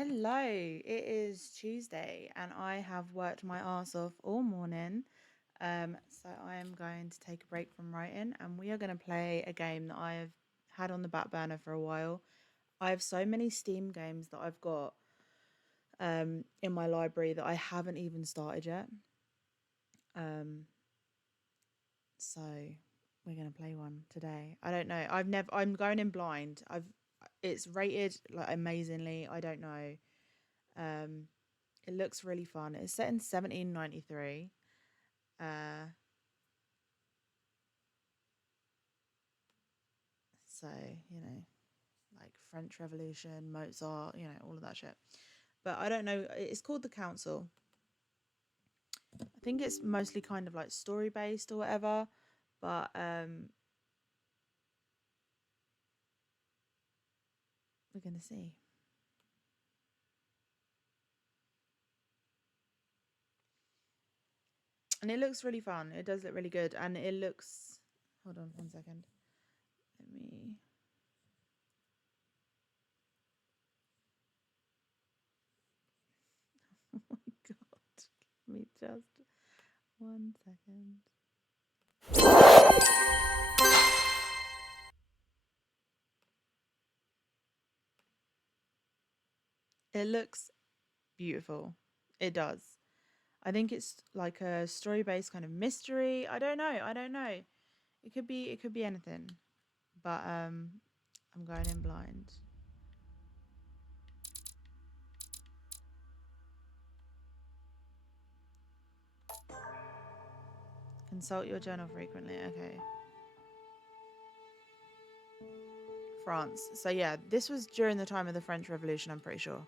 Hello, it is Tuesday and I have worked my ass off all morning. So I am going to take a break from writing and we are going to play a game that I've had on the back burner for a while. I have so many Steam games that I've got in my library that I haven't even started yet. Um, so we're going to play one today. I don't know. I'm going in blind. It's rated like amazingly. I don't know. Um, It looks really fun. It's set in 1793. Uh, so, you know, like French Revolution, Mozart, all of that shit. But I don't know. It's called The Council. I think it's mostly kind of like story based or whatever. But we're going to see. And it looks really fun. It does look really good. And it looks. Hold on 1 second. Let me. Oh my god. Give me just 1 second. It looks beautiful. It does. I think it's like a story based kind of mystery. I don't know. I don't know. It could be anything. But I'm going in blind. Consult your journal frequently. Okay. France. So yeah, this was during the time of the French Revolution, I'm pretty sure.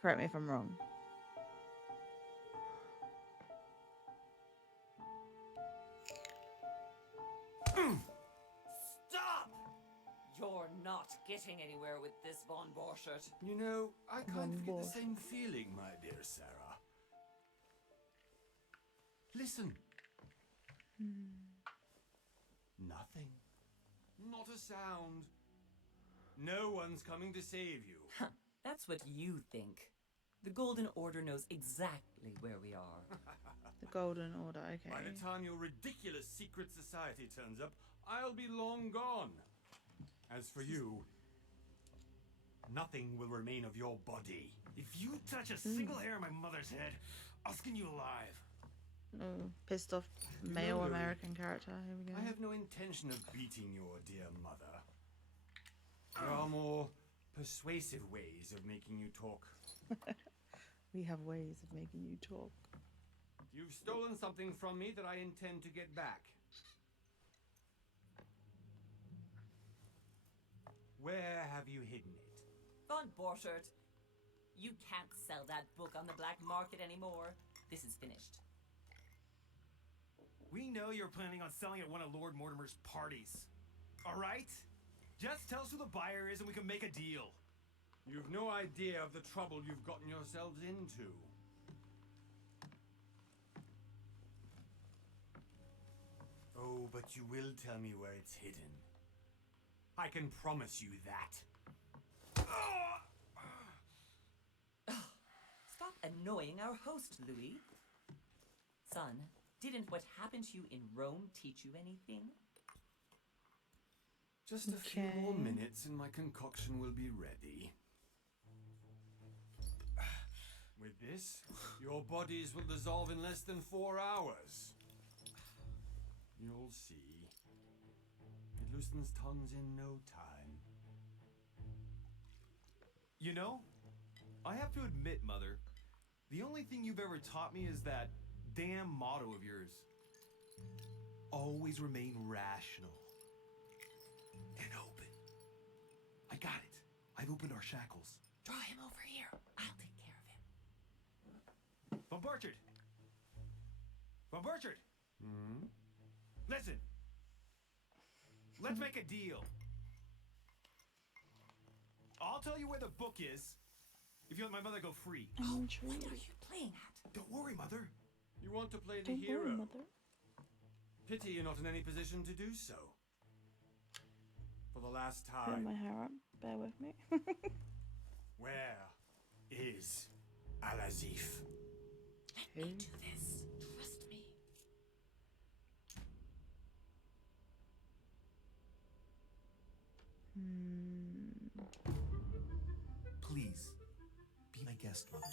Correct me if I'm wrong. Stop! You're not getting anywhere with this, Von Borchert. You know, I Von can't forget the Borchert. same feeling, my dear Sarah. Listen. Nothing. Not a sound. No one's coming to save you. That's what you think. The Golden Order knows exactly where we are. The Golden Order. Okay. By the time your ridiculous secret society turns up, I'll be long gone. As for you, nothing will remain of your body. If you touch a single hair on my mother's head, I'll skin you alive. Oh, pissed off You male know, Louis, American character. Here we go. I have no intention of beating your dear mother. There are more persuasive ways of making you talk. We have ways of making you talk. You've stolen something from me that I intend to get back. Where have you hidden it? Von Borchert, you can't sell that book on the black market anymore. This is finished. We know you're planning on selling at one of Lord Mortimer's parties. All right? Just tell us who the buyer is and we can make a deal. You've no idea of the trouble you've gotten yourselves into. Oh, but you will tell me where it's hidden. I can promise you that. Stop annoying our host, Louis. Son, didn't what happened to you in Rome teach you anything? Just a few more Okay. minutes and my concoction will be ready. With this, your bodies will dissolve in less than 4 hours. You'll see. It loosens tongues in no time. You know, I have to admit, Mother, the only thing you've ever taught me is that damn motto of yours. Always remain rational. And open. I got it. I've opened our shackles. Draw him over here. I'll take care of him. Von Burchard! Von Burchard! Hmm? Listen. Let's make a deal. I'll tell you where the book is if you let my mother go free. I'm What intrigued. are you playing at? Don't worry, Mother. You want to play the Don't hero? worry, mother. Pity you're not in any position to do so. For the last Put time. my hair up. Bear with me. Where is Al-Azif. Who? Do this. Trust me. Please, be my guest, mother.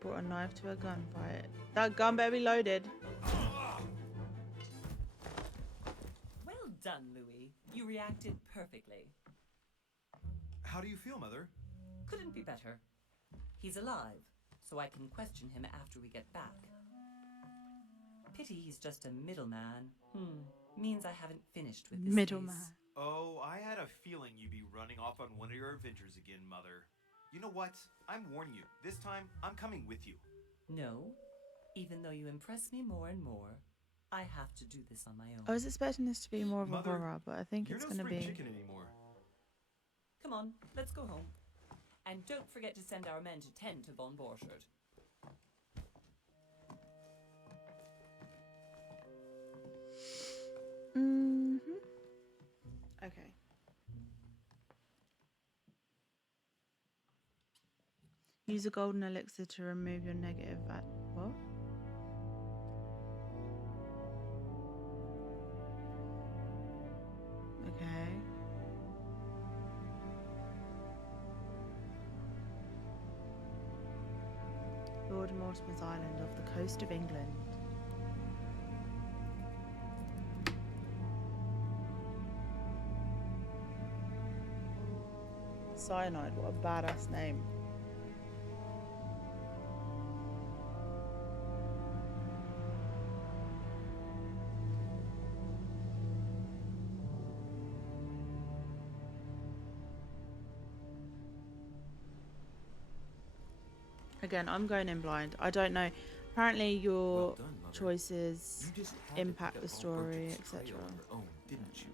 Brought a knife to a gunfight. That gun better be loaded. Well done, Louis. You reacted perfectly. How do you feel, mother? Couldn't be better. He's alive, so I can question him after we get back. Pity he's just a middleman. Means I haven't finished with this Middleman. case. Oh, I had a feeling you'd be running off on one of your adventures again, mother. You know what? I'm warning you. This time, I'm coming with you. No. Even though you impress me more and more, I have to do this on my own. I was expecting this to be more of a Mother, horror, but I think You're it's no going to spring be. chicken anymore. Come on, let's go home. And don't forget to send our men to tend to von Borchardt. Okay. Use a golden elixir to remove your negative at what? Okay. Lord Mortimer's Island off the coast of England. Cyanide, what a badass name. Again, I'm going in blind. I don't know. Apparently your Well done, mother. choices You just had to impact pick the up Von story, Borchardt's etc. trail on your own, didn't you?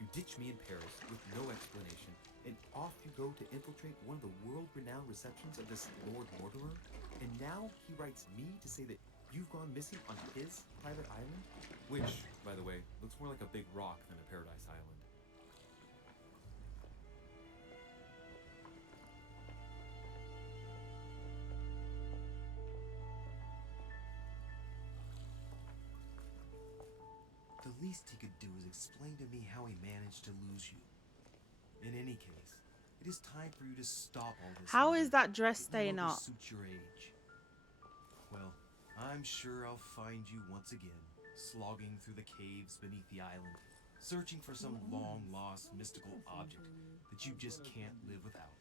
You ditched me in Paris with no explanation, and off you go to infiltrate one of the world-renowned receptions of this Lord Mortimer. And now he writes me to say that you've gone missing on his private island, which, by the way, looks more like a big rock than a paradise island. The least he could do is explain to me how he managed to lose you. In any case, it is time for you to stop all this. How mother. is that dress It no staying longer up? suits your age. Well, I'm sure I'll find you once again, slogging through the caves beneath the island, searching for some long-lost mystical object that you just can't live without.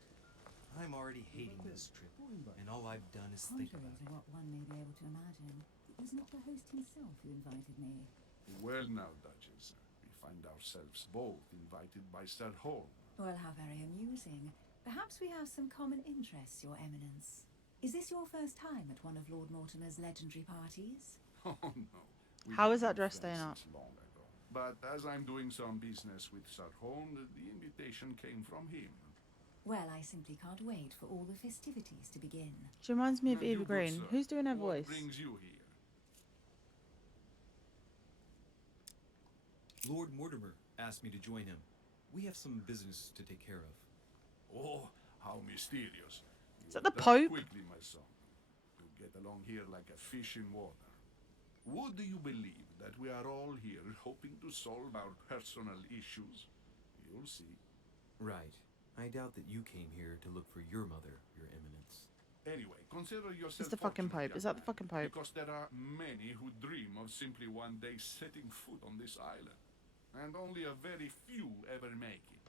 I'm already hating this trip, and all I've done is think Contrary about to it. what one may be able to imagine, it was not the host himself who invited me. Well now, Duchess, we find ourselves both invited by Sir Holm. Well, how very amusing. Perhaps we have some common interests, Your Eminence. Is this your first time at one of Lord Mortimer's legendary parties? Oh no. We How have is that been dress friends staying up? since long ago. But as I'm doing some business with Sir Holm, the invitation came from him. Well, I simply can't wait for all the festivities to begin. She reminds me of And you, Eva good Green. sir, Who's doing her what voice? brings you here? Lord Mortimer asked me to join him. We have some business to take care of. Oh, how mysterious. Is You that the adapt Pope? Quickly, my son. You get along here like a fish in water. Would you believe that we are all here hoping to solve our personal issues? You'll see. Right. I doubt that you came here to look for your mother, Your Eminence. Anyway, consider yourself It's the fucking fortunate, Pope. Is young that the man, fucking Pope? Because there are many who dream of simply one day setting foot on this island. And only a very few ever make it.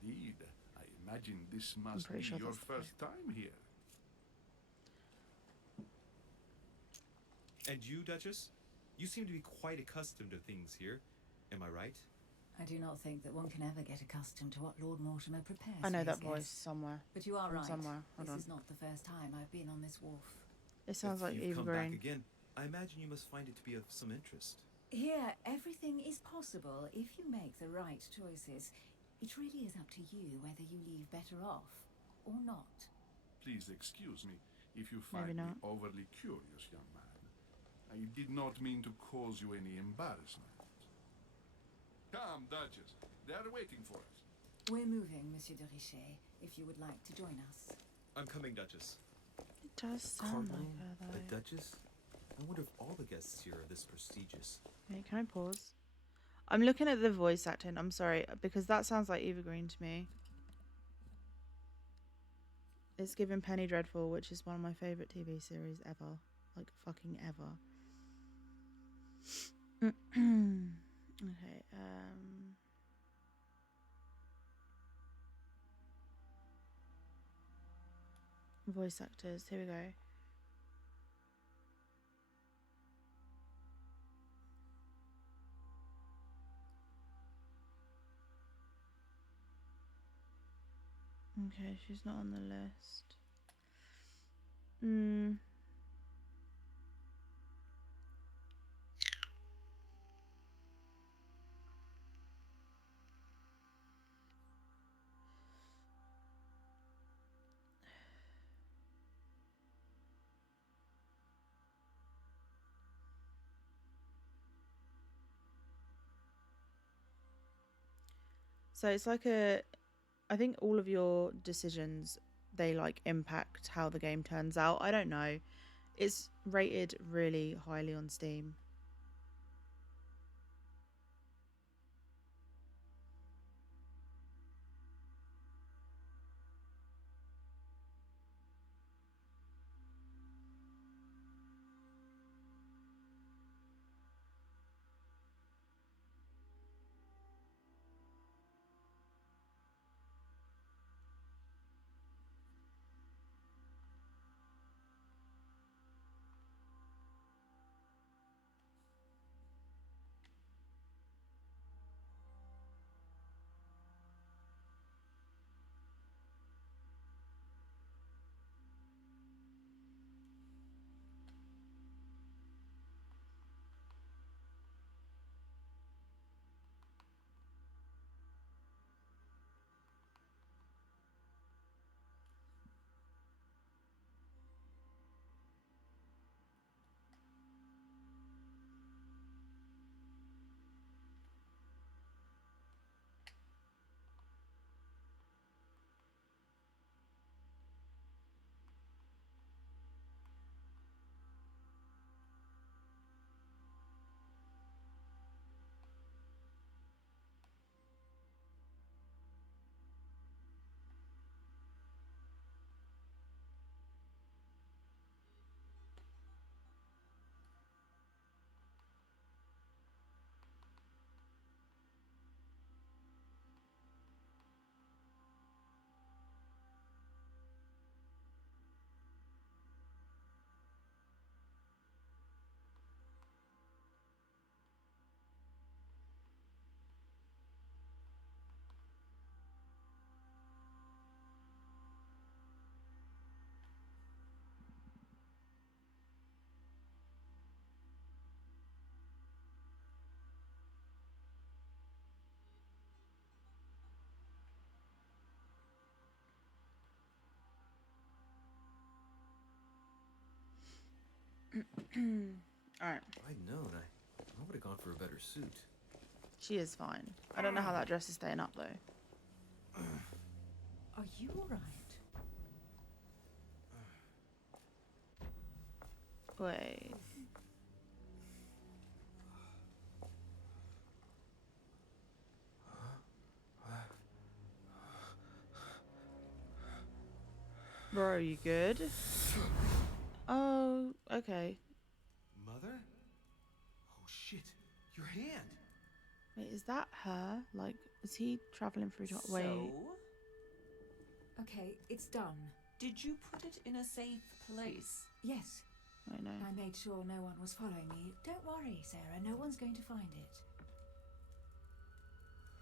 Indeed, I imagine this must be pretty sure your that's the Pope. first time here. And you, Duchess? You seem to be quite accustomed to things here. Am I right? I do not think that one can ever get accustomed to what Lord Mortimer prepares I know for his that voice guests. somewhere. But you are from right. somewhere. Hold This on. is not the first time I've been on this wharf. It sounds If like you've Eva come Green. back again, I imagine you must find it to be of some interest. Here, everything is possible if you make the right choices. It really is up to you whether you leave better off or not. Please excuse me if you Maybe find me not. overly curious, young man. I did not mean to cause you any embarrassment. Come, Duchess. They are waiting for us. We're moving, Monsieur de Richet, if you would like to join us. I'm coming, Duchess. It does sound Cardinal, like her a though. Duchess? I wonder if all the guests here are this prestigious. Wait, can I pause? I'm looking at the voice acting. I'm sorry, because that sounds like Eva Green to me. It's given Penny Dreadful, which is one of my favourite TV series ever. Like, fucking ever. Okay, voice actors, here we go. Okay, she's not on the list. So it's like I think all of your decisions, they like impact how the game turns out. I don't know. It's rated really highly on Steam. Alright. If I'd known, I would have gone for a better suit. She is fine. I don't know how that dress is staying up though. Are you alright? Wait. Bro, are you good? Oh, okay. Mother? Oh shit, your hand! Wait, is that her? Like, is he traveling through time? Wait. So, Okay, it's done. did you put it in a safe place? Yes, Wait, no. I made sure no one was following me. Don't worry, Sarah, no one's going to find it.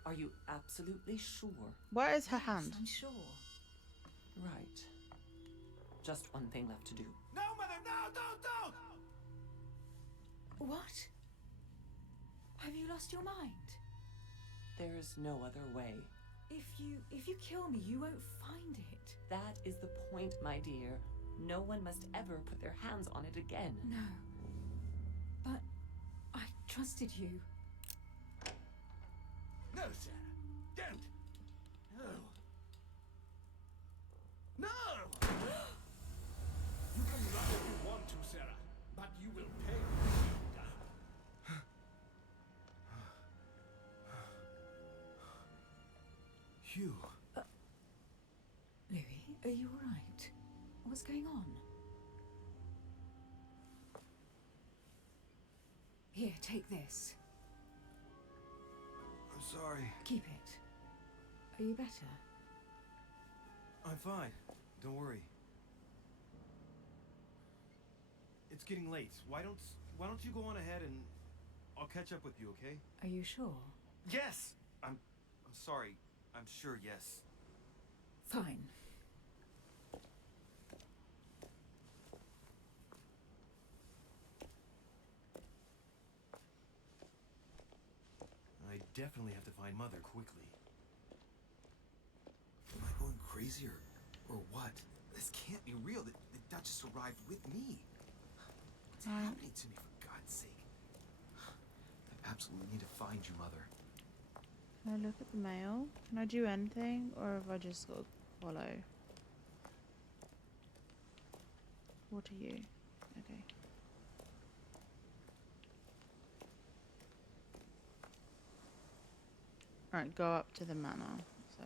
Are you absolutely sure? Where is her Yes, hand? I'm sure. Right. Just one thing left to do. No, Mother, no, don't! What? Have you lost your mind? There's no other way. If you kill me, you won't find it. That is the point, my dear. No one must ever put their hands on it again. No. But I trusted you. No, Sarah. Don't. No. No! You can run if you want to, Sarah, but you will pay later. Hugh. Louis, are you alright? What's going on? Here, take this. I'm sorry. Keep it. Are you better? I'm fine. Don't worry. It's getting late. Why don't you go on ahead and I'll catch up with you, okay? Are you sure? Yes. I'm sorry. I'm sure, yes. Fine. I definitely have to find Mother quickly. Am I going crazy or what? This can't be real. The Duchess arrived with me. What's happening to me, for God's sake? I absolutely need to find you, Mother. Can I look at the mail? Can I do anything, or have I just got to follow? What are you? Okay. Right, go up to the manor. So.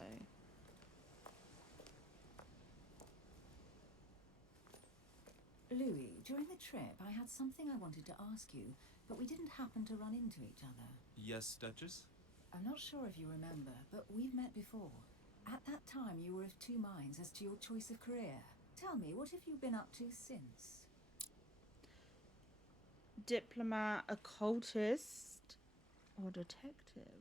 Louis, during the trip, I had something I wanted to ask you, but we didn't happen to run into each other. Yes, Duchess? I'm not sure if you remember, but we've met before. At that time, you were of two minds as to your choice of career. Tell me, what have you been up to since? Diplomat, occultist, or detective?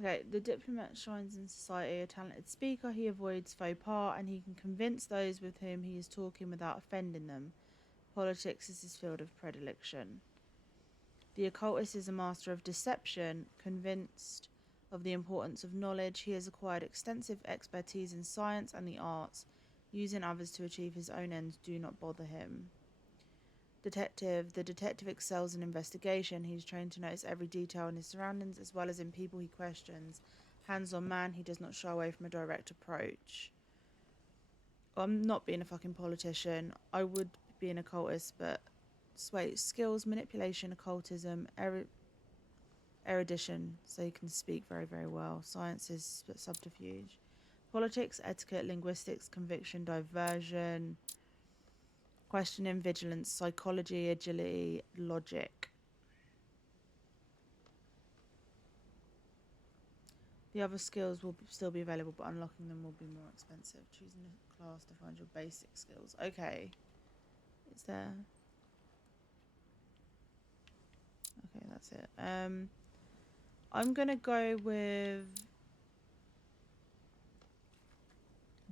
Okay, the diplomat shines in society, a talented speaker. He avoids faux pas and he can convince those with whom he is talking without offending them. Politics is his field of predilection. The occultist is a master of deception. Convinced of the importance of knowledge, he has acquired extensive expertise in science and the arts. Using others to achieve his own ends do not bother him. Detective. The detective excels in investigation. He's trained to notice every detail in his surroundings as well as in people he questions. Hands-on man, he does not shy away from a direct approach. Well, I'm not being a fucking politician. I would be an occultist, but wait, skills, manipulation, occultism, erudition, so he can speak very, very well. Sciences, subterfuge. Politics, etiquette, linguistics, conviction, diversion, questioning, vigilance, psychology, agility, logic. The other skills will still be available, but unlocking them will be more expensive. Choosing a class to find your basic skills. Okay. Is there... Okay, that's it. I'm gonna go with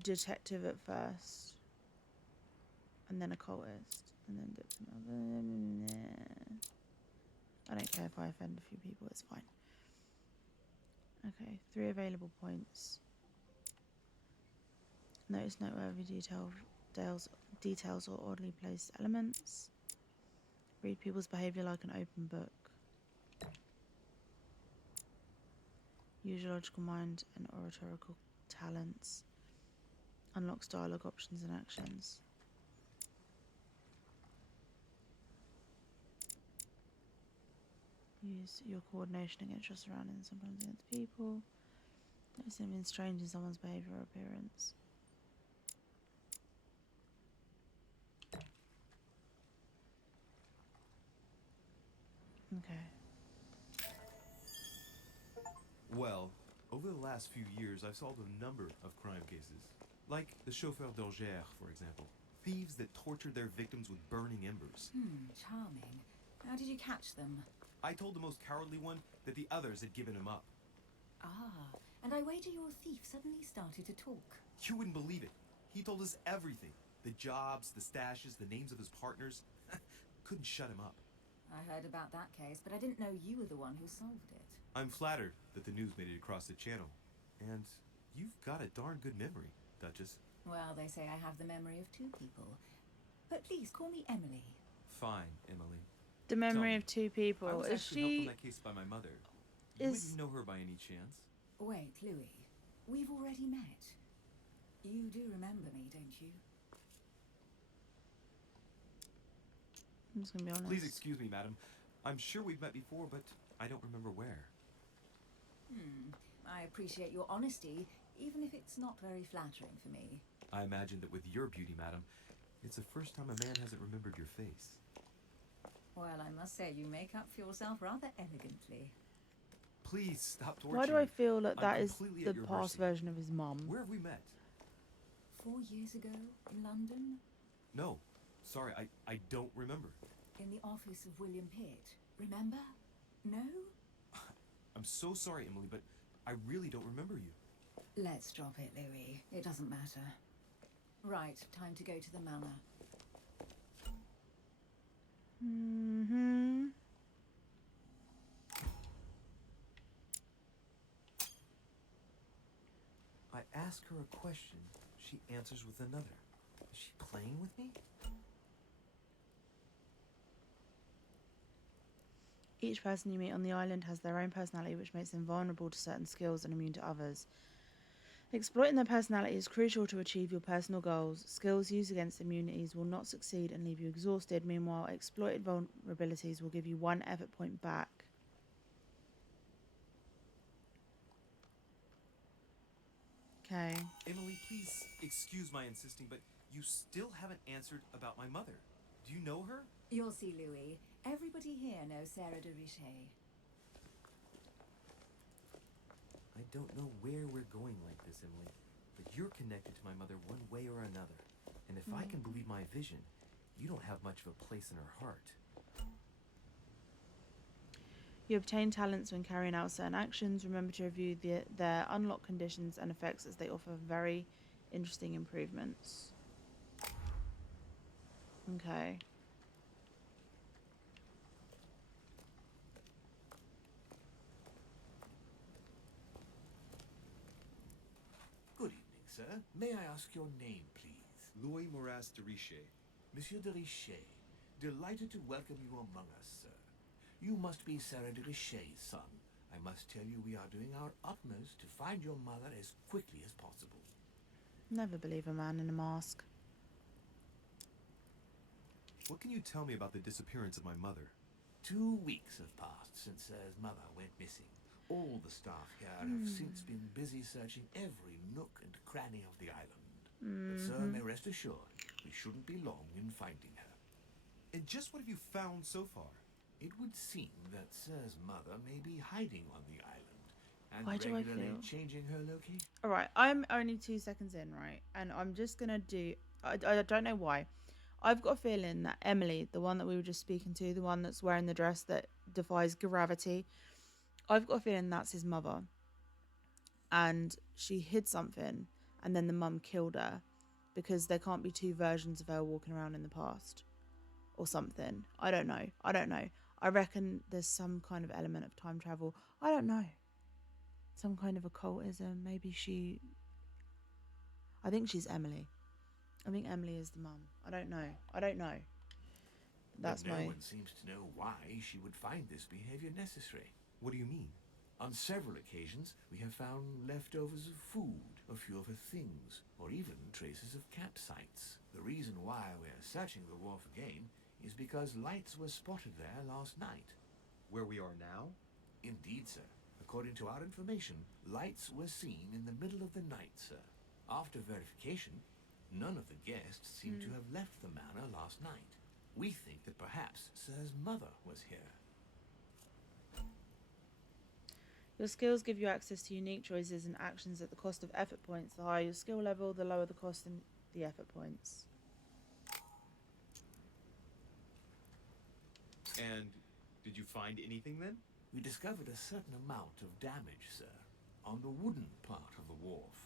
detective at first, and then occultist, and then diplomat. I don't care if I offend a few people, it's fine. Okay, 3 available points. Notice noteworthy details or oddly placed elements. Read people's behaviour like an open book. Use your logical mind and oratorical talents. Unlocks dialogue options and actions. Use your coordination against your surroundings, sometimes against people. Notice anything strange in someone's behaviour or appearance. Okay. Well, over the last few years, I've solved a number of crime cases. Like the chauffeur d'Angers, for example. Thieves that tortured their victims with burning embers. Charming. How did you catch them? I told the most cowardly one that the others had given him up. Ah, and I wager your thief suddenly started to talk. You wouldn't believe it. He told us everything. The jobs, the stashes, the names of his partners. Couldn't shut him up. I heard about that case, but I didn't know you were the one who solved it. I'm flattered that the news made it across the channel. And you've got a darn good memory, Duchess. Well, they say I have the memory of 2 people. But please, call me Emily. Fine, Emily. The Tell memory me, of two I people. was Is actually helped on she? that case by my mother. You Is wouldn't know her by any chance? Wait, Louis. We've already met. You do remember me, don't you? I'm just gonna be honest. Please excuse me, madam. I'm sure we've met before, but I don't remember where. I appreciate your honesty, even if it's not very flattering for me. I imagine that with your beauty, madam, it's the first time a man hasn't remembered your face. Well, I must say you make up for yourself rather elegantly. Please stop torturing Why do I me. feel that I'm that is completely the at your past mercy. version of his mum? Where have we met? 4 years ago in London, No. Sorry, I don't remember. in the office of William Pitt. Remember? No? I'm so sorry, Emily, but I really don't remember you. Let's drop it, Louis. It doesn't matter. Right, time to go to the manor. Mm-hmm. I ask her a question, she answers with another. Is she playing with me? Each person you meet on the island has their own personality, which makes them vulnerable to certain skills and immune to others. Exploiting their personality is crucial to achieve your personal goals. Skills used against immunities will not succeed and leave you exhausted. Meanwhile, exploited vulnerabilities will give you 1 effort point back. Okay. Emily, please excuse my insisting, but you still haven't answered about my mother. Do you know her? You'll see, Louis. Everybody here knows Sarah de Richet. I don't know where we're going like this, Emily, but you're connected to my mother one way or another. And if I can believe my vision, you don't have much of a place in her heart. You obtain talents when carrying out certain actions. Remember to review their unlock conditions and effects, as they offer very interesting improvements. Okay. Good evening, sir. May I ask your name, please? Louis Moras de Richet. Monsieur de Richet. Delighted to welcome you among us, sir. You must be Sarah de Richet's son. I must tell you we are doing our utmost to find your mother as quickly as possible. Never believe a man in a mask. What can you tell me about the disappearance of my mother? 2 weeks have passed since Sir's mother went missing. All the staff here have since been busy searching every nook and cranny of the island. But sir may rest assured, we shouldn't be long in finding her. And just what have you found so far? It would seem that Sir's mother may be hiding on the island and Why do I regularly feel- changing her location. Alright, I'm only 2 seconds in, right? And I'm just gonna do... I don't know why. I've got a feeling that Emily, the one that we were just speaking to, the one that's wearing the dress that defies gravity, I've got a feeling that's his mother. And she hid something, and then the mum killed her, because there can't be 2 versions of her walking around in the past. Or something. I don't know. I reckon there's some kind of element of time travel. I don't know. Some kind of occultism. Maybe she... I think she's Emily. I think Emily is the mum. I don't know. That's but no my... one seems to know why she would find this behavior necessary. What do you mean? On several occasions, we have found leftovers of food, a few of her things, or even traces of campsites. The reason why we are searching the wharf again is because lights were spotted there last night. Where we are now? Indeed, sir. According to our information, lights were seen in the middle of the night, sir. After verification, none of the guests seem to have left the manor last night. We think that perhaps Sir's mother was here. Your skills give you access to unique choices and actions at the cost of effort points. The higher your skill level, the lower the cost in the effort points. And did you find anything then? We discovered a certain amount of damage, sir, on the wooden part of the wharf.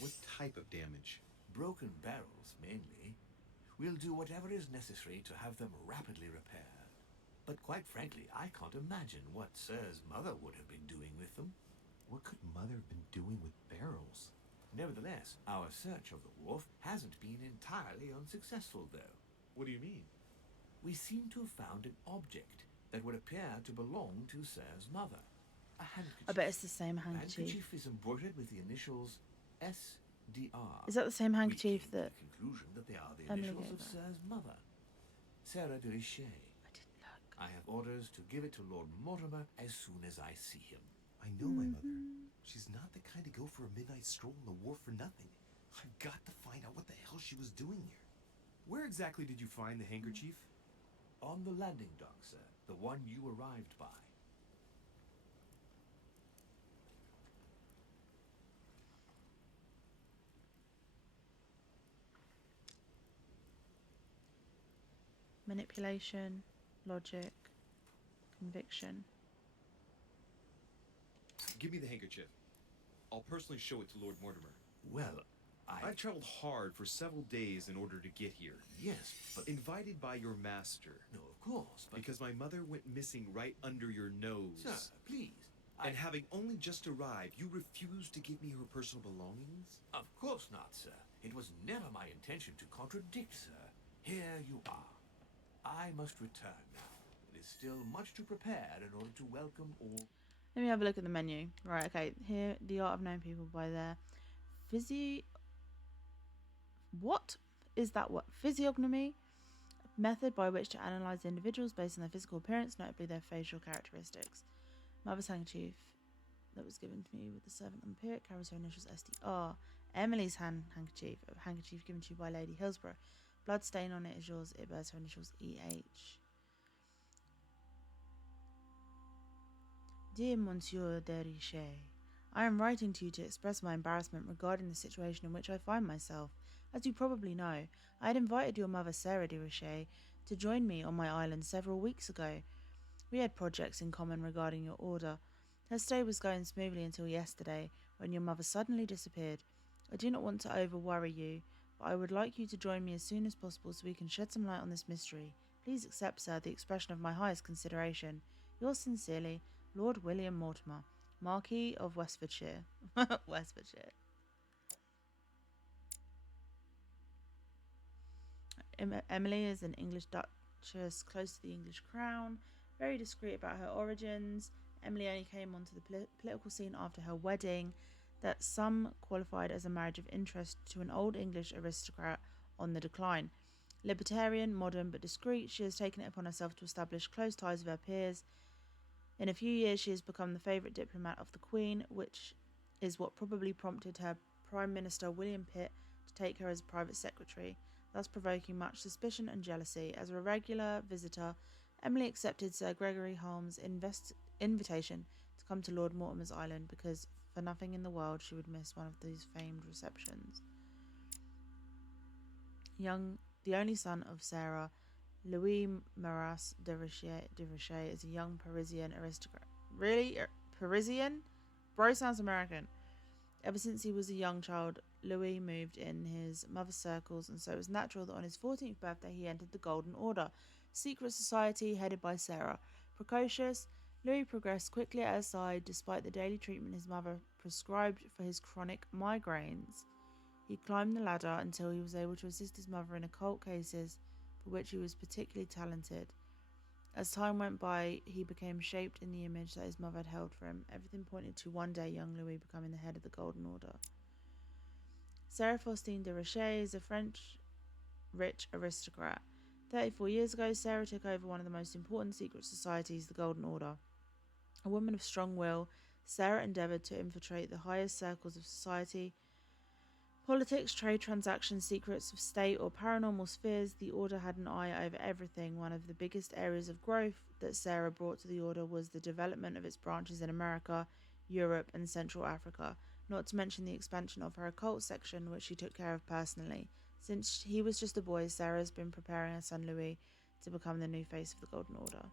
What type of damage? Broken barrels, mainly. We'll do whatever is necessary to have them rapidly repaired. But quite frankly, I can't imagine what Sir's mother would have been doing with them. What could Mother have been doing with barrels? Nevertheless, our search of the wharf hasn't been entirely unsuccessful, though. What do you mean? we seem to have found an object that would appear to belong to Sir's mother. A handkerchief. I bet it's the same The handkerchief. handkerchief is embroidered with the initials SDR. Is that the same We handkerchief came to that the conclusion that they are the Emily initials gave of her? Sir's mother, Sarah de Richet. I didn't look? I have orders to give it to Lord Mortimer as soon as I see him. I know my mother. She's not the kind to go for a midnight stroll on the wharf for nothing. I've got to find out what the hell she was doing here. Where exactly did you find the handkerchief? On the landing dock, sir. The one you arrived by. Manipulation, logic, conviction. Give me the handkerchief. I'll personally show it to Lord Mortimer. Well, I've traveled hard for several days in order to get here. Yes, but... Invited by your master. No, of course, but... Because my mother went missing right under your nose. Sir, please. And having only just arrived, you refused to give me her personal belongings? Of course not, sir. It was never my intention to contradict, sir. Here you are. I must return now. It is still much to prepare in order to welcome all... Let me have a look at the menu. Right, okay. Here, The Art of Knowing People by their What is that word? Physiognomy? Method by which to analyse individuals based on their physical appearance, notably their facial characteristics. Mother's handkerchief that was given to me with the servant on the pick carries her initials SDR. Emily's handkerchief, a handkerchief given to you by Lady Hillsborough. Blood stain on it is yours. It bears her initials EH. Dear Monsieur de Richet, I am writing to you to express my embarrassment regarding the situation in which I find myself. As you probably know, I had invited your mother, Sarah de Richet, to join me on my island several weeks ago. We had projects in common regarding your order. Her stay was going smoothly until yesterday, when your mother suddenly disappeared. I do not want to over-worry you, but I would like you to join me as soon as possible so we can shed some light on this mystery. Please accept, sir, the expression of my highest consideration. Yours sincerely, Lord William Mortimer, Marquis of Westfordshire. Westfordshire. Emily is an English Duchess close to the English crown, very discreet about her origins. Emily only came onto the political scene after her wedding, that some qualified as a marriage of interest to an old English aristocrat on the decline. Libertarian, modern but discreet, she has taken it upon herself to establish close ties with her peers. In a few years she has become the favourite diplomat of the Queen, which is what probably prompted her Prime Minister William Pitt to take her as private secretary, thus provoking much suspicion and jealousy. As a regular visitor, Emily accepted Sir Gregory Holmes' invitation to come to Lord Mortimer's island because for nothing in the world she would miss one of these famed receptions. The only son of Sarah, Louis Maras de Richet is a young Parisian aristocrat. Really? Parisian? Bro sounds American. Ever since he was a young child, Louis moved in his mother's circles, and so it was natural that on his 14th birthday he entered the Golden Order, secret society headed by Sarah. Precocious, Louis progressed quickly at her side despite the daily treatment his mother prescribed for his chronic migraines. He climbed the ladder until he was able to assist his mother in occult cases for which he was particularly talented. As time went by, he became shaped in the image that his mother had held for him. Everything pointed to one day young Louis becoming the head of the Golden Order. Sarah Faustine de Richet is a French rich aristocrat. 34 years ago, Sarah took over one of the most important secret societies, the Golden Order. A woman of strong will, Sarah endeavoured to infiltrate the highest circles of society. Politics, trade transactions, secrets of state, or paranormal spheres, the Order had an eye over everything. One of the biggest areas of growth that Sarah brought to the Order was the development of its branches in America, Europe, and Central Africa, not to mention the expansion of her occult section, which she took care of personally. Since he was just a boy, Sarah has been preparing her son Louis to become the new face of the Golden Order.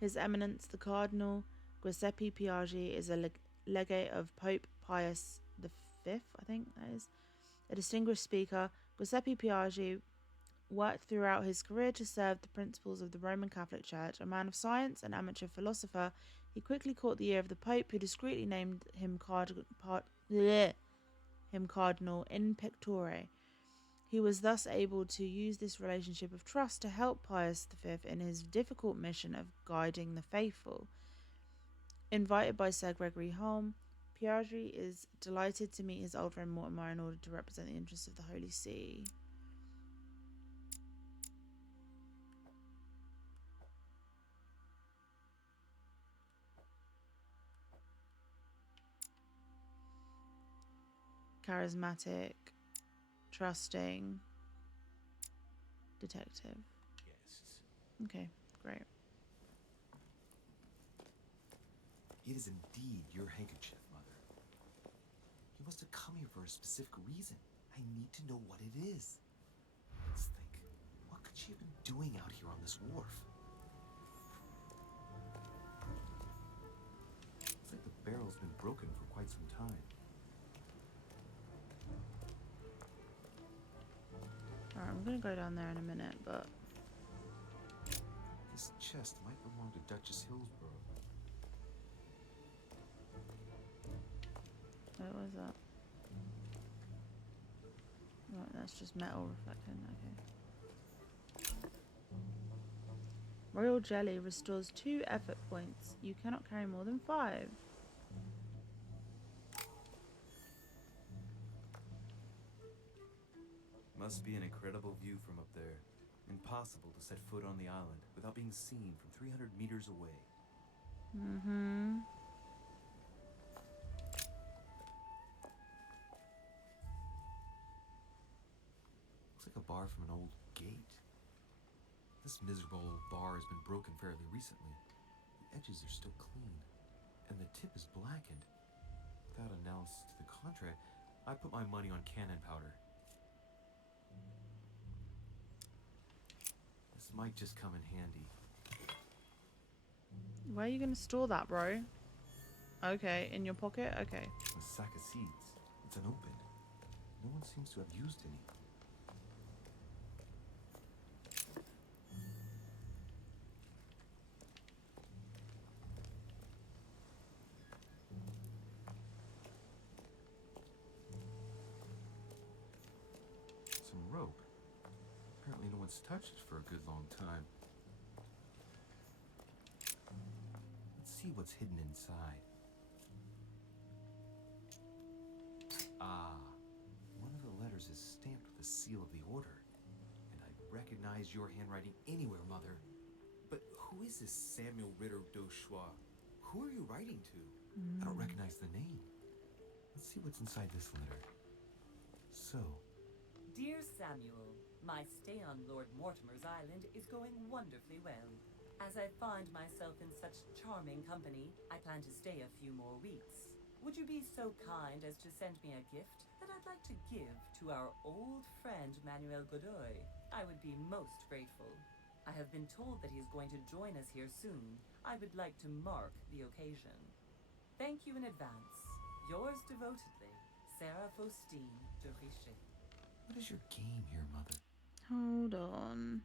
His Eminence, the Cardinal Giuseppe Piaggi, is a legate of Pope Pius V, I think that is. A distinguished speaker, Giuseppe Piaggi worked throughout his career to serve the principles of the Roman Catholic Church. A man of science and amateur philosopher, he quickly caught the ear of the Pope, who discreetly named him Cardinal in Pictore. He was thus able to use this relationship of trust to help Pius V in his difficult mission of guiding the faithful. Invited by Sir Gregory Holm, Piaggi is delighted to meet his old friend Mortimer in order to represent the interests of the Holy See. Charismatic, trusting detective. Yes. Okay, great. It is indeed your handkerchief, Mother. You must have come here for a specific reason. I need to know what it is. Let's think. What could she have been doing out here on this wharf? Looks like the barrel's been broken for quite some time. Alright, I'm gonna go down there in a minute, but This chest might belong to Duchess Hillsborough. what was that? Right, that's just metal reflecting, okay. Royal Jelly restores 2 effort points. You cannot carry more than 5. Must be an incredible view from up there. Impossible to set foot on the island without being seen from 300 meters away. Mm-hmm. Looks like a bar from an old gate. This miserable old bar has been broken fairly recently. The edges are still clean, and the tip is blackened. Without analysis to the contrary, I put my money on cannon powder. This might just come in handy. Where are you gonna store that, bro? Okay, in your pocket? Okay. A sack of seeds. It's unopened. No one seems to have used any. Some rope. Apparently no one's touched it for a good long time. Let's see what's hidden inside. Ah, one of the letters is stamped with the seal of the order. And I recognize your handwriting anywhere, Mother. But who is this Samuel Ritter d'Auchois? Who are you writing to? I don't recognize the name. Let's see what's inside this letter. So, Dear Samuel, my stay on Lord Mortimer's island is going wonderfully well. As I find myself in such charming company, I plan to stay a few more weeks. Would you be so kind as to send me a gift that I'd like to give to our old friend Manuel Godoy? I would be most grateful. I have been told that he's going to join us here soon. I would like to mark the occasion. Thank you in advance. Yours devotedly, Sarah Faustine de Richet. what is your game here, Mother? Hold on.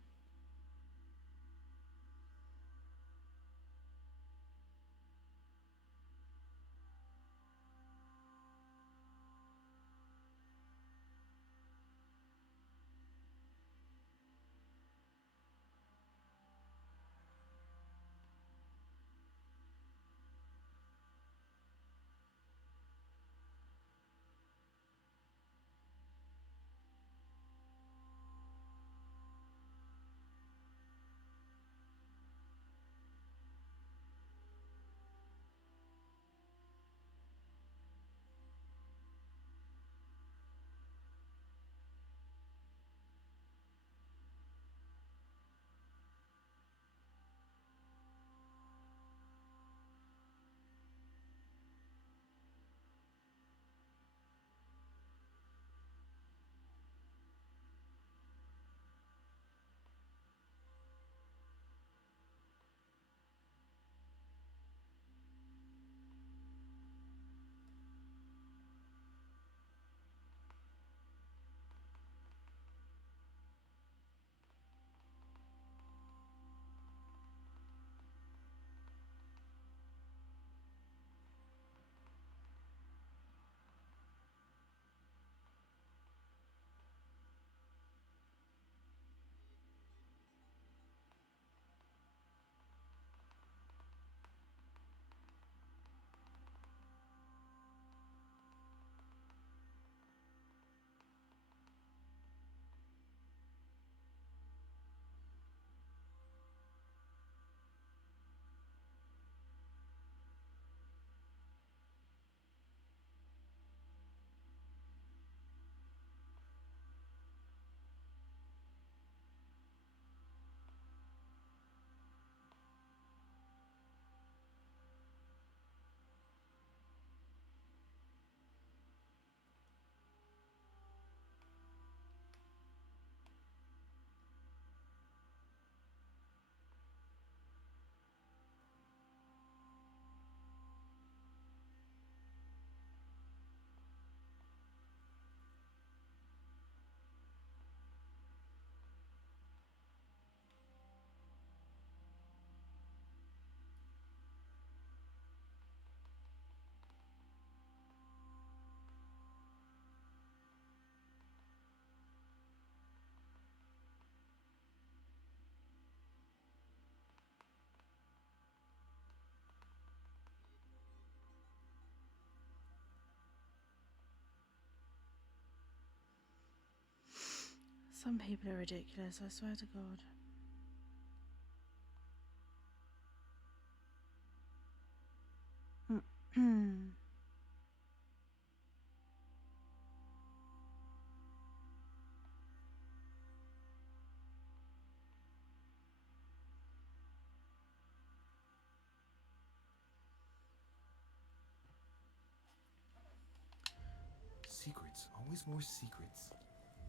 Some people are ridiculous, I swear to God. Secrets. Always more secrets.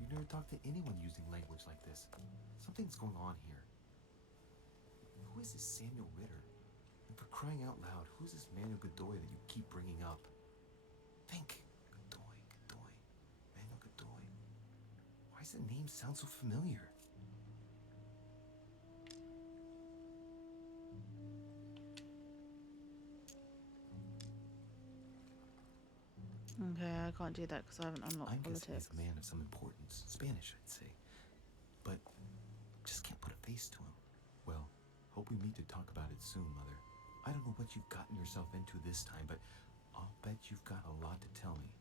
You never talk to anyone using language like this. Something's going on here. Who is this Samuel Ritter? And for crying out loud, who's this Manuel Godoy that you keep bringing up? Think. Godoy, Godoy. Manuel Godoy. Why does the name sound so familiar? Okay, I can't do that because I haven't unlocked I'm guessing politics. he's a man of some importance. Spanish, I'd say. But just can't put a face to him. Well, hope we meet to talk about it soon, Mother. I don't know what you've gotten yourself into this time, but I'll bet you've got a lot to tell me.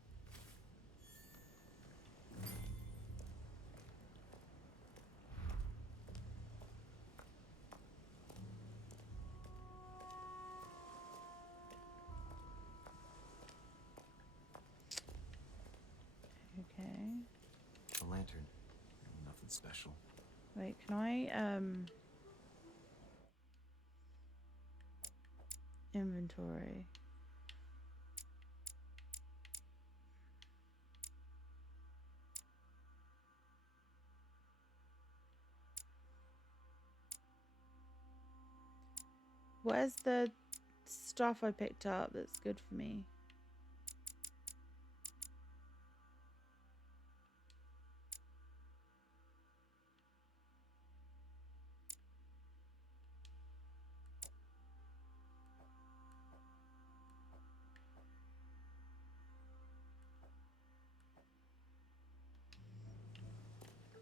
Okay. A lantern. Nothing special. Wait, can I inventory? Where's the stuff I picked up that's good for me?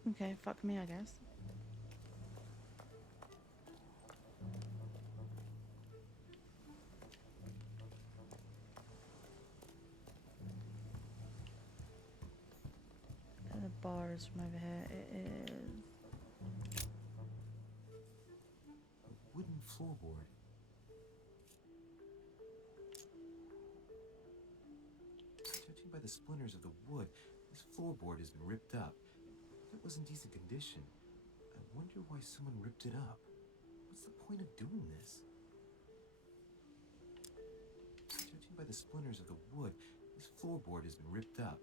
Okay, fuck me, I guess. The bar is from over here. It is. A wooden floorboard. Judging by the splinters of the wood, this floorboard has been ripped up. It was in decent condition. I wonder why someone ripped it up. What's the point of doing this? Judging by the splinters of the wood, this floorboard has been ripped up.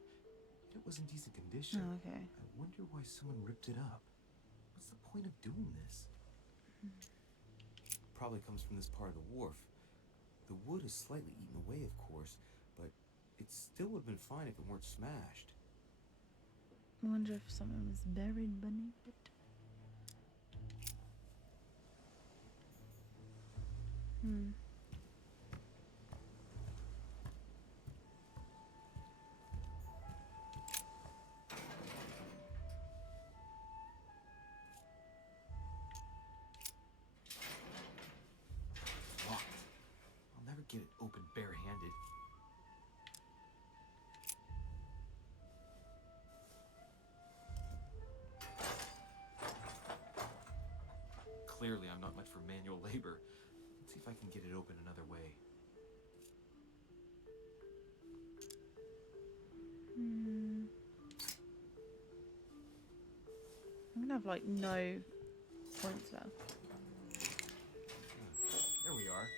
It was in decent condition. Oh, okay. I wonder why someone ripped it up. What's the point of doing this? Probably comes from this part of the wharf. The wood is slightly eaten away, of course, but it still would have been fine if it weren't smashed. I wonder if someone was buried beneath it. Locked. I'll never get it open barehanded. Clearly, I'm not much for manual labor. Let's see if I can get it open another way. I'm gonna have like no points left. There we are.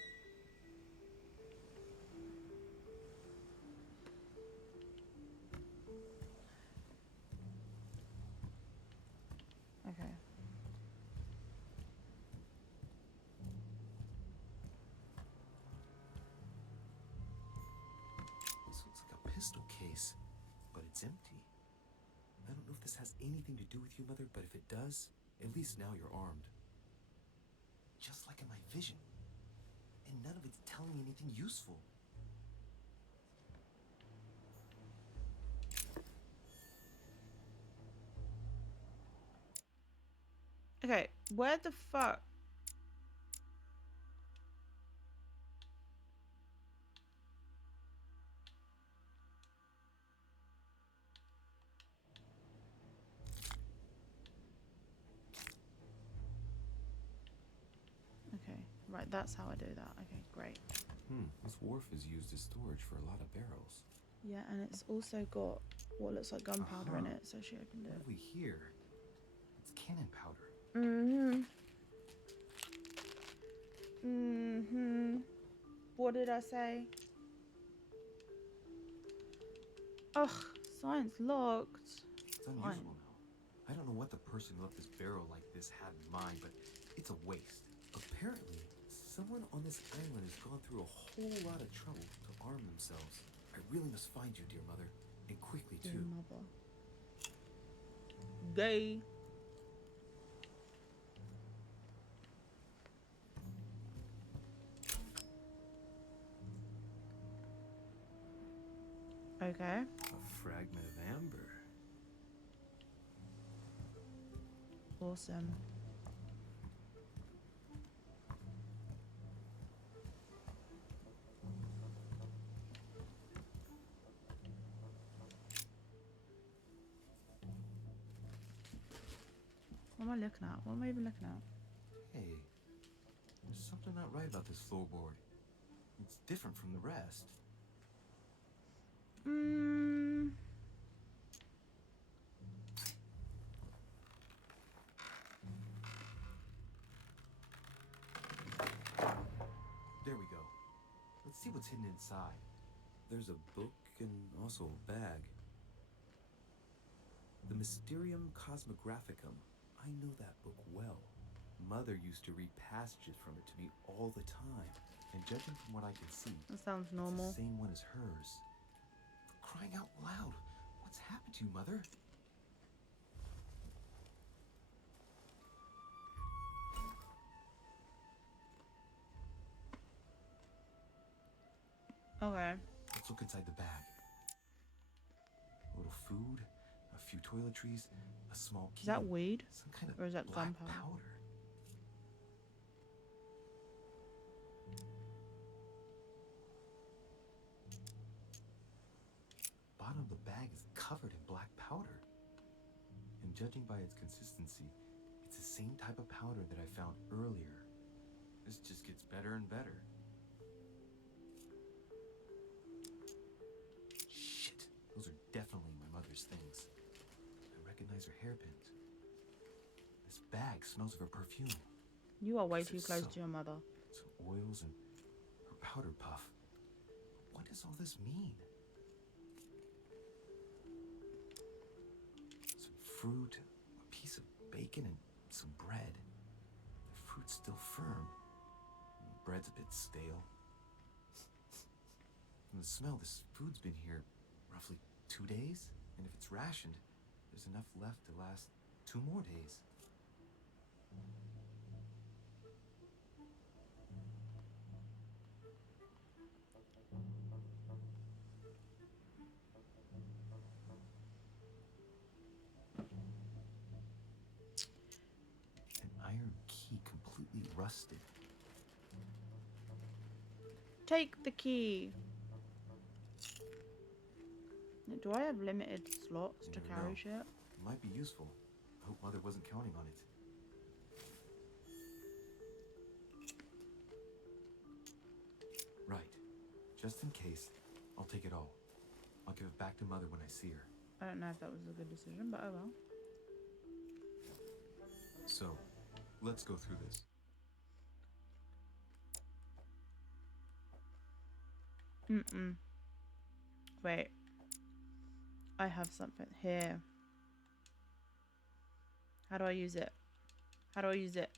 Okay. This looks like a pistol case, but it's empty. I don't know if this has anything to do with you, Mother, but if it does, at least now you're armed. Just like in my vision. And none of it's telling me anything useful. Okay, where the fuck? Okay, right, that's how I do that. Okay, great. This wharf is used as storage for a lot of barrels. Yeah, and it's also got what looks like gunpowder in Uh-huh. it, so she opened What it. have we here? It's cannon powder. What did I say? Ugh, science locked. It's unusable now. I don't know what the person who left this barrel like this had in mind, but it's a waste. Apparently, someone on this island has gone through a whole lot of trouble to arm themselves. I really must find you, dear mother, and quickly Dear too. mother. Gay. Okay. A fragment of amber. Awesome. What am I looking at? What am I even looking at? Hey, there's something not right about this floorboard. It's different from the rest. There we go. Let's see what's hidden inside. There's a book and also a bag. The Mysterium Cosmographicum. I know that book well. Mother used to read passages from it to me all the time. And judging from what I can see, That sounds it's normal. the same one as hers. For crying out loud, what's happened to you, Mother? Okay. Let's look inside the bag. A little food, a few toiletries, a small key. Is that weed? Some kind of or is that black gunpowder? powder. Bottom of the bag is covered in black powder. And judging by its consistency, it's the same type of powder that I found earlier. This just gets better and better. Shit, those are definitely my mother's things. I recognize her hairpins. This bag smells of her perfume. You are way Is too it close so? to your mother. Some oils and her powder puff. What does all this mean? Some fruit, a piece of bacon, and some bread. The fruit's still firm. And the bread's a bit stale. From the smell, this food's been here roughly 2 days. And if it's rationed, there's enough left to last 2 more days. An iron key completely rusted. Take the key. Do I have limited slots You to never carry know. shit? It might be useful. I hope Mother wasn't counting on it. Right. Just in case, I'll take it all. I'll give it back to Mother when I see her. I don't know if that was a good decision, but oh well. So, let's go through this. Wait. I have something here. How do I use it? How do I use it?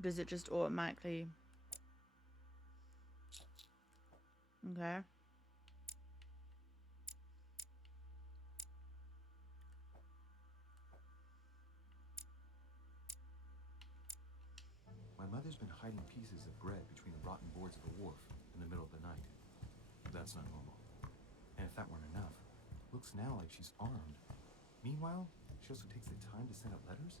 Does it just automatically? Okay. My mother's been hiding pieces of bread between the rotten boards of the wharf in the middle of the night. That's not normal. And if that weren't enough, looks now like she's armed. Meanwhile, she also takes the time to send out letters,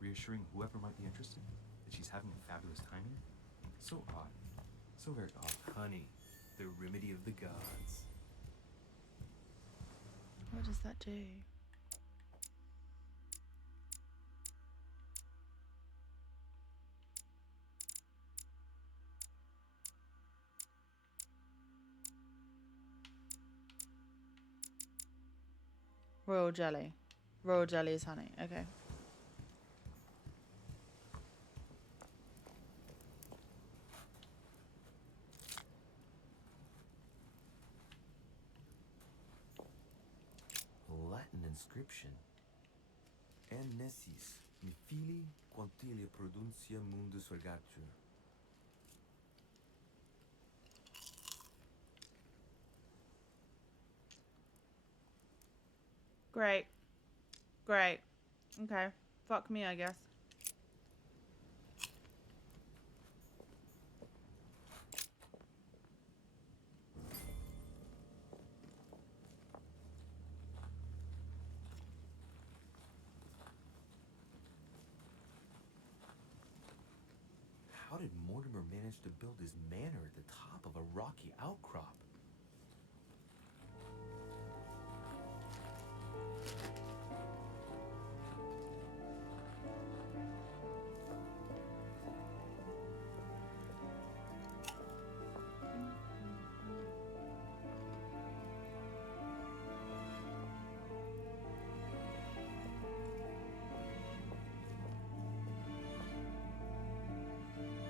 reassuring whoever might be interested that she's having a fabulous time here. So odd. So very odd. Honey, the remedy of the gods. What does that do? Royal jelly. Royal jelly is honey. Okay. A Latin inscription. En nessis, mi fili quantilia produncia mundus vergatur. Great. Great. Okay. Fuck me, I guess. How did Mortimer manage to build his manor at the top of a rocky outcrop?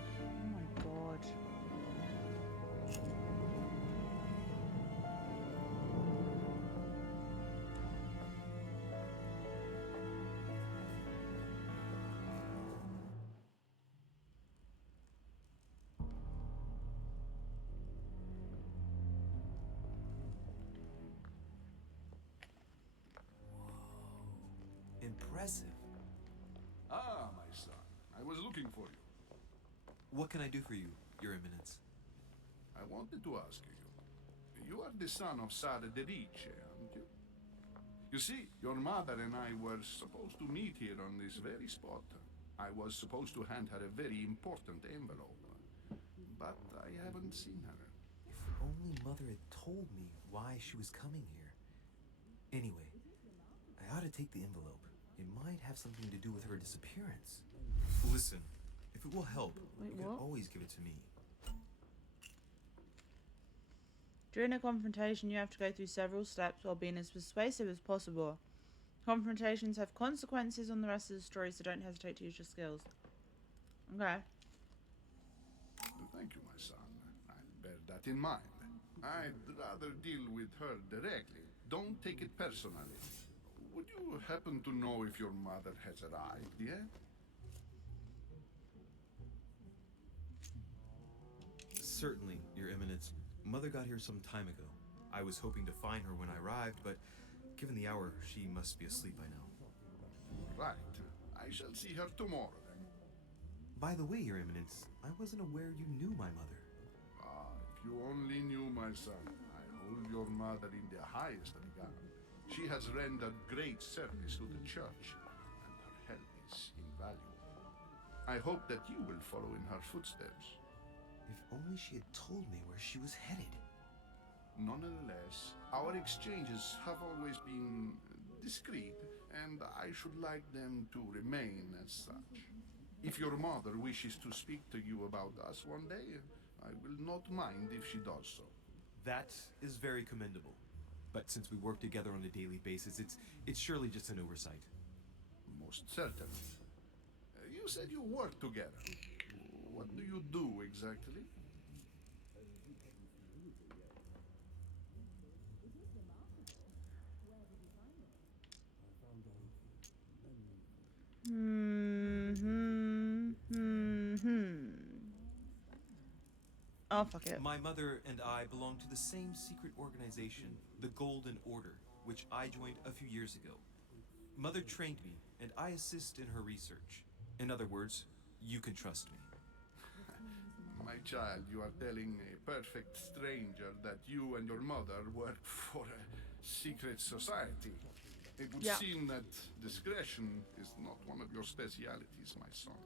Oh my god. Impressive. Ah, my son. I was looking for you. What can I do for you, Your Eminence? I wanted to ask you. You are the son of Sara de Riche, aren't you? You see, your mother and I were supposed to meet here on this very spot. I was supposed to hand her a very important envelope. But I haven't seen her. If only Mother had told me why she was coming here. Anyway, I ought to take the envelope. It might have something to do with her disappearance. Listen, if it will help, Wait, you can what? always give it to me. During a confrontation, you have to go through several steps while being as persuasive as possible. Confrontations have consequences on the rest of the story, so don't hesitate to use your skills. Okay. Thank you, my son. I'll bear that in mind. I'd rather deal with her directly. Don't take it personally. Would you happen to know if your mother has arrived yet? Certainly, Your Eminence. Mother got here some time ago. I was hoping to find her when I arrived, but given the hour, she must be asleep by now. Right. I shall see her tomorrow then. By the way, Your Eminence, I wasn't aware you knew my mother. Ah, if you only knew, my son. I hold your mother in the highest regard. She has rendered great service to the church, and her help is invaluable. I hope that you will follow in her footsteps. If only she had told me where she was headed. Nonetheless, our exchanges have always been discreet, and I should like them to remain as such. If your mother wishes to speak to you about us one day, I will not mind if she does so. That is very commendable. But since we work together on a daily basis, it's surely just an oversight. Most certainly. You said you work together. What do you do exactly? Oh, fuck it. My mother and I belong to the same secret organization, the Golden Order, which I joined a few years ago. Mother trained me, and I assist in her research. In other words, you can trust me. My child, you are telling a perfect stranger that you and your mother work for a secret society. It would Yeah. seem that discretion is not one of your specialities, my son.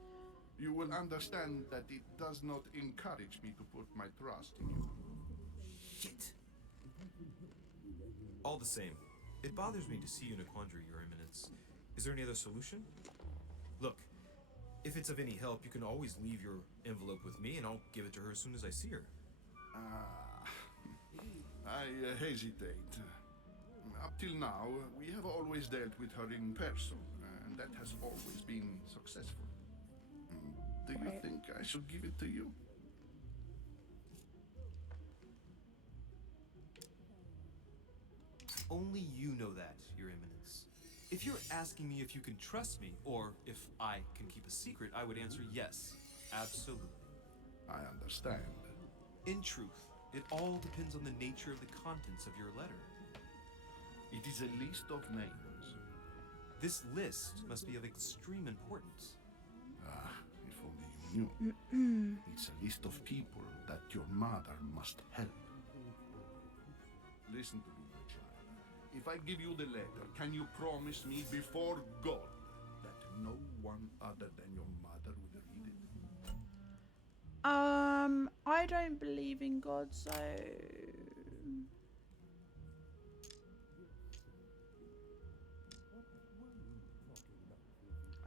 You will understand that it does not encourage me to put my trust in you. Shit. All the same, it bothers me to see you in a quandary, Your Eminence. Is there any other solution? Look, if it's of any help, you can always leave your envelope with me, and I'll give it to her as soon as I see her. Ah, I hesitate. Till now, we have always dealt with her in person, and that has always been successful. Do you Right. think I should give it to you? Only you know that, Your Eminence. If you're asking me if you can trust me, or if I can keep a secret, I would answer yes, absolutely. I understand. In truth, it all depends on the nature of the contents of your letter. It is a list of names. This list must be of extreme importance. Ah, if only you knew. It's a list of people that your mother must help. Listen to me, my child. If I give you the letter, can you promise me before God that no one other than your mother will read it? I don't believe in God, so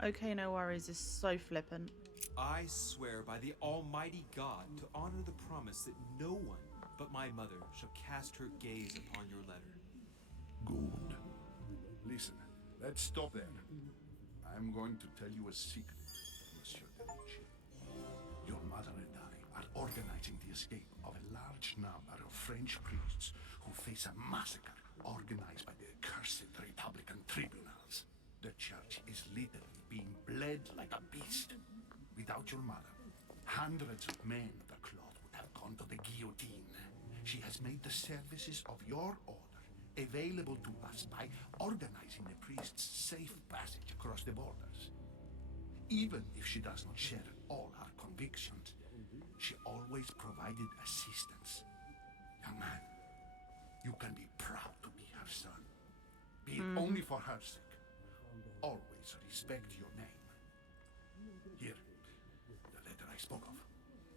okay, no worries. It's so flippant. I swear by the Almighty God to honor the promise that no one but my mother shall cast her gaze upon your letter. Good. Listen, let's stop there. I'm going to tell you a secret, Monsieur Deniche. Your mother and I are organizing the escape of a large number of French priests who face a massacre organized by the accursed Republican tribunals. The church is literally being bled like a beast. Without your mother, hundreds of men of the cloth would have gone to the guillotine. She has made the services of your order available to us by organizing the priest's safe passage across the borders. Even if she does not share all our convictions, she always provided assistance. Young man, you can be proud to be her son. Be it only for her sake. Always respect your name. Here, the letter I spoke of.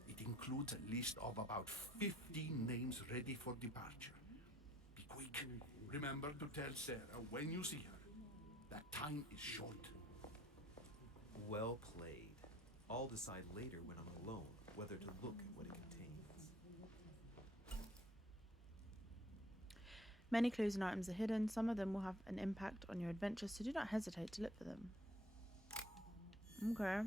It includes a list of about 15 names ready for departure. Be quick. Remember to tell Sarah when you see her that time is short. Well played. I'll decide later when I'm alone whether to look at what it contains. Many clues and items are hidden. Some of them will have an impact on your adventure, so do not hesitate to look for them. Okay.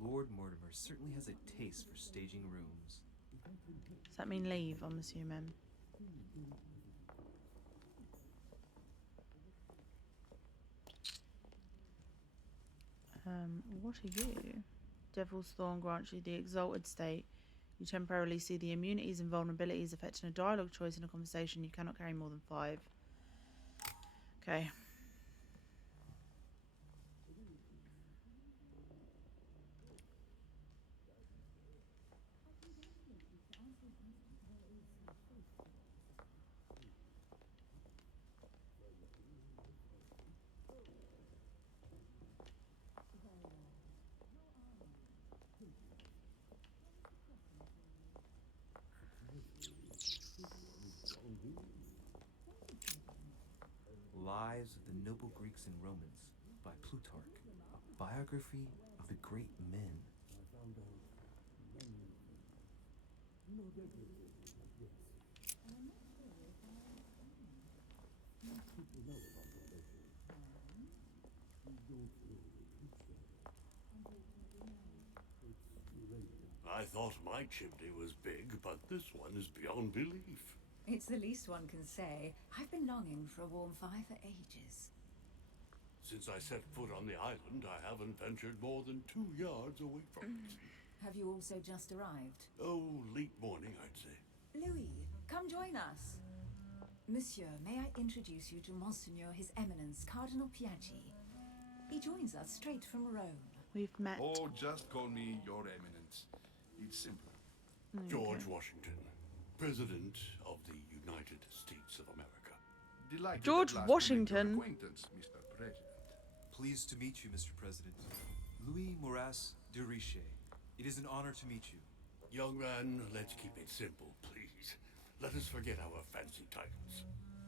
Lord Mortimer certainly has a taste for staging rooms. Does that mean leave, I'm assuming? What are you? Devil's Thorn grants you the exalted state. You temporarily see the immunities and vulnerabilities affecting a dialogue choice in a conversation. You cannot carry more than 5. Okay. Lives of the Noble Greeks and Romans by Plutarch, a biography of the great men. I thought my chimney was big, but this one is beyond belief. It's the least one can say. I've been longing for a warm fire for ages. Since I set foot on the island, I haven't ventured more than 2 yards away from it. Have you also just arrived? Oh, late morning, I'd say. Louis, come join us. Monsieur, may I introduce you to Monseigneur His Eminence Cardinal Piaggi? He joins us straight from Rome. We've met. Oh, just call me Your Eminence. It's simple. George Washington, President of the United States of America. Delighted George at last to make your Washington. acquaintance, Mr. President. Pleased to meet you, Mr. President. Louis Moras de Riche. It is an honor to meet you. Young man, let's keep it simple, please. Let us forget our fancy titles.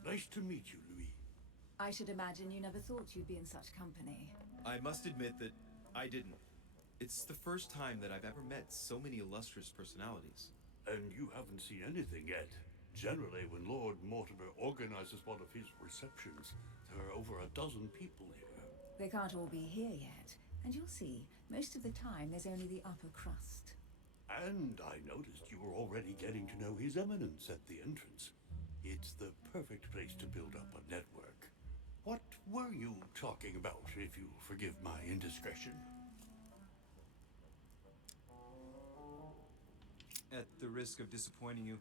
Nice to meet you, Louis. I should imagine you never thought you'd be in such company. I must admit that I didn't. It's the first time that I've ever met so many illustrious personalities. And you haven't seen anything yet. Generally, when Lord Mortimer organizes one of his receptions, there are over a dozen people here. They can't all be here yet, and you'll see, most of the time there's only the upper crust. And I noticed you were already getting to know His Eminence at the entrance. It's the perfect place to build up a network. What were you talking about, if you forgive my indiscretion? At the risk of disappointing you,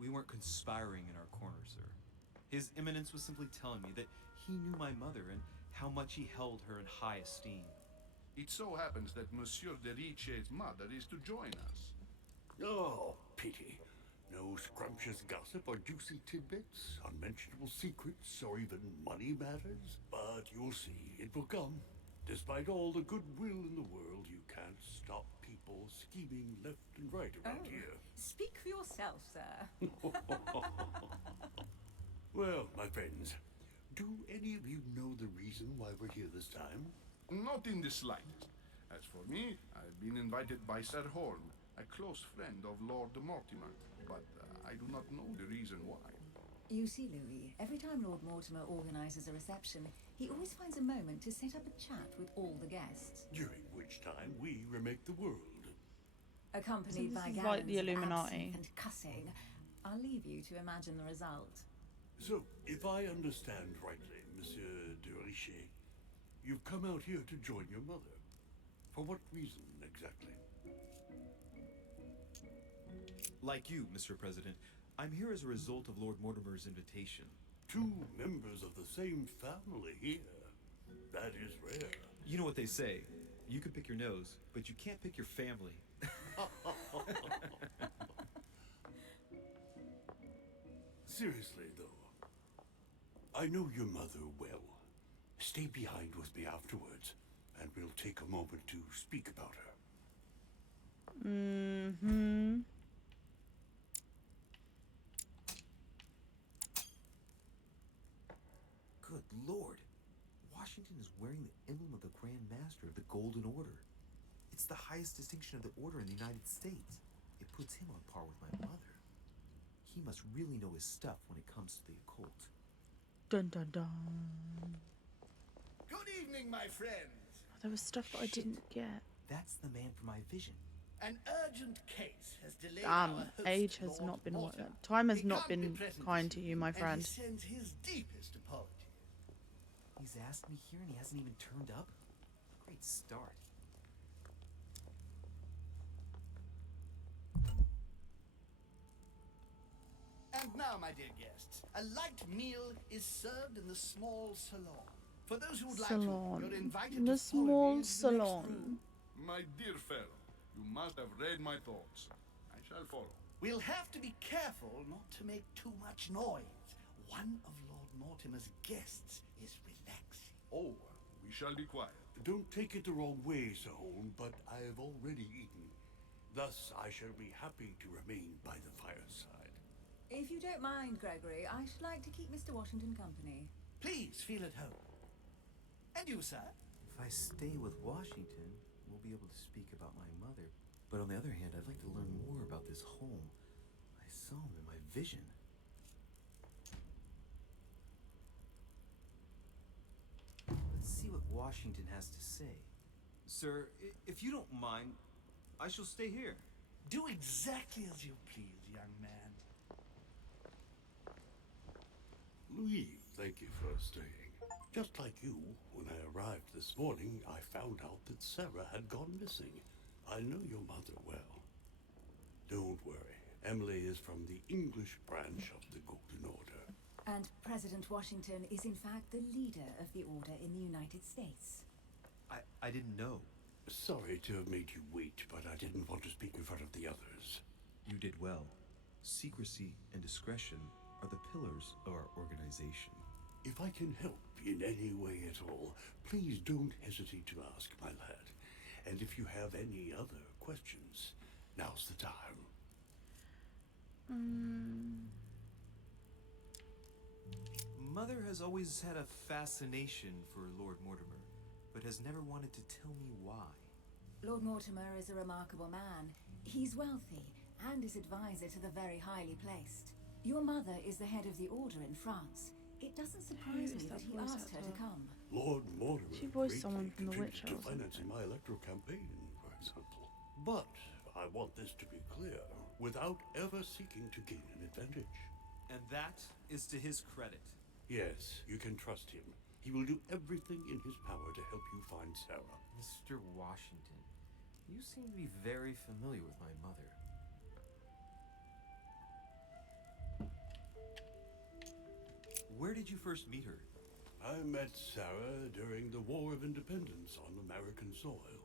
we weren't conspiring in our corner, sir. His Eminence was simply telling me that he knew my mother and how much he held her in high esteem. It so happens that Monsieur de Riche's mother is to join us. Oh, pity. No scrumptious gossip or juicy tidbits, unmentionable secrets, or even money matters. But you'll see, it will come. Despite all the goodwill in the world, you can't stop people scheming left and right around here. Speak for yourself, sir. Well, my friends, do any of you know the reason why we're here this time? Not in the slightest. As for me, I've been invited by Sir Horn, a close friend of Lord Mortimer, but I do not know the reason why. You see, Louis, every time Lord Mortimer organizes a reception, he always finds a moment to set up a chat with all the guests. During which time we remake the world. Accompanied by is gallons like the of Illuminati. absinthe and cussing. I'll leave you to imagine the result. So, if I understand rightly, Monsieur de Richet, you've come out here to join your mother. For what reason, exactly? Like you, Mr. President, I'm here as a result of Lord Mortimer's invitation. 2 members of the same family here. That is rare. You know what they say. You can pick your nose, but you can't pick your family. Seriously, though, I know your mother well. Stay behind with me afterwards, and we'll take a moment to speak about her. Mm-hmm. Good Lord. Washington is wearing the emblem of the Grand Master of the Golden Order. It's the highest distinction of the Order in the United States. It puts him on par with my mother. He must really know his stuff when it comes to the occult. Dun dun dun. Good evening, my friends. There was stuff that I didn't get. That's the man from my vision. An urgent case has delayed Damn, our host, age has Lord not been Mortimer. time has He not can't be been present kind this to you, evening, my and friend. he sends his deepest apologies. He's asked me here and he hasn't even turned up? Great start. And now, my dear guests, a light meal is served in the small salon. For those who would like to, Salon. you're invited The to follow small me into the next salon. room. My dear fellow, you must have read my thoughts. I shall follow. We'll have to be careful not to make too much noise. One of Lord Mortimer's guests is relaxing. Oh, we shall be quiet. Don't take it the wrong way, Sir Holm, but I have already eaten. Thus, I shall be happy to remain by the fireside. If you don't mind, Gregory, I should like to keep Mr. Washington company. Please feel at home. And you, sir? If I stay with Washington, we'll be able to speak about my mother. But on the other hand, I'd like to learn more about this home. I saw him in my vision. Let's see what Washington has to say. Sir, if you don't mind, I shall stay here. Do exactly as you please, young man. Louis, thank you for staying. Just like you, when I arrived this morning, I found out that Sarah had gone missing. I know your mother well. Don't worry. Emily is from the English branch of the Golden Order. And President Washington is in fact the leader of the Order in the United States. I didn't know. Sorry to have made you wait, but I didn't want to speak in front of the others. You did well. Secrecy and discretion are the pillars of our organization. If I can help in any way at all, please don't hesitate to ask, my lad. And if you have any other questions, now's the time. Mother has always had a fascination for Lord Mortimer, but has never wanted to tell me why. Lord Mortimer is a remarkable man. He's wealthy and is advisor to the very highly placed. Your mother is the head of the Order in France. It doesn't surprise me that he asked her to come. Lord Mortimer She voiced greatly someone from The contributed Witcher to or something. financing my electoral campaign, for example. But I want this to be clear, without ever seeking to gain an advantage. And that is to his credit. Yes, you can trust him. He will do everything in his power to help you find Sarah. Mr. Washington, you seem to be very familiar with my mother. Where did you first meet her? I met Sarah during the War of Independence on American soil.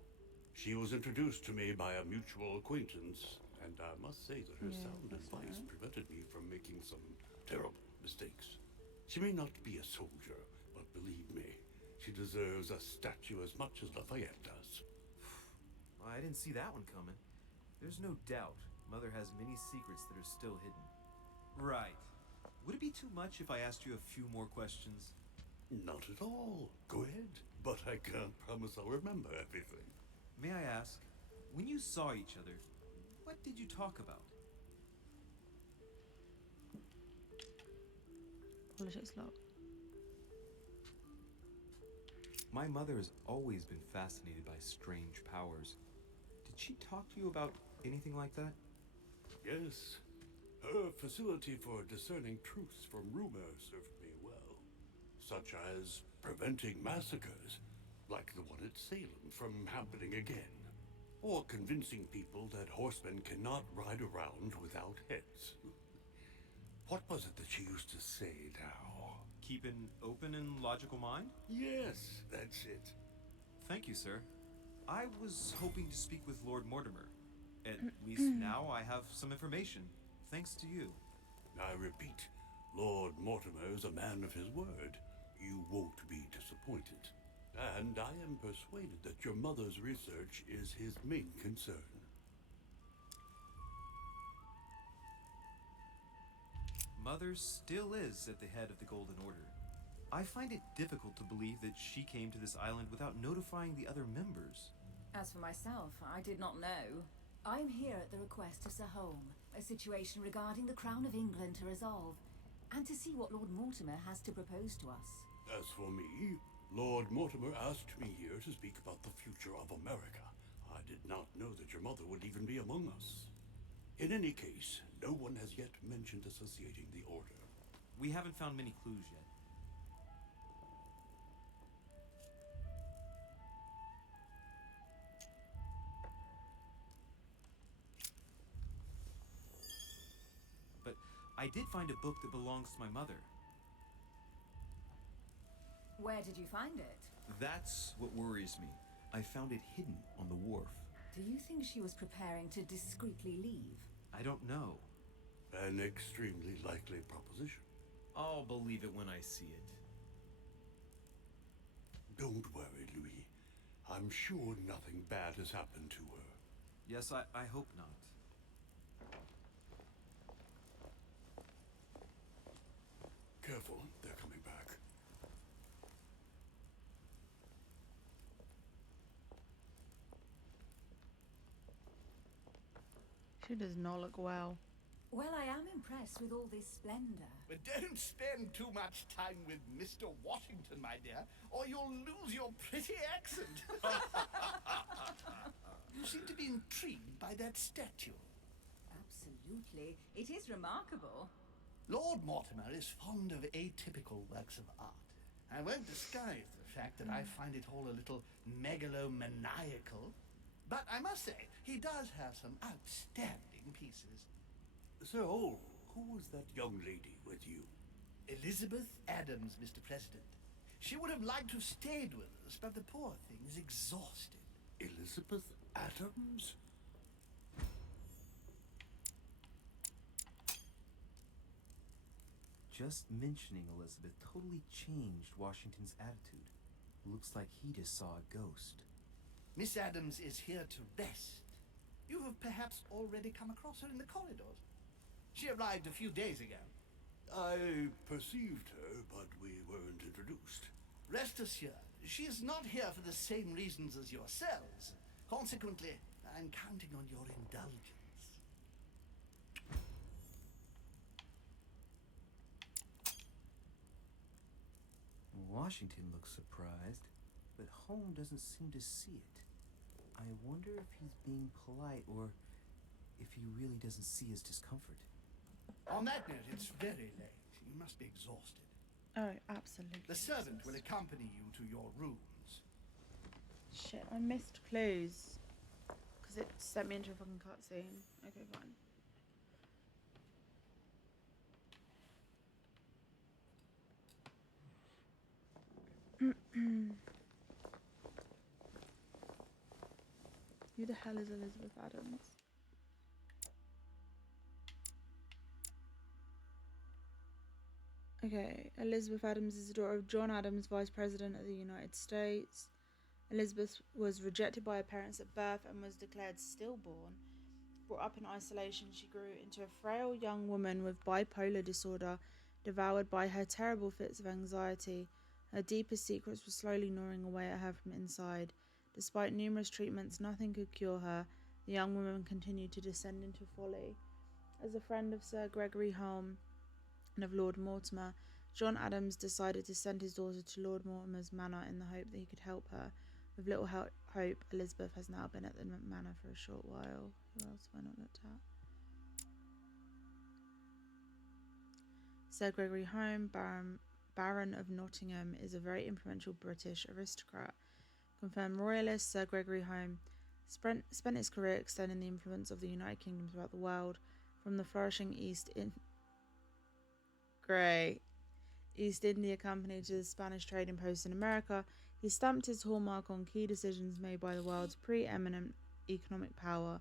She was introduced to me by a mutual acquaintance, and I must say that her sound advice prevented me from making some terrible mistakes. She may not be a soldier, but believe me, she deserves a statue as much as Lafayette does. I didn't see that one coming. There's no doubt Mother has many secrets that are still hidden. Right. Would it be too much if I asked you a few more questions? Not at all. Go ahead. But I can't promise I'll remember everything. May I ask, when you saw each other, what did you talk about? Politics log. My mother has always been fascinated by strange powers. Did she talk to you about anything like that? Yes. Her facility for discerning truths from rumor served me well. Such as preventing massacres, like the one at Salem, from happening again. Or convincing people that horsemen cannot ride around without heads. What was it that she used to say now? Keep an open and logical mind? Yes, that's it. Thank you, sir. I was hoping to speak with Lord Mortimer. At least now I have some information, thanks to you. I repeat, Lord Mortimer is a man of his word. You won't be disappointed. And I am persuaded that your mother's research is his main concern. Mother still is at the head of the Golden Order. I find it difficult to believe that she came to this island without notifying the other members. As for myself, I did not know. I am here at the request of Sir Home, a situation regarding the Crown of England to resolve, and to see what Lord Mortimer has to propose to us. As for me, Lord Mortimer asked me here to speak about the future of America. I did not know that your mother would even be among us. In any case, no one has yet mentioned associating the Order. We haven't found many clues yet. But I did find a book that belongs to my mother. Where did you find it? That's what worries me. I found it hidden on the wharf. Do you think she was preparing to discreetly leave? I don't know. An extremely likely proposition. I'll believe it when I see it. Don't worry, Louis. I'm sure nothing bad has happened to her. Yes, I hope not. Careful, they're coming back. She does not look well. Well, I am impressed with all this splendor. But don't spend too much time with Mr. Washington, my dear, or you'll lose your pretty accent. You seem to be intrigued by that statue. Absolutely. It is remarkable. Lord Mortimer is fond of atypical works of art. I won't disguise the fact that I find it all a little megalomaniacal. But I must say, he does have some outstanding pieces. Sir Hole, who was that young lady with you? Elizabeth Adams, Mr. President. She would have liked to have stayed with us, but the poor thing is exhausted. Elizabeth Adams? Just mentioning Elizabeth totally changed Washington's attitude. Looks like he just saw a ghost. Miss Adams is here to rest. You have perhaps already come across her in the corridors. She arrived a few days ago. I perceived her, but we weren't introduced. Rest assured, she is not here for the same reasons as yourselves. Consequently, I'm counting on your indulgence. Washington looks surprised, but Home doesn't seem to see it. I wonder if he's being polite or if he really doesn't see his discomfort. On that note, it's very late. You must be exhausted. Oh, absolutely. The servant will accompany you to your rooms. Shit, I missed clues. Because it sent me into a fucking cutscene. Okay, fine. Who the hell is Elizabeth Adams? Okay, Elizabeth Adams is the daughter of John Adams, Vice President of the United States. Elizabeth was rejected by her parents at birth and was declared stillborn. Brought up in isolation, she grew into a frail young woman with bipolar disorder, devoured by her terrible fits of anxiety. Her deepest secrets were slowly gnawing away at her from inside. Despite numerous treatments, nothing could cure her. The young woman continued to descend into folly. As a friend of Sir Gregory Home and of Lord Mortimer, John Adams decided to send his daughter to Lord Mortimer's manor in the hope that he could help her. With little hope, Elizabeth has now been at the manor for a short while. Who else have I not looked at? Sir Gregory Home, Baron of Nottingham, is a very influential British aristocrat. Confirmed royalist, Sir Gregory Home spent his career extending the influence of the United Kingdom throughout the world, from the flourishing East India Company to the Spanish trading posts in America. He stamped his hallmark on key decisions made by the world's preeminent economic power.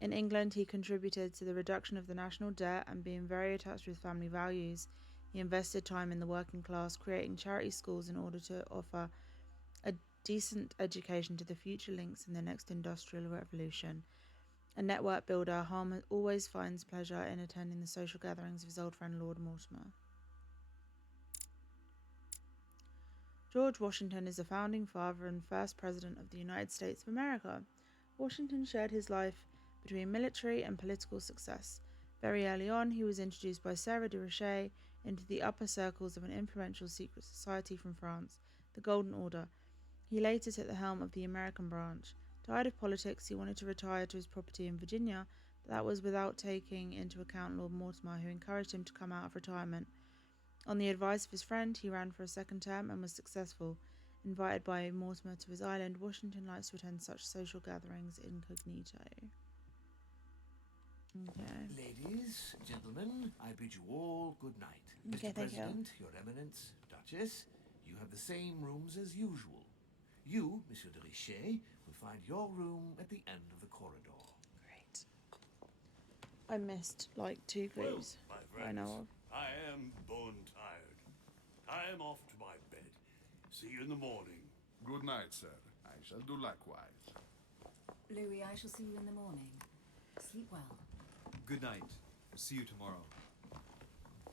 In England, he contributed to the reduction of the national debt, and being very attached to his family values, he invested time in the working class, creating charity schools in order to offer a decent education to the future links in the next industrial revolution. A network builder, Home always finds pleasure in attending the social gatherings of his old friend Lord Mortimer. George Washington is the founding father and first president of the United States of America. Washington shared his life between military and political success. Very early on, he was introduced by Sarah de Rocher into the upper circles of an influential secret society from France, the Golden Order. He later took the helm of the American branch. Tired of politics, he wanted to retire to his property in Virginia, but that was without taking into account Lord Mortimer, who encouraged him to come out of retirement. On the advice of his friend, he ran for a second term and was successful. Invited by Mortimer to his island, Washington likes to attend such social gatherings incognito. Okay. Ladies, gentlemen, I bid you all good night. Okay, Mr. thank you. President, Your Eminence, Duchess, you have the same rooms as usual. You, Monsieur de Richet, will find your room at the end of the corridor. Great. I missed like 2 clues. Well, my I friends, know of. I am bone tired. I am off to my bed. See you in the morning. Good night, sir. I shall do likewise. Louis, I shall see you in the morning. Sleep well. Good night. See you tomorrow.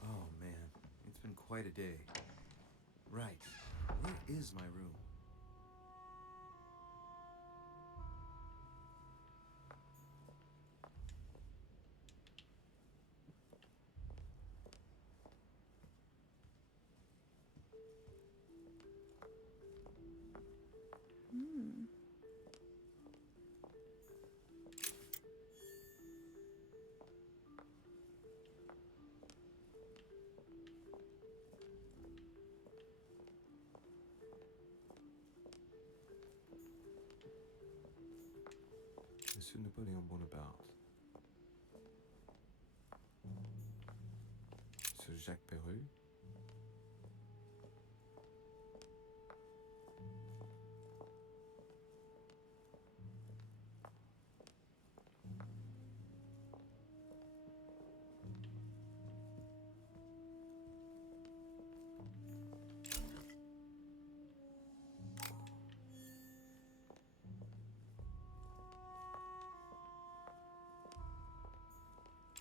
Oh man, it's been quite a day. Right. Where is my room? Monsieur Napoléon Bonaparte. Monsieur Jacques Perru.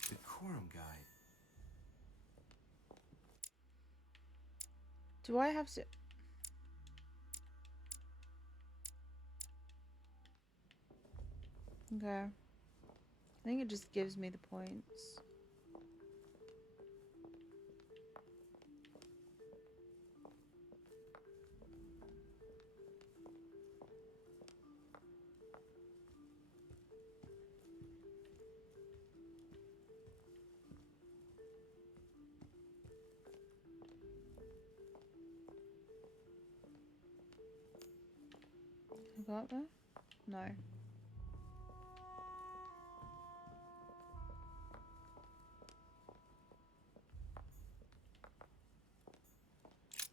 Decorum guide. Do I have to? Okay. I think it just gives me the points. I got that? No.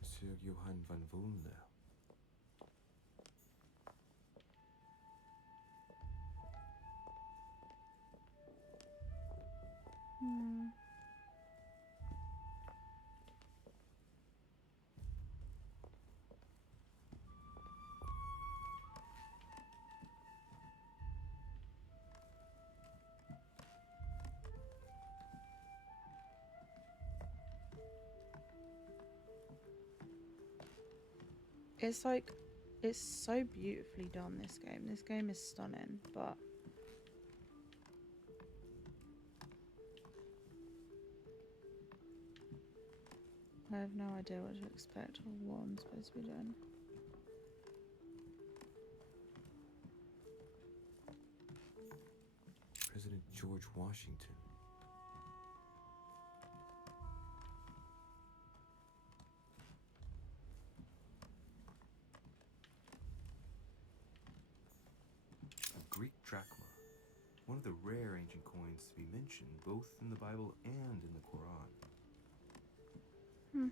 Sir Johann van Woonle. Hmm. It's like, it's so beautifully done, this game. This game is stunning, but I have no idea what to expect or what I'm supposed to be doing. President George Washington. A Greek drachma. One of the rare ancient coins to be mentioned both in the Bible and in the Quran. Hmm.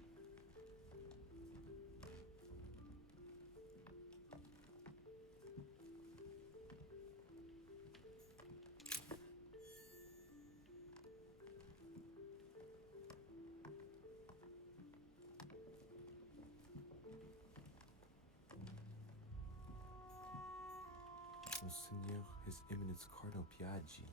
Monseigneur His Eminence Cardinal Piaggi.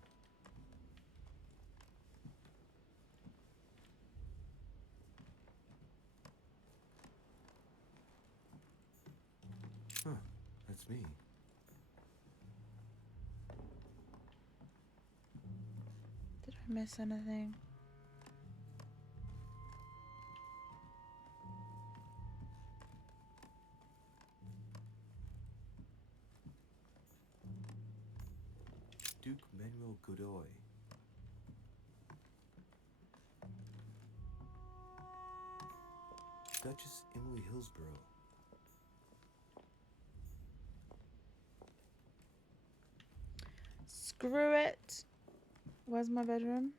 Huh, that's me. Did I miss anything? Duke Manuel Godoy. Duchess Emily Hillsborough. Screw it. Where's my bedroom?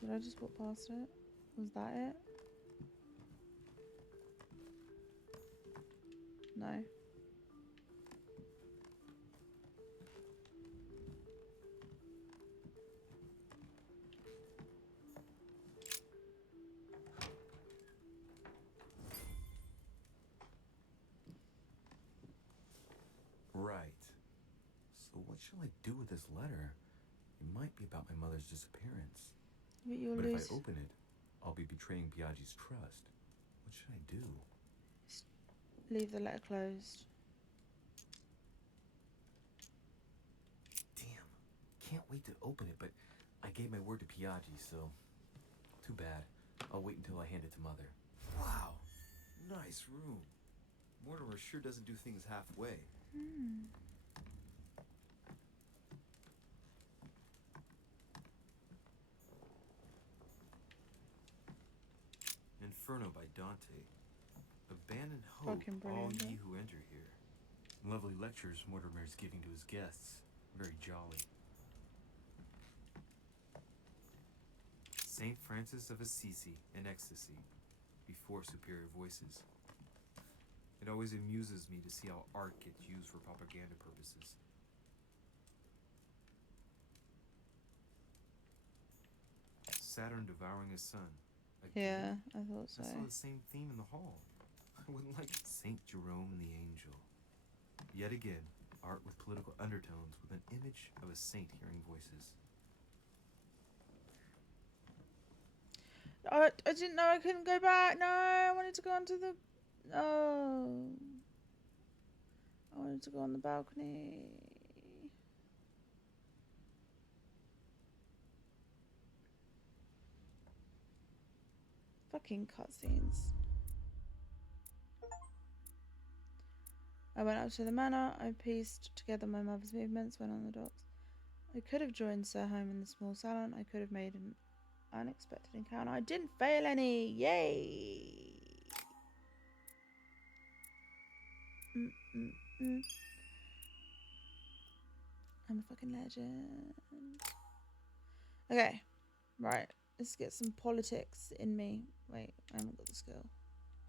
Did I just walk past it? Was that it? No. Right. So what shall I do with this letter? It might be about my mother's disappearance. But you'll But lose. if I open it, I'll be betraying Piaggi's trust. What should I do? Leave the letter closed. Damn. Can't wait to open it, but I gave my word to Piaggi, so... Too bad. I'll wait until I hand it to Mother. Wow. Nice room. Mortimer sure doesn't do things halfway. Hmm. Inferno by Dante. Abandon hope, Fucking all brilliant, ye though. who enter here. Lovely lectures Mortimer's giving to his guests. Very jolly. Saint Francis of Assisi in ecstasy, before superior voices. It always amuses me to see how art gets used for propaganda purposes. Saturn devouring his sun. Yeah, Again? I thought so. I saw the same theme in the hall. I wouldn't like Saint Jerome the Angel. Yet again, art with political undertones with an image of a saint hearing voices. I didn't know I couldn't go back. No, I wanted to go onto the... Oh. I wanted to go on the balcony. Fucking cutscenes. I went up to the manor. I pieced together my mother's movements, went on the docks. I could have joined Sir Home in the small salon. I could have made an unexpected encounter. I didn't fail any. Yay! I'm a fucking legend. Okay, right. Let's get some politics in me. Wait, I haven't got the skill.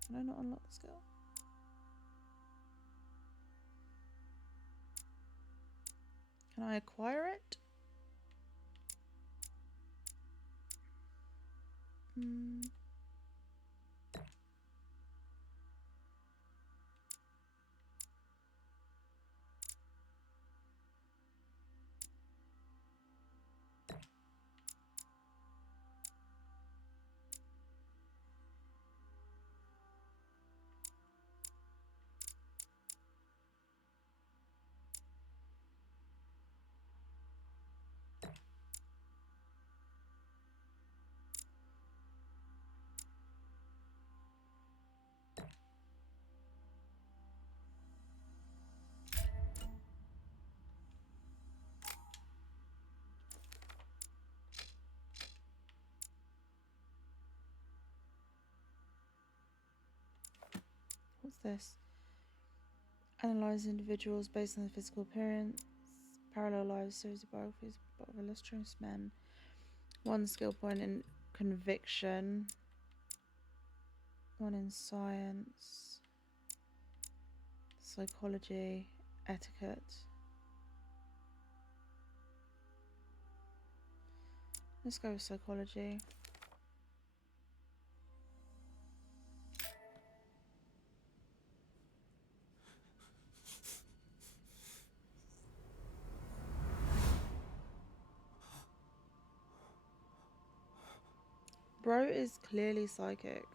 Can I not unlock the skill? Can I acquire it? What's this? Analyze individuals based on their physical appearance. Parallel lives, series of biographies of illustrious men. 1 skill point in conviction. 1 in science. Psychology. Etiquette. Let's go with psychology. Bro is clearly psychic.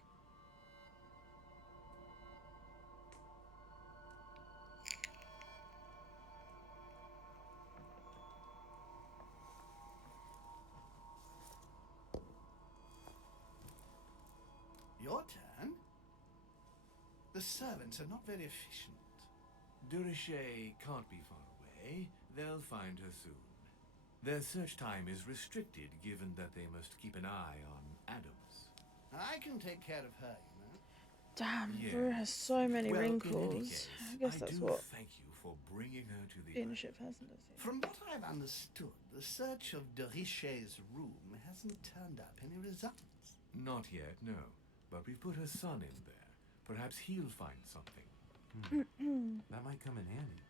Your turn? The servants are not very efficient. Durocher can't be far away. They'll find her soon. Their search time is restricted, given that they must keep an eye on Adams. I can take care of her, you know. Damn, Yeah. Bro has so many Well, in any wrinkles. case, I guess that's do what thank you for bringing her to the being a shit person does. From what I've understood, the search of de Richet's room hasn't turned up any results. Not yet, no. But we put her son in there. Perhaps he'll find something. That might come in handy.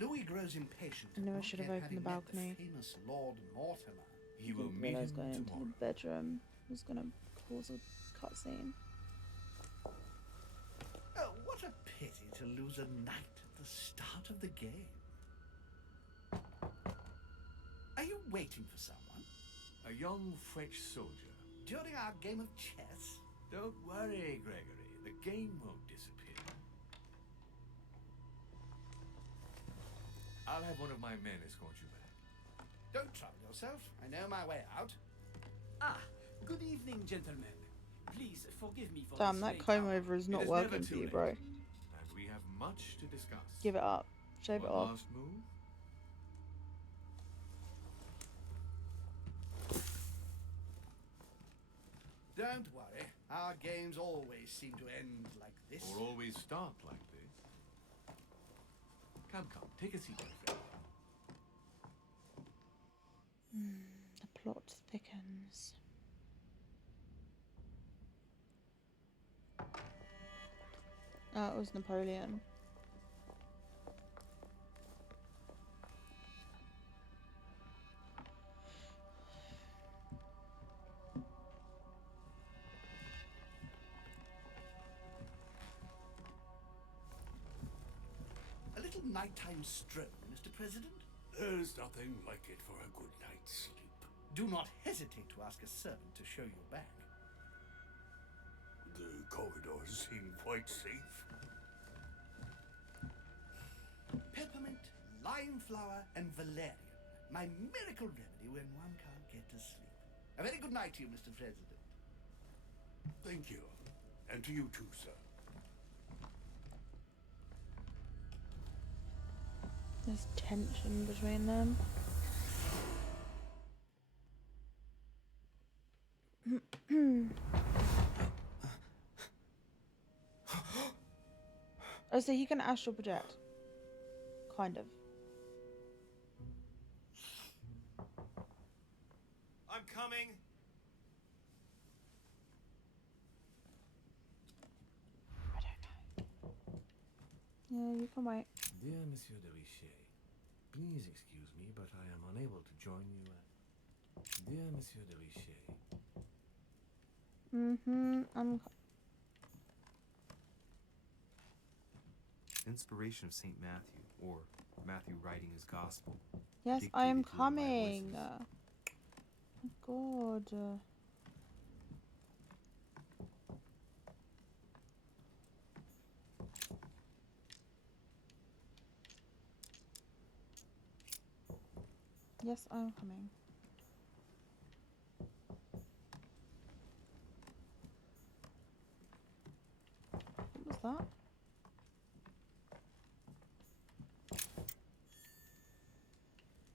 Louis grows impatient. I knew I at not should have yet opened the having met balcony. famous Lord Mortimer. He will Didn't meet realise him going into tomorrow. the bedroom was gonna cause a cutscene. Oh, what a pity to lose a knight at the start of the game. Are you waiting for someone? A young French soldier. During our game of chess? Don't worry, Gregory. The game won't disappear. I'll have one of my men escort you back. Don't trouble yourself. I know my way out. Ah, good evening, gentlemen. Please forgive me for Damn, this that late comb hour. over is not is working never for too you, late. bro. And we have much to discuss. Give it up. Shave it One off. last move? Don't worry. Our games always seem to end like this. Or always start like this. Come, take a seat, my friend. The plot thickens. Oh, it was Napoleon. A little nighttime stroll, Mr. President? There's nothing like it for a good night's sleep. Do not hesitate to ask a servant to show you back. The corridors seem quite safe. Peppermint, lime flower, and valerian. My miracle remedy when one can't get to sleep. A very good night to you, Mr. President. Thank you. And to you too, sir. There's tension between them. Oh, so he can astral project. Kind of. I'm coming. I don't know. Yeah, you can wait. Dear Monsieur de Richet, please excuse me, but I am unable to join you at... Dear Monsieur de Richet. Inspiration of Saint Matthew, or Matthew writing his gospel. Yes, I am dictated to him by coming. voices. Oh, God. Yes, I am coming. What was that?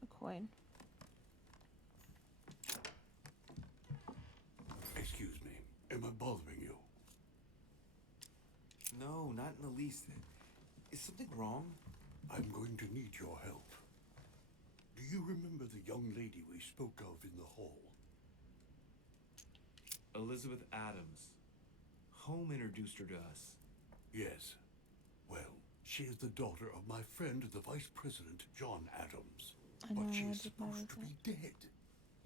A coin. Excuse me. Am I bothering you? No, not in the least. Is something wrong? I'm going to need your help. Do you remember the young lady we spoke of in the hall? Elizabeth Adams. Home introduced her to us. Yes. Well, she is the daughter of my friend, the Vice President, John Adams. I know, But she I is did notice supposed to be dead.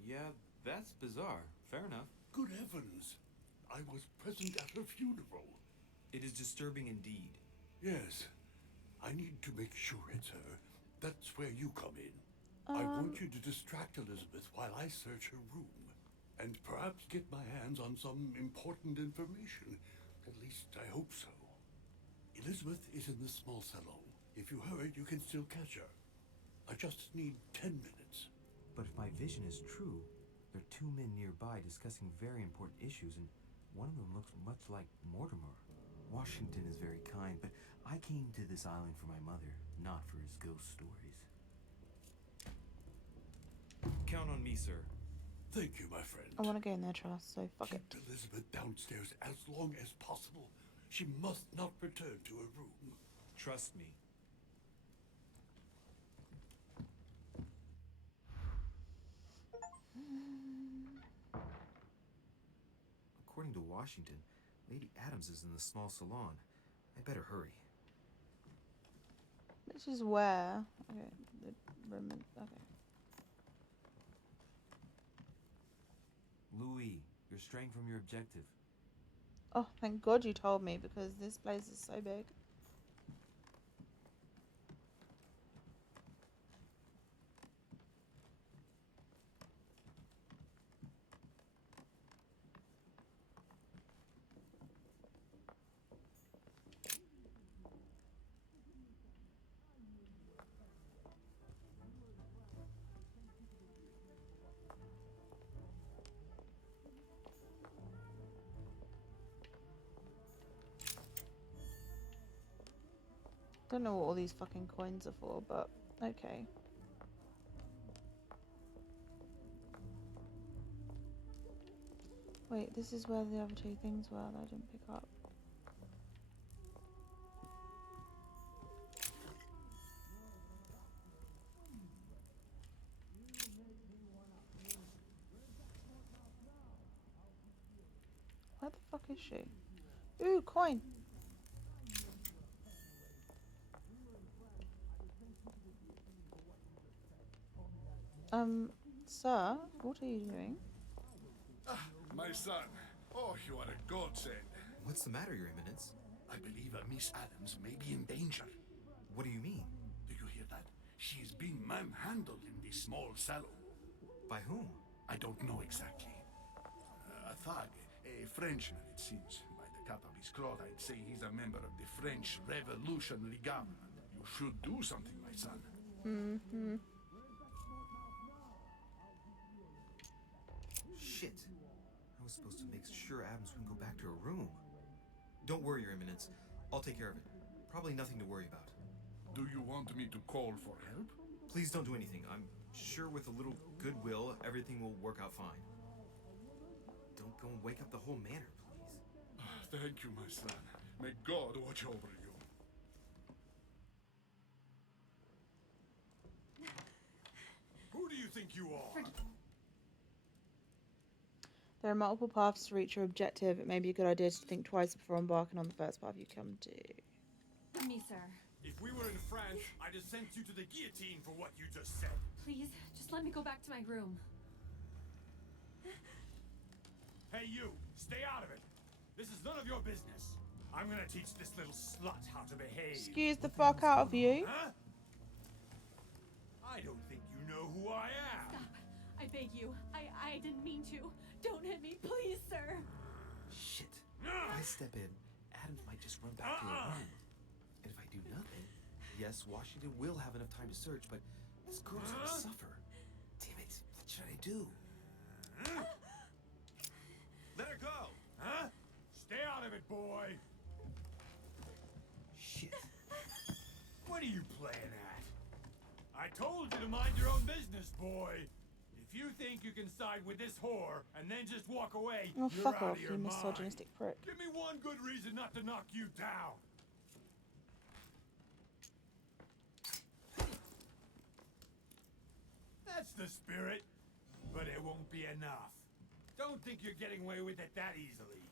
Yeah, that's bizarre. Fair enough. Good heavens! I was present at her funeral. It is disturbing indeed. Yes. I need to make sure it's her. That's where you come in. I want you to distract Elizabeth while I search her room. And perhaps get my hands on some important information. At least I hope so. Elizabeth is in the small salon. If you hurry, you can still catch her. I just need 10 minutes. But if my vision is true, there are two men nearby discussing very important issues, and one of them looks much like Mortimer. Washington is very kind, but I came to this island for my mother, not for his ghost stories. Count on me, sir. Thank you, my friend. I want to go in their trust, so fuck it. Keep Elizabeth downstairs as long as possible. She must not return to her room. Trust me. According to Washington, Lady Adams is in the small salon. I better hurry. This is where. Okay, the room. Okay. Louis, you're straying from your objective. Oh, thank God you told me, because this place is so big. Don't know what all these fucking coins are for, but okay. Wait, this is where the other two things were that I didn't pick up. Where the fuck is she? Ooh, coin! Sir, what are you doing? Ah, my son. Oh, you are a godsend. What's the matter, Your Eminence? I believe Miss Adams may be in danger. What do you mean? Do you hear that? She is being manhandled in the small salon. By whom? I don't know exactly. A thug, a Frenchman, it seems, by the cut of his throat, I'd say he's a member of the French Revolutionary Government. You should do something, my son. Mm-hmm. Shit. I was supposed to make sure Adams wouldn't go back to her room. Don't worry, Your Eminence. I'll take care of it. Probably nothing to worry about. Do you want me to call for help? Please don't do anything. I'm sure with a little goodwill, everything will work out fine. Don't go and wake up the whole manor, please. Thank you, my son. May God watch over you. Who do you think you are? There are multiple paths to reach your objective. It may be a good idea to think twice before embarking on the first path you come to. Me, sir. If we were in France, I'd have sent you to the guillotine for what you just said. Please, just let me go back to my room. Hey, you! Stay out of it! This is none of your business. I'm gonna teach this little slut how to behave. Excuse the fuck out of you. Huh? I don't think you know who I am. Stop. I beg you. I didn't mean to. Don't hit me, please, sir. Shit. If I step in, Adams might just run back to her room. And if I do nothing, yes, Washington will have enough time to search, but this girl's gonna suffer. Damn it, what should I do? Let her go! Huh? Stay out of it, boy! Shit. What are you playing at? I told you to mind your own business, boy! If you think you can side with this whore and then just walk away, Oh, you're fuck out off, of your you mind. misogynistic prick. Give me one good reason not to knock you down. That's the spirit, but it won't be enough. Don't think you're getting away with it that easily.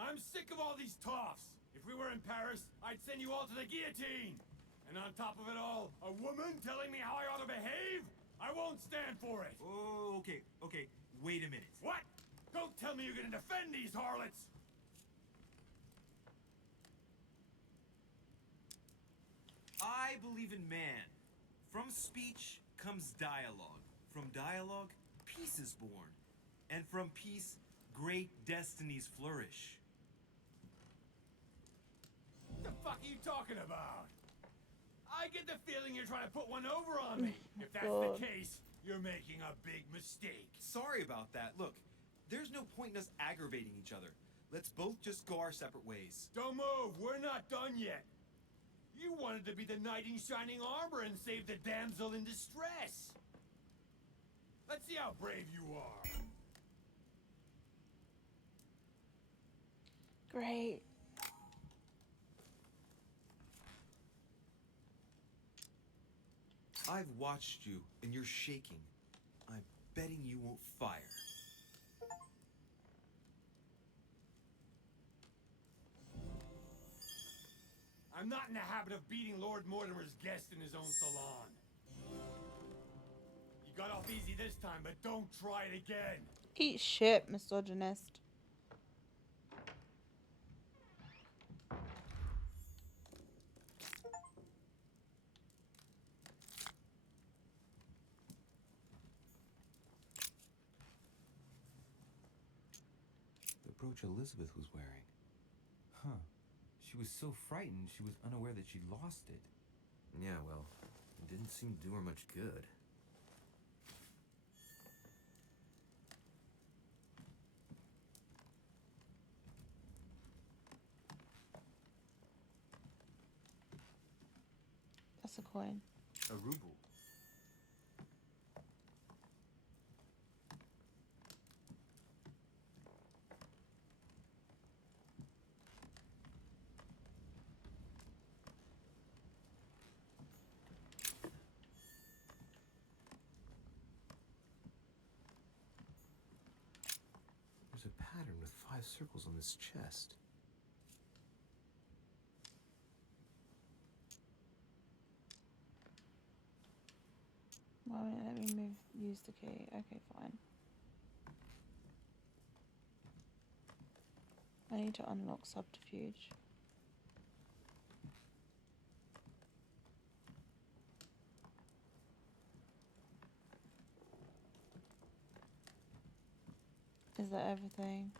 I'm sick of all these toffs. If we were in Paris, I'd send you all to the guillotine. And on top of it all, a woman telling me how I ought to behave? I won't stand for it. Oh, okay. Wait a minute. What? Don't tell me you're gonna defend these harlots. I believe in man. From speech comes dialogue. From dialogue, peace is born. And from peace, great destinies flourish. What the fuck are you talking about? I get the feeling you're trying to put one over on me. If that's the case, you're making a big mistake. Sorry about that. Look, there's no point in us aggravating each other. Let's both just go our separate ways. Don't move. We're not done yet. You wanted to be the knight in shining armor and save the damsel in distress. Let's see how brave you are. Great. I've watched you, and you're shaking. I'm betting you won't fire. I'm not in the habit of beating Lord Mortimer's guest in his own salon. You got off easy this time, but don't try it again. Eat shit, misogynist. The brooch Elizabeth was wearing. Huh. She was so frightened she was unaware that she'd lost it. Yeah, well, it didn't seem to do her much good. That's a coin. A ruble. There's a pattern with 5 circles on this chest. Well, let me use the key. Okay, fine. I need to unlock subterfuge. Is that everything?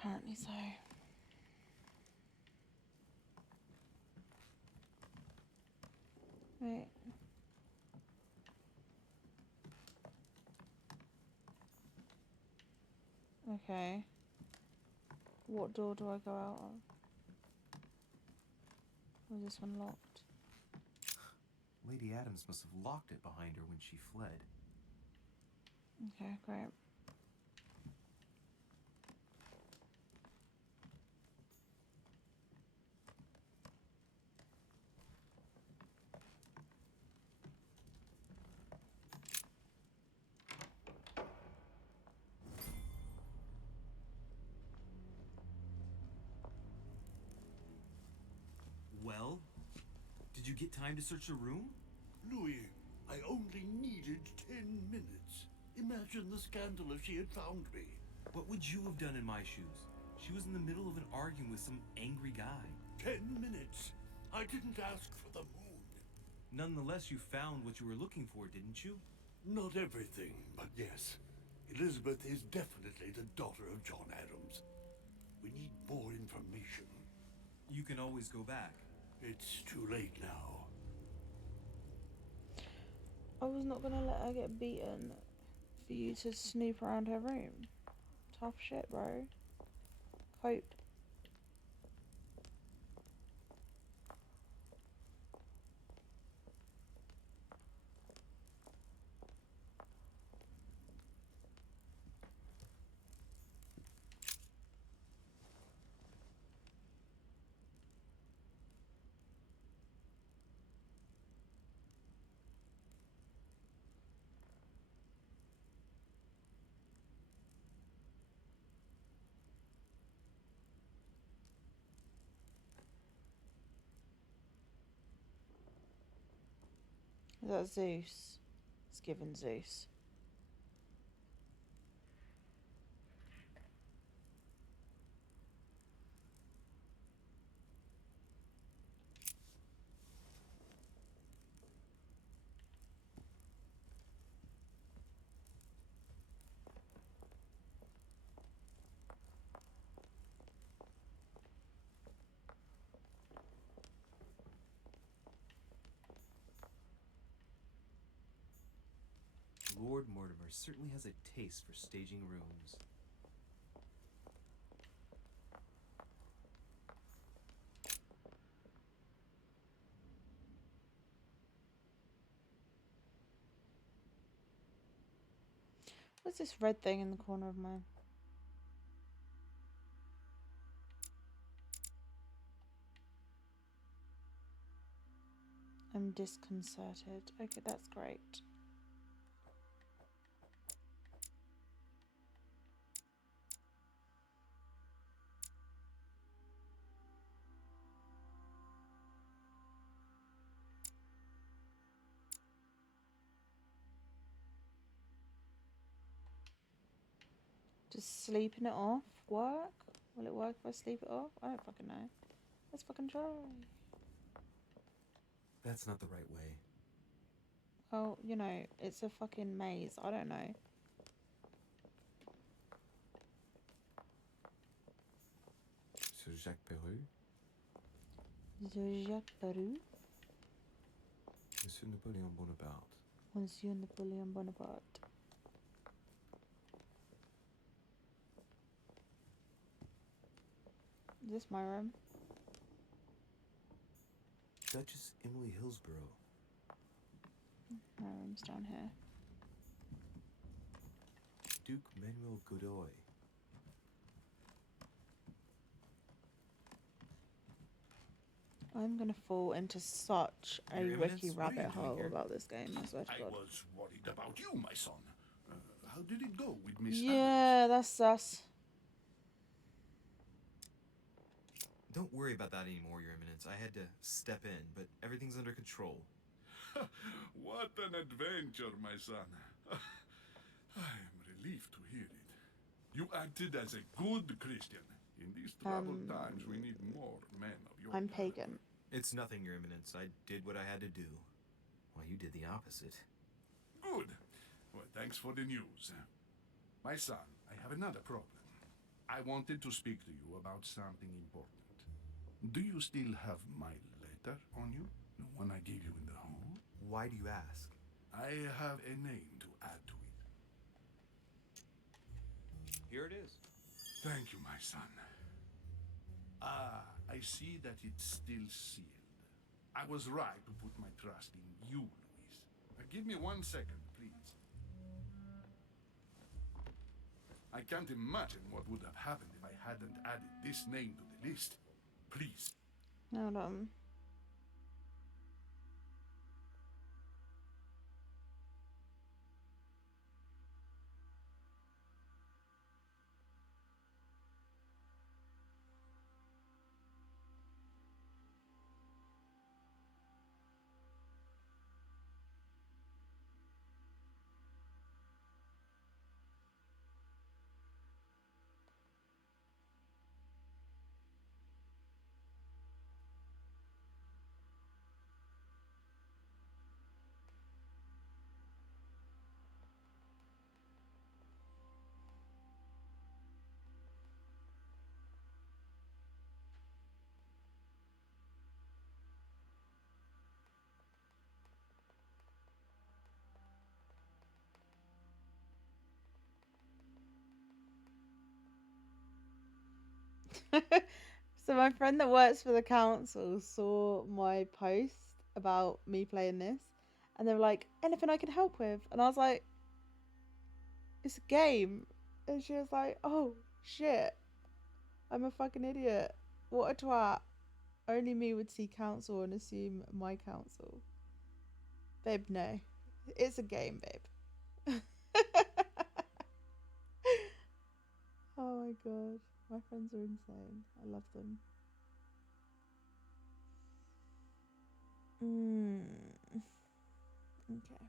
Apparently so. Wait. Okay. What door do I go out of? Or is this one locked? Lady Adams must have locked it behind her when she fled. Okay, great. Well, did you get time to search the room? Louis, I only needed 10 minutes. Imagine the scandal if she had found me. What would you have done in my shoes? She was in the middle of an argument with some angry guy. 10 minutes? I didn't ask for the moon. Nonetheless, you found what you were looking for, didn't you? Not everything, but yes. Elizabeth is definitely the daughter of John Adams. We need more information. You can always go back. It's too late now. I was not gonna let her get beaten for you to snoop around her room. Tough shit, bro. Cope. Is that Zeus? It's given Zeus. Lord Mortimer certainly has a taste for staging rooms. What's this red thing in the corner of mine? I'm disconcerted. Okay, that's great. Just sleeping it off work? Will it work if I sleep it off? I don't fucking know. Let's fucking try. That's not the right way. Well, you know, it's a fucking maze. I don't know. Sir Jacques Peru? Sir Jacques Peru? Monsieur Napoleon Bonaparte. Monsieur Napoleon Bonaparte. Is this my room? Duchess Emily Hillsborough. My room's down here. Duke Manuel Godoy. I'm gonna fall into such a Your wiki Eminence, what are you rabbit doing hole here? about this game, I swear to I God. was worried about you, my son. How did it go with Miss Yeah, that's sus. Don't worry about that anymore, Your Eminence. I had to step in, but everything's under control. What an adventure, my son. I am relieved to hear it. You acted as a good Christian. In these troubled times, we need more men of your I'm character. pagan. It's nothing, Your Eminence. I did what I had to do. Well, you did the opposite. Good. Well, thanks for the news. My son, I have another problem. I wanted to speak to you about something important. Do you still have my letter on you? The one I gave you in the hall? Why do you ask? I have a name to add to it. Here it is. Thank you, my son. Ah, I see that it's still sealed. I was right to put my trust in you, Louise. Give me 1 second, please. I can't imagine what would have happened if I hadn't added this name to the list. Please. Hold on. So my friend that works for the council saw my post about me playing this, and they were like, anything I can help with? And I was like, it's a game. And she was like, oh shit, I'm a fucking idiot. What a twat. Only me would see council and assume my council. Babe, no. It's a game, babe. Oh my god. My friends are insane. I love them. Okay.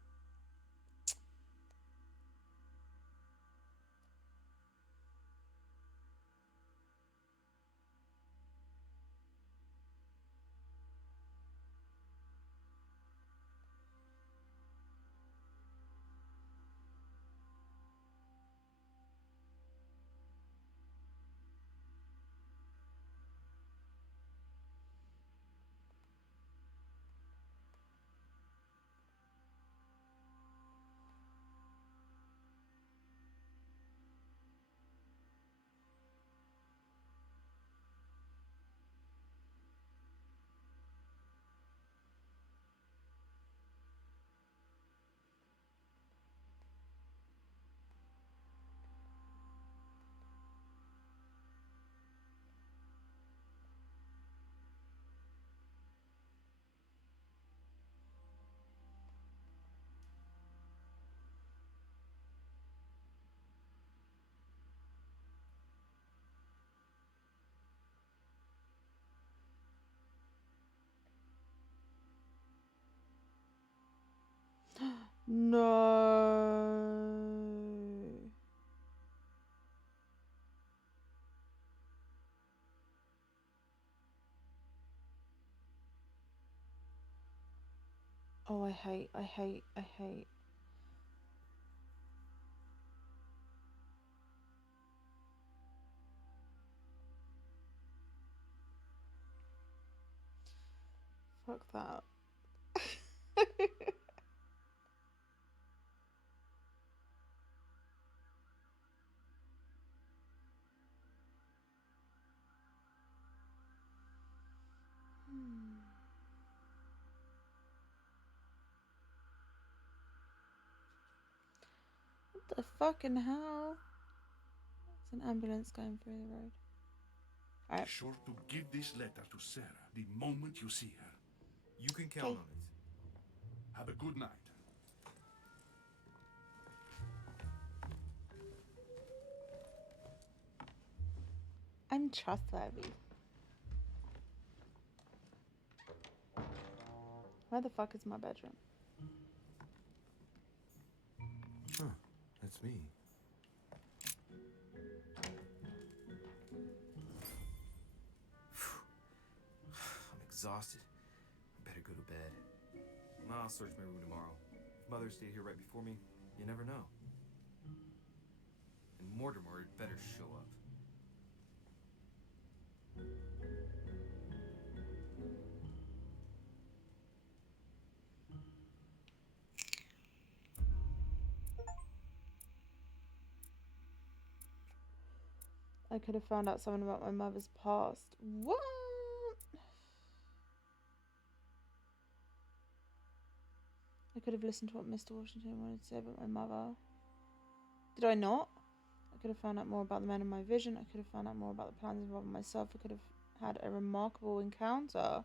No. Oh, I hate. Fuck that. What the fucking hell? It's an ambulance going through the road. Be sure to give this letter to Sarah the moment you see her. You can count on it. Have a good night. I'm trustworthy. Where the fuck is my bedroom? Huh, that's me. I'm exhausted. I better go to bed. I'll search my room tomorrow. If Mother stayed here right before me, you never know. And Mortimer had better show up. I could have found out something about my mother's past. What? I could have listened to what Mr. Washington wanted to say about my mother. Did I not? I could have found out more about the men in my vision. I could have found out more about the plans involving myself. I could have had a remarkable encounter.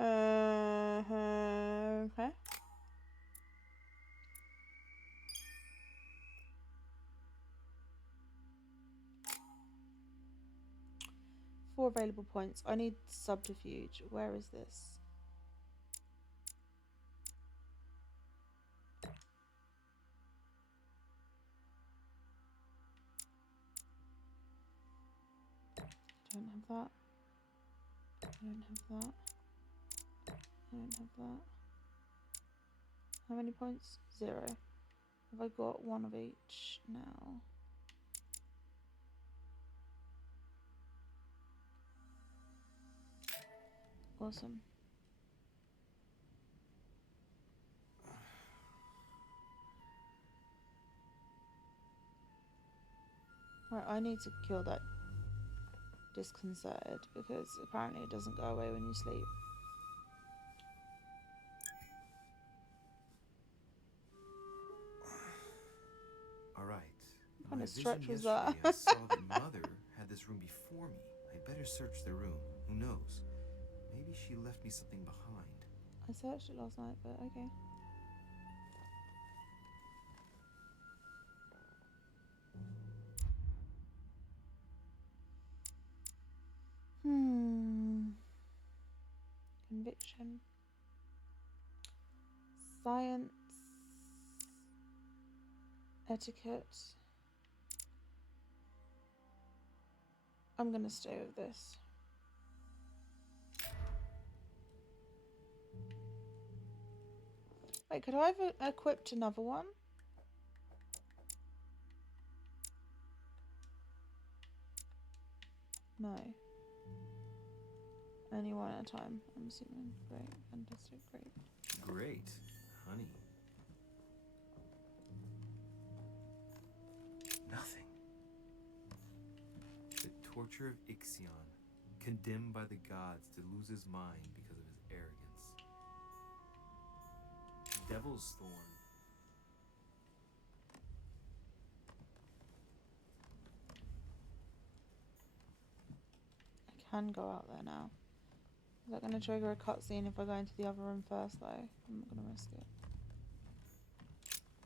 Okay. Four available points. I need subterfuge. Where is this? I don't have that. I don't have that. I don't have that. How many points? 0. Have I got one of each now? Awesome. Right, I need to kill that disconcerted because apparently it doesn't go away when you sleep. Alright. What kind of stretch was that? I saw that Mother had this room before me. I'd better search the room. Who knows? Maybe she left me something behind. I searched it last night, but okay. Conviction. Science. Etiquette. I'm gonna stay with this. Wait, could I have equipped another one? No. Only one at a time, I'm assuming. Great, fantastic, great. Great. Honey. Nothing. The torture of Ixion, condemned by the gods to lose his mind because of his arrogance. Devil's Thorn. I can go out there now. Is that going to trigger a cutscene if I go into the other room first, though? I'm not going to risk it.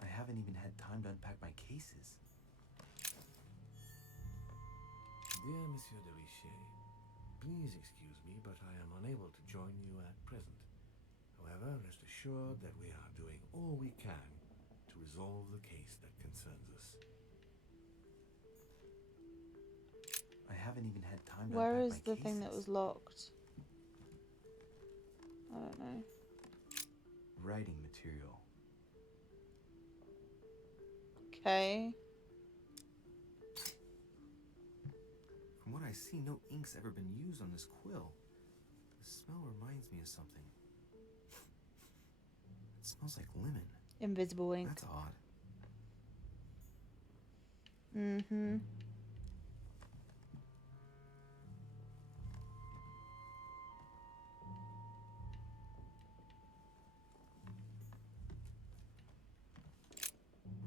I haven't even had time to unpack my cases. Dear Monsieur de Richet, please excuse me, but I am unable to join you at present. However, rest assured that we are doing all we can to resolve the case that concerns us. I haven't even had time to Where unpack is my the cases. thing that was locked? I don't know. Writing material. Okay. From what I see, no ink's ever been used on this quill. The smell reminds me of something. It smells like lemon. Invisible ink. That's odd. Mm-hmm.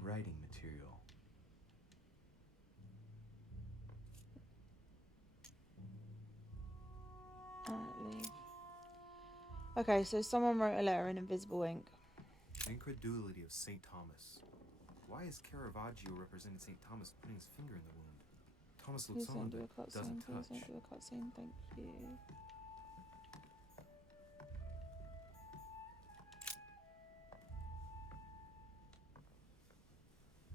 Writing material. Leave. Okay, so someone wrote a letter in invisible ink. Incredulity of St. Thomas. Why is Caravaggio representing St. Thomas putting his finger in the wound? Thomas Please looks on don't do a but cutscene. doesn't Please touch. don't do a cutscene. Thank you.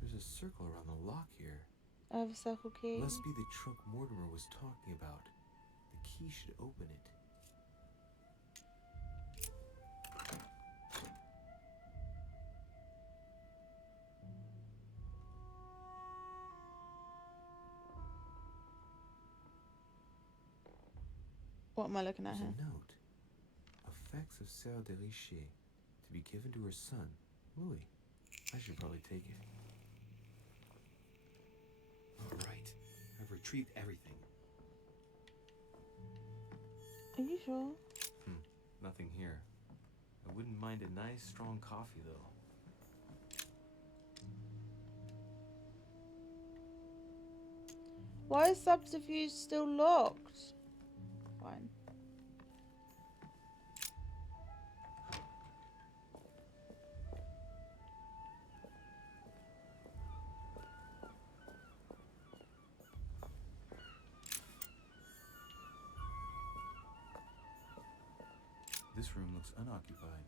There's a circle around the lock here. I have a circle key. Must be the trunk Mortimer was talking about. The key should open it. What am I looking at There's here? a note. Effects of Sarah de Richet to be given to her son, Louis. I should probably take it. retrieve everything. Are you sure? Nothing here. I wouldn't mind a nice strong coffee though. Why is subterfuge still locked? Fine. This room looks unoccupied.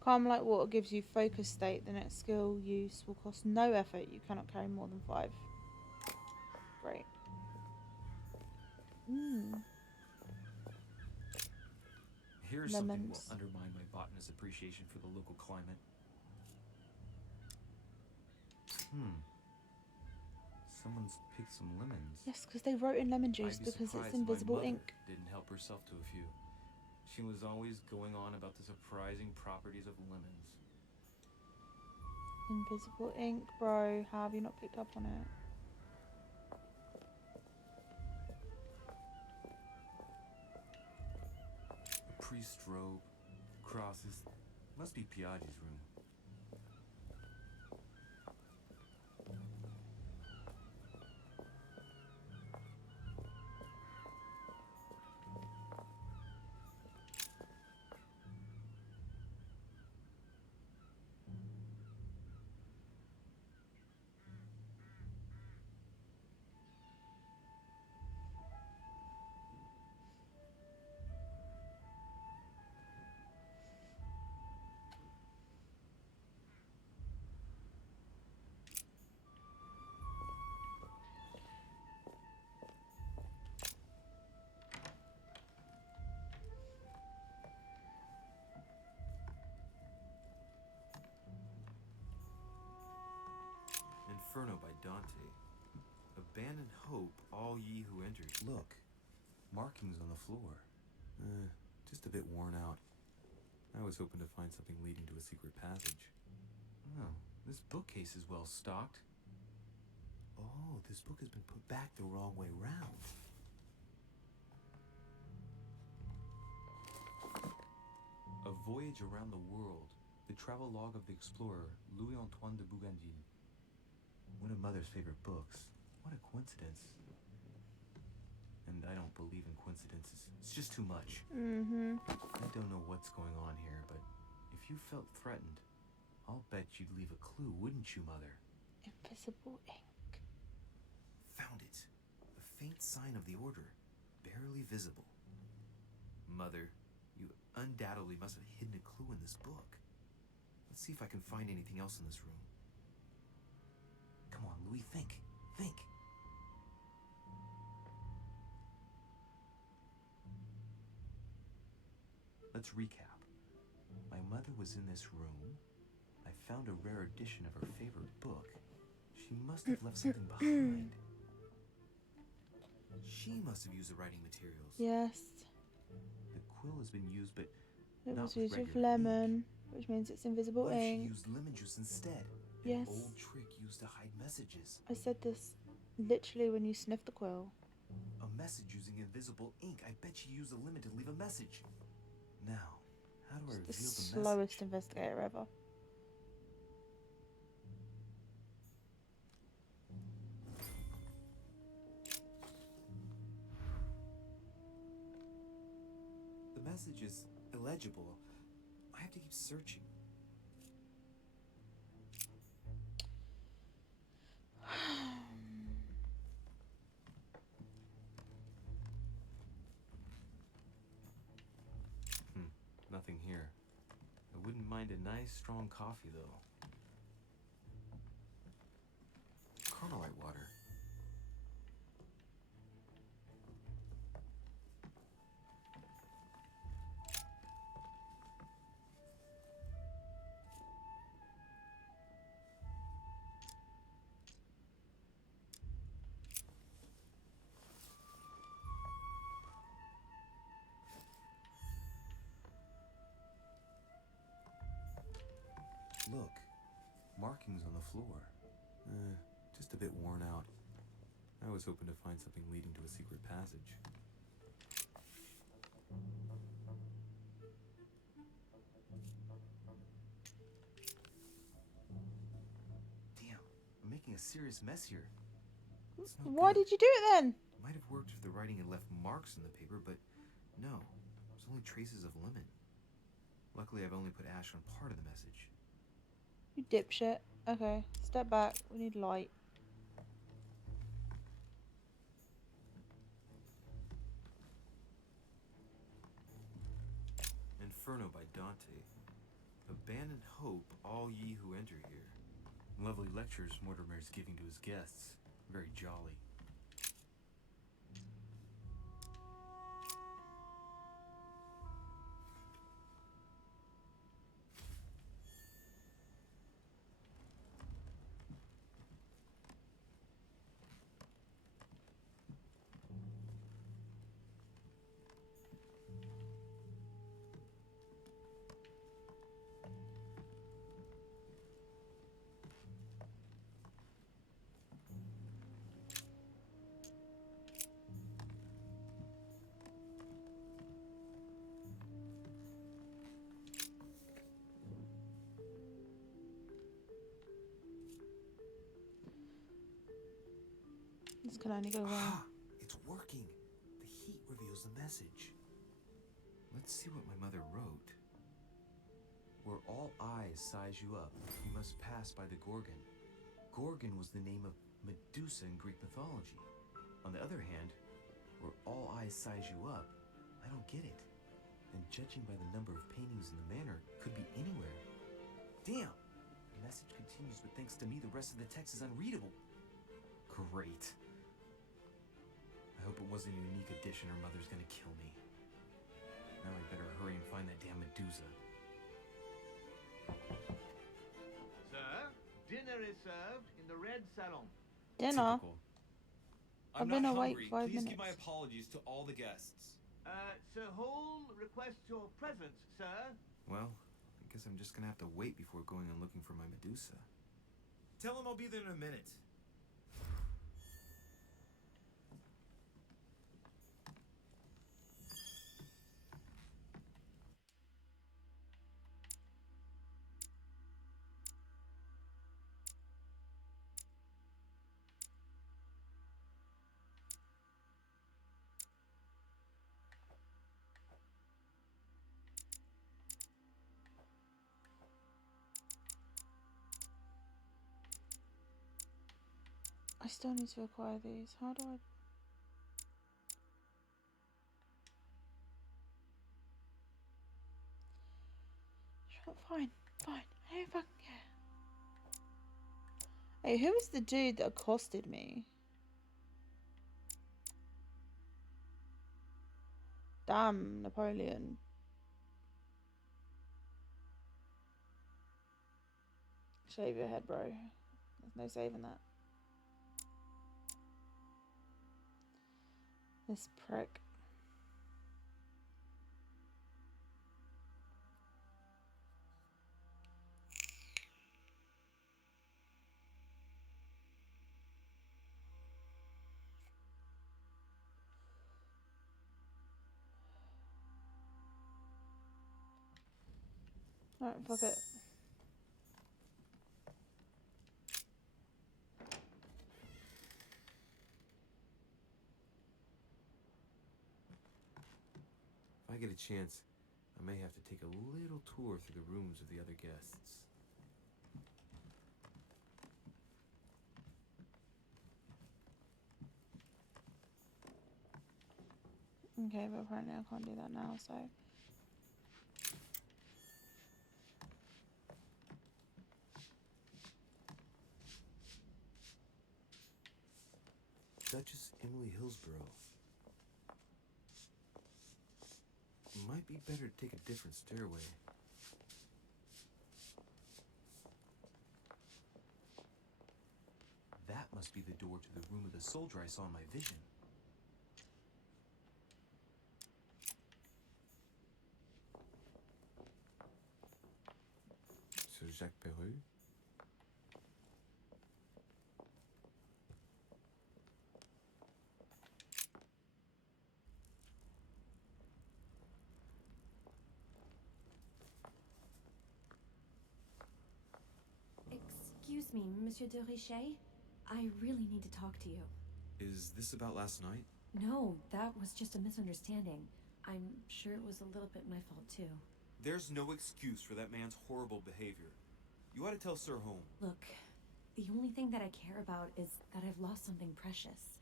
Calm like water gives you focus state. The next skill use will cost no effort. You cannot carry more than 5. Great. Here's something will Lemons. undermine my botanist's appreciation for the local climate. Someone's picked some lemons. Yes, because they wrote in lemon juice I'd be because it's surprised my invisible mother ink. Didn't help herself to a few. She was always going on about the surprising properties of lemons. Invisible ink, bro. How have you not picked up on it? A priest's robe, crosses. Must be Piaggi's room. Inferno by Dante. Abandon hope, all ye who enter. Look, markings on the floor. Just a bit worn out. I was hoping to find something leading to a secret passage. Oh, this bookcase is well stocked. Oh, this book has been put back the wrong way round. A Voyage Around the World. The travelogue of the explorer, Louis-Antoine de Bougainville. One of Mother's favorite books. What a coincidence. And I don't believe in coincidences. It's just too much. I don't know what's going on here, but if you felt threatened, I'll bet you'd leave a clue, wouldn't you, Mother? Invisible ink. Found it. A faint sign of the order. Barely visible. Mother, you undoubtedly must have hidden a clue in this book. Let's see if I can find anything else in this room. Come on, Louis, think. Think. Let's recap. My mother was in this room. I found a rare edition of her favorite book. She must have left something behind. She must have used the writing materials. Yes. The quill has been used, but It not was used with regular ink. lemon, which means it's invisible What if she ink. used lemon juice instead? Yes. An old trick used to hide messages. I said this literally when you sniffed the quill. A message using invisible ink. I bet she used a lemon to leave a message. Now, how do I reveal The the message? slowest investigator ever. The message is illegible. I have to keep searching. Nothing here. I wouldn't mind a nice strong coffee though. Carmelite water. markings on the floor. Just a bit worn out. I was hoping to find something leading to a secret passage. Damn, I'm making a serious mess here. Why did you do it then? Might have worked if the writing had left marks in the paper, but no. There's only traces of lemon. Luckily, I've only put ash on part of the message. You dipshit. Okay, step back. We need light. Inferno by Dante. Abandon hope, all ye who enter here. Lovely lectures Mortimer is giving to his guests. Very jolly. This can only go wrong. It's working. The heat reveals the message. Let's see what my mother wrote. Where all eyes size you up, you must pass by the Gorgon. Gorgon was the name of Medusa in Greek mythology. On the other hand, where all eyes size you up, I don't get it. And judging by the number of paintings in the manor, could be anywhere. Damn! The message continues, but thanks to me, the rest of the text is unreadable. Great. I hope it wasn't a unique edition or Mother's gonna kill me. Now I better hurry and find that damn Medusa. Sir, dinner is served in the red salon. Dinner? Typical. I've been awake 5 Please minutes. give my apologies to all the guests. Sir Hall requests your presence, sir. Well, I guess I'm just gonna have to wait before going and looking for my Medusa. Tell him I'll be there in a minute. I still need to acquire these. How do I... Sure, fine. I don't fucking care. Hey, who was the dude that accosted me? Damn, Napoleon. Shave your head, bro. There's no saving that. This prick. Alright, fuck it. If I get a chance, I may have to take a little tour through the rooms of the other guests. Okay, but apparently I can't do that now, so... Duchess Emily Hillsborough. Might be better to take a different stairway. That must be the door to the room of the soldier I saw in my vision. Sir Jacques Perreux? me, Monsieur de Richet. I really need to talk to you. Is this about last night? No, that was just a misunderstanding. I'm sure it was a little bit my fault, too. There's no excuse for that man's horrible behavior. You ought to tell Sir Home. Look, the only thing that I care about is that I've lost something precious.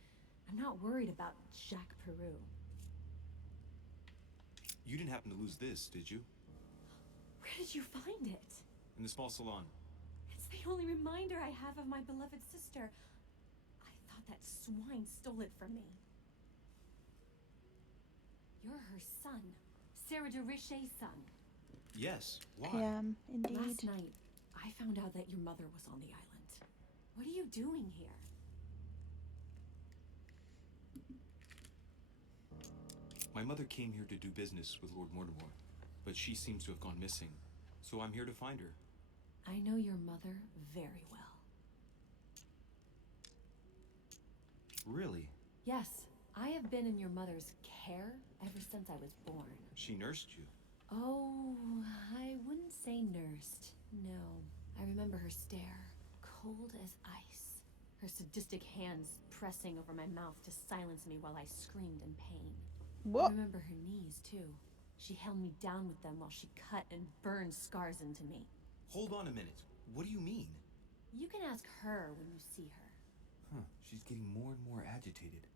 I'm not worried about Jacques Peru. You didn't happen to lose this, did you? Where did you find it? In the small salon. It's the only reminder I have of my beloved sister. I thought that swine stole it from me. You're her son. Sarah de Richet's son. Yes, why? Indeed. Last night, I found out that your mother was on the island. What are you doing here? My mother came here to do business with Lord Mortimer, but she seems to have gone missing, so I'm here to find her. I know your mother very well. Really? Yes, I have been in your mother's care ever since I was born. She nursed you. Oh, I wouldn't say nursed. No, I remember her stare, cold as ice. Her sadistic hands pressing over my mouth to silence me while I screamed in pain. What? I remember her knees, too. She held me down with them while she cut and burned scars into me. Hold on a minute. What do you mean? You can ask her when you see her. Huh, she's getting more and more agitated.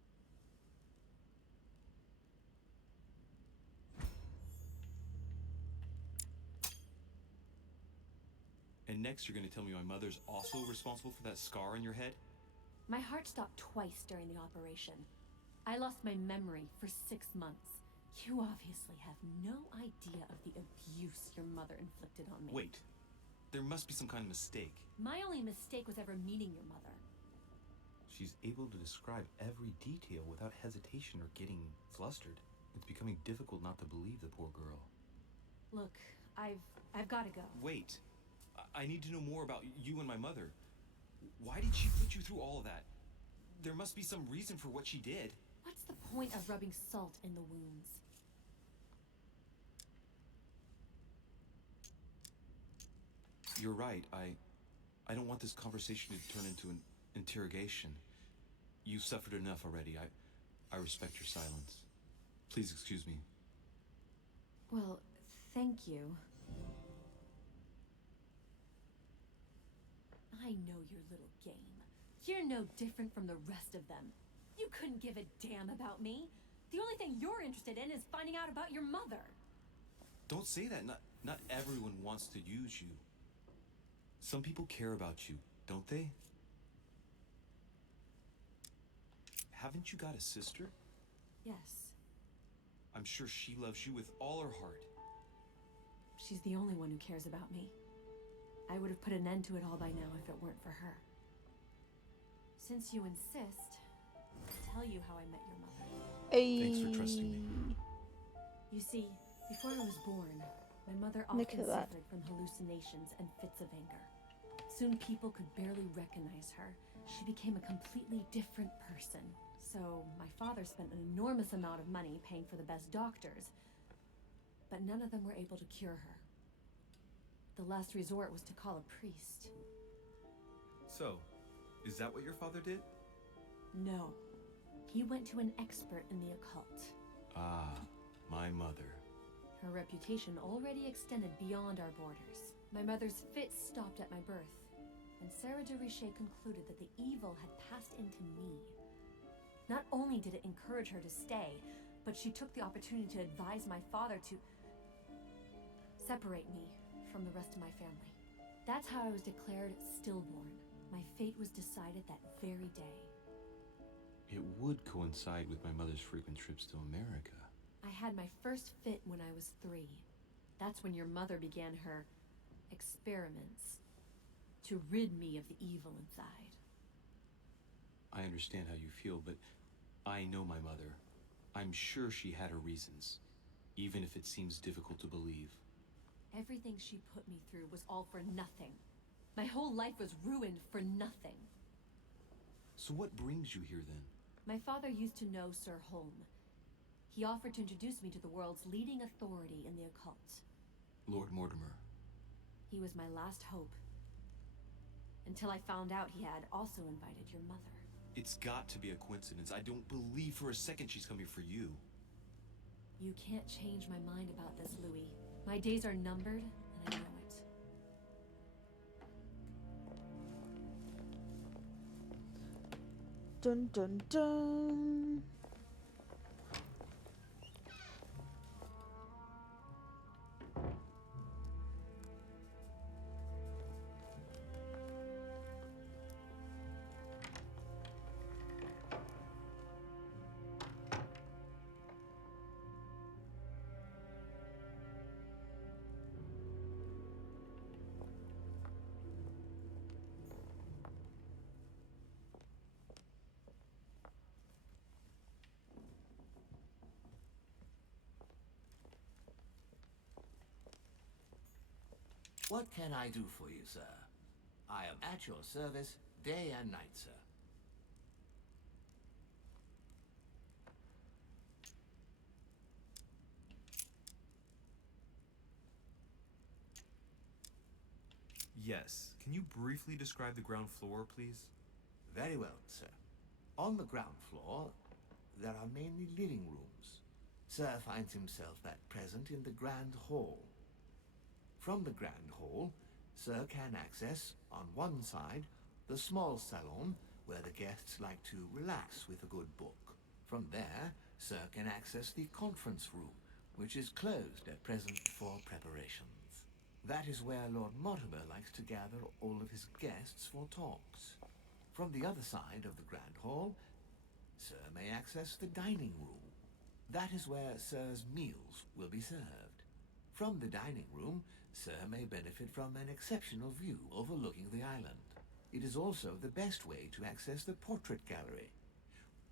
And next you're gonna tell me my mother's also responsible for that scar on your head? My heart stopped twice during the operation. I lost my memory for 6 months. You obviously have no idea of the abuse your mother inflicted on me. Wait. There must be some kind of mistake. My only mistake was ever meeting your mother. She's able to describe every detail without hesitation or getting flustered. It's becoming difficult not to believe the poor girl. Look, I've got to go. Wait. I need to know more about you and my mother. Why did she put you through all of that? There must be some reason for what she did. What's the point of rubbing salt in the wounds? You're right. I don't want this conversation to turn into an interrogation. You've suffered enough already. I respect your silence. Please excuse me. Well, thank you. I know your little game. You're no different from the rest of them. You couldn't give a damn about me. The only thing you're interested in is finding out about your mother. Don't say that. Not everyone wants to use you. Some people care about you, don't they? Haven't you got a sister? Yes. I'm sure she loves you with all her heart. She's the only one who cares about me. I would have put an end to it all by now if it weren't for her. Since you insist, I'll tell you how I met your mother. Thanks for trusting me. You see, before I was born, my mother Look often at that. suffered from hallucinations and fits of anger. Soon people could barely recognize her. She became a completely different person. So my father spent an enormous amount of money paying for the best doctors, but none of them were able to cure her. The last resort was to call a priest. So, is that what your father did? No. He went to an expert in the occult. Ah, my mother. Her reputation already extended beyond our borders. My mother's fits stopped at my birth, and Sarah de Richet concluded that the evil had passed into me. Not only did it encourage her to stay, but she took the opportunity to advise my father to separate me from the rest of my family. That's how I was declared stillborn. My fate was decided that very day. It would coincide with my mother's frequent trips to America. I had my first fit when I was 3. That's when your mother began her experiments to rid me of the evil inside. I understand how you feel, but I know my mother. I'm sure she had her reasons, even if it seems difficult to believe. Everything she put me through was all for nothing. My whole life was ruined for nothing. So what brings you here then? My father used to know Sir Holm. He offered to introduce me to the world's leading authority in the occult. Lord Mortimer. He was my last hope. until I found out he had also invited your mother. It's got to be a coincidence. I don't believe for a second she's coming for you. You can't change my mind about this, Louis. My days are numbered, and I know it. Dun dun dun. What can I do for you, sir? I am at your service day and night, sir. Yes. Can you briefly describe the ground floor, please? Very well, sir. On the ground floor, there are mainly living rooms. Sir finds himself at present in the Grand Hall. From the Grand Hall, Sir can access, on one side, the small salon, where the guests like to relax with a good book. From there, Sir can access the conference room, which is closed at present for preparations. That is where Lord Mortimer likes to gather all of his guests for talks. From the other side of the Grand Hall, Sir may access the dining room. That is where Sir's meals will be served. From the dining room, Sir may benefit from an exceptional view overlooking the island. It is also the best way to access the portrait gallery,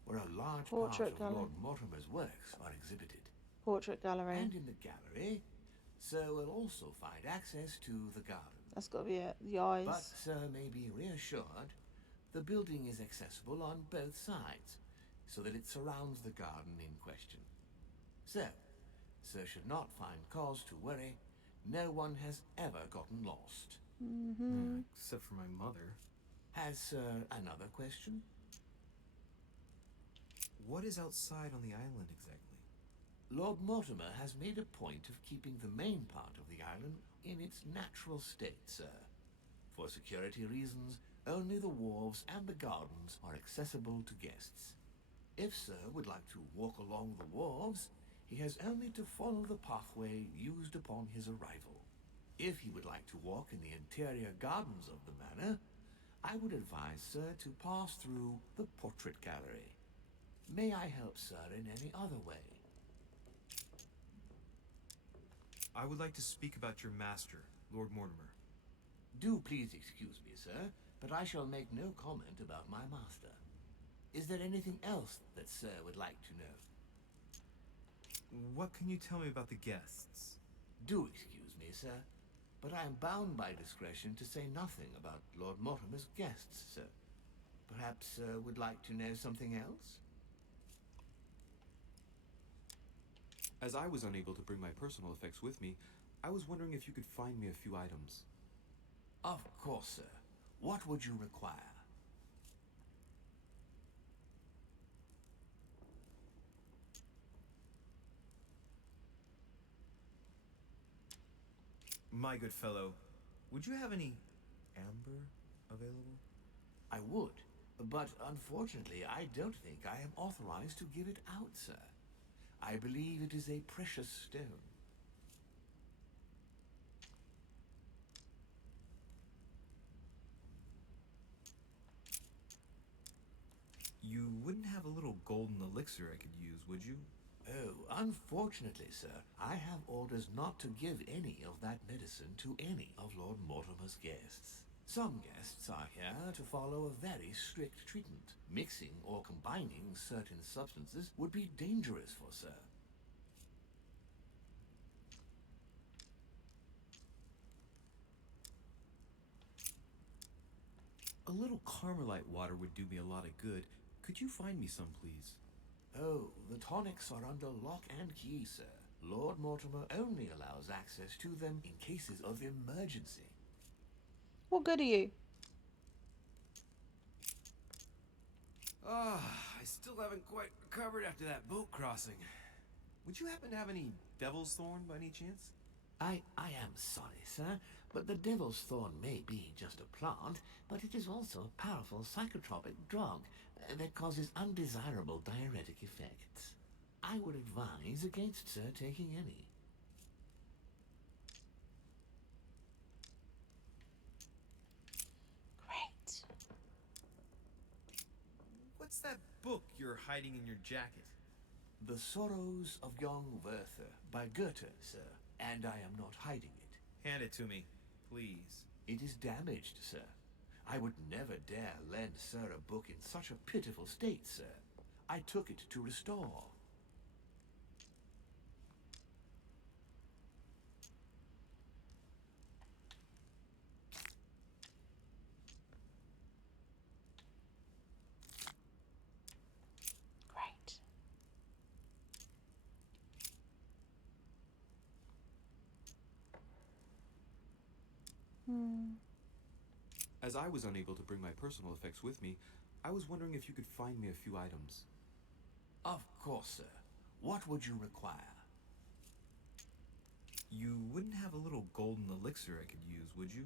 where a large part of Lord Mortimer's works are exhibited. Portrait gallery. And in the gallery, Sir will also find access to the garden. That's got to be it. The eyes. But Sir may be reassured the building is accessible on both sides, so that it surrounds the garden in question. So, Sir should not find cause to worry. No one has ever gotten lost. Except for my mother. Has Sir another question? What is outside on the island exactly? Lord Mortimer has made a point of keeping the main part of the island in its natural state, sir. For security reasons, only the wharves and the gardens are accessible to guests. If Sir would like to walk along the wharves, he has only to follow the pathway used upon his arrival. If he would like to walk in the interior gardens of the manor, I would advise Sir to pass through the portrait gallery. May I help Sir in any other way? I would like to speak about your master, Lord Mortimer. Do please excuse me, sir, but I shall make no comment about my master. Is there anything else that Sir would like to know? What can you tell me about the guests? Do excuse me, sir, but I am bound by discretion to say nothing about Lord Mortimer's guests, sir. Perhaps Sir would like to know something else? As I was unable to bring my personal effects with me, I was wondering if you could find me a few items. Of course, sir. What would you require? My good fellow, would you have any amber available? I would, but unfortunately I don't think I am authorized to give it out, sir. I believe it is a precious stone. You wouldn't have a little golden elixir I could use, would you? Oh, unfortunately, sir, I have orders not to give any of that medicine to any of Lord Mortimer's guests. Some guests are here to follow a very strict treatment. Mixing or combining certain substances would be dangerous for Sir. A little Carmelite water would do me a lot of good. Could you find me some, please? Oh, the tonics are under lock and key, sir. Lord Mortimer only allows access to them in cases of emergency. What good are you? Oh, I still haven't quite recovered after that boat crossing. Would you happen to have any devil's thorn by any chance? I am sorry, sir, but the devil's thorn may be just a plant, but it is also a powerful psychotropic drug that causes undesirable diuretic effects. I would advise against, sir, taking any. Great. What's that book you're hiding in your jacket? The Sorrows of Young Werther by Goethe, sir, and I am not hiding it. Hand it to me, please. It is damaged, sir. I would never dare lend sir a book in such a pitiful state, sir. I took it to restore. Great. As I was unable to bring my personal effects with me, I was wondering if you could find me a few items. Of course, sir. What would you require? You wouldn't have a little golden elixir I could use, would you?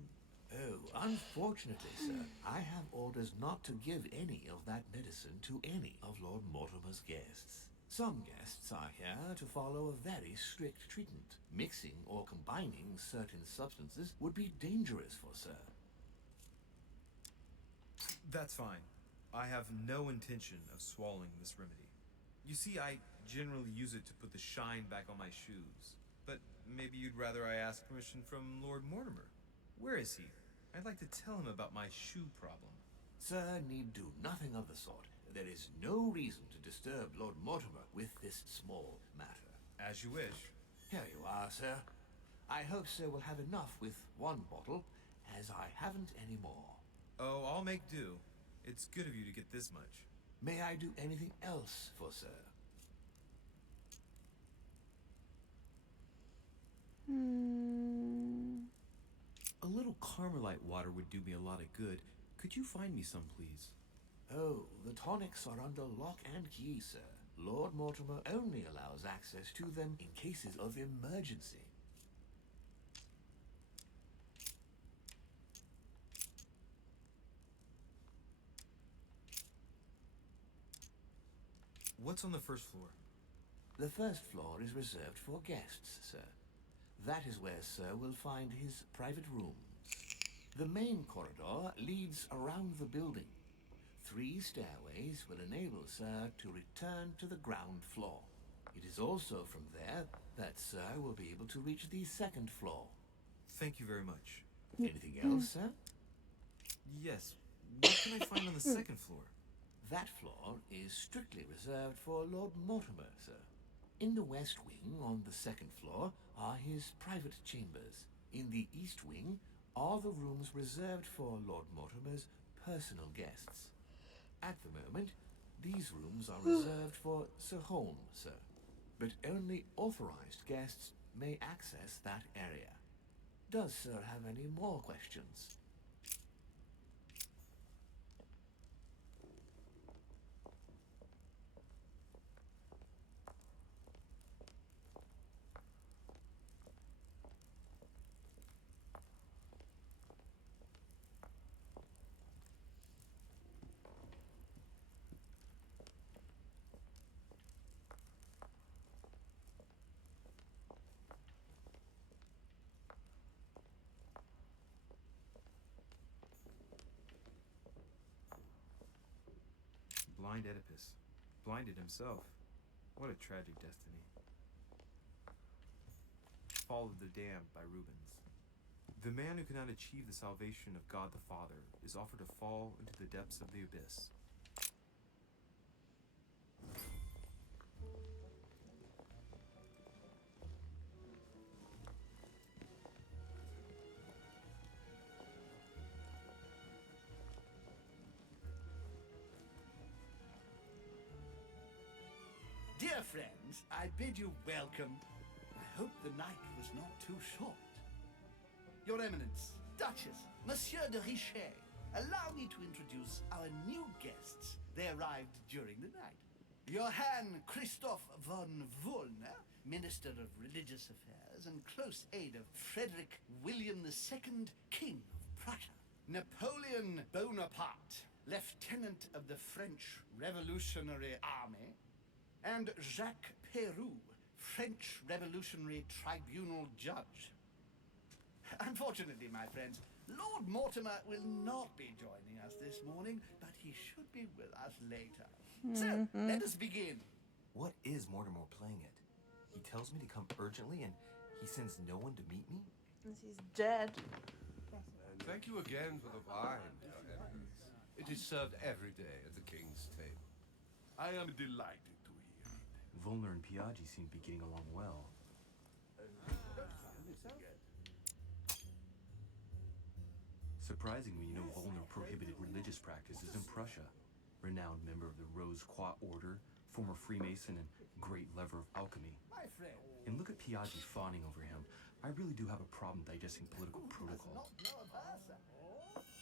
Oh, unfortunately, sir, I have orders not to give any of that medicine to any of Lord Mortimer's guests. Some guests are here to follow a very strict treatment. Mixing or combining certain substances would be dangerous for sir. That's fine. I have no intention of swallowing this remedy. You see, I generally use it to put the shine back on my shoes. But maybe you'd rather I ask permission from Lord Mortimer. Where is he? I'd like to tell him about my shoe problem. Sir need do nothing of the sort. There is no reason to disturb Lord Mortimer with this small matter. As you wish. Here you are, sir. I hope sir will have enough with one bottle, as I haven't any more. Oh, I'll make do. It's good of you to get this much. May I do anything else for sir? A little Carmelite water would do me a lot of good. Could you find me some, please? Oh, the tonics are under lock and key, sir. Lord Mortimer only allows access to them in cases of emergency. What's on the first floor? The first floor is reserved for guests, sir. That is where sir will find his private rooms. The main corridor leads around the building. 3 stairways will enable sir to return to the ground floor. It is also from there that sir will be able to reach the second floor. Thank you very much. Anything else, sir? Yes. What can I find on the second floor? That floor is strictly reserved for Lord Mortimer, sir. In the west wing on the second floor are his private chambers. In the east wing are the rooms reserved for Lord Mortimer's personal guests. At the moment, these rooms are reserved for Sir Holmes, sir. But only authorized guests may access that area. Does sir have any more questions? Blind Oedipus. Blinded himself. What a tragic destiny. Fall of the Damned by Rubens. The man who cannot achieve the salvation of God the Father is offered to fall into the depths of the abyss. Dear friends, I bid you welcome. I hope the night was not too short. Your Eminence, Duchess, Monsieur de Richet, allow me to introduce our new guests. They arrived during the night. Johann Christoph von Wollner, Minister of Religious Affairs and close aide of Frederick William II, King of Prussia. Napoleon Bonaparte, Lieutenant of the French Revolutionary Army. And Jacques Peroux, French Revolutionary Tribunal Judge. Unfortunately, my friends, Lord Mortimer will not be joining us this morning, but he should be with us later. So, let us begin. What is Mortimer playing at? He tells me to come urgently and he sends no one to meet me? He's dead. Thank you again for the wine, Your Eminence. It is served every day at the king's table. I am delighted to hear it. Volner and Piaggi seem to be getting along well. Surprising when you know Volner prohibited religious practices in Prussia. Renowned member of the Rose Croix Order, former Freemason, and great lover of alchemy. And look at Piaggi fawning over him. I really do have a problem digesting political protocol.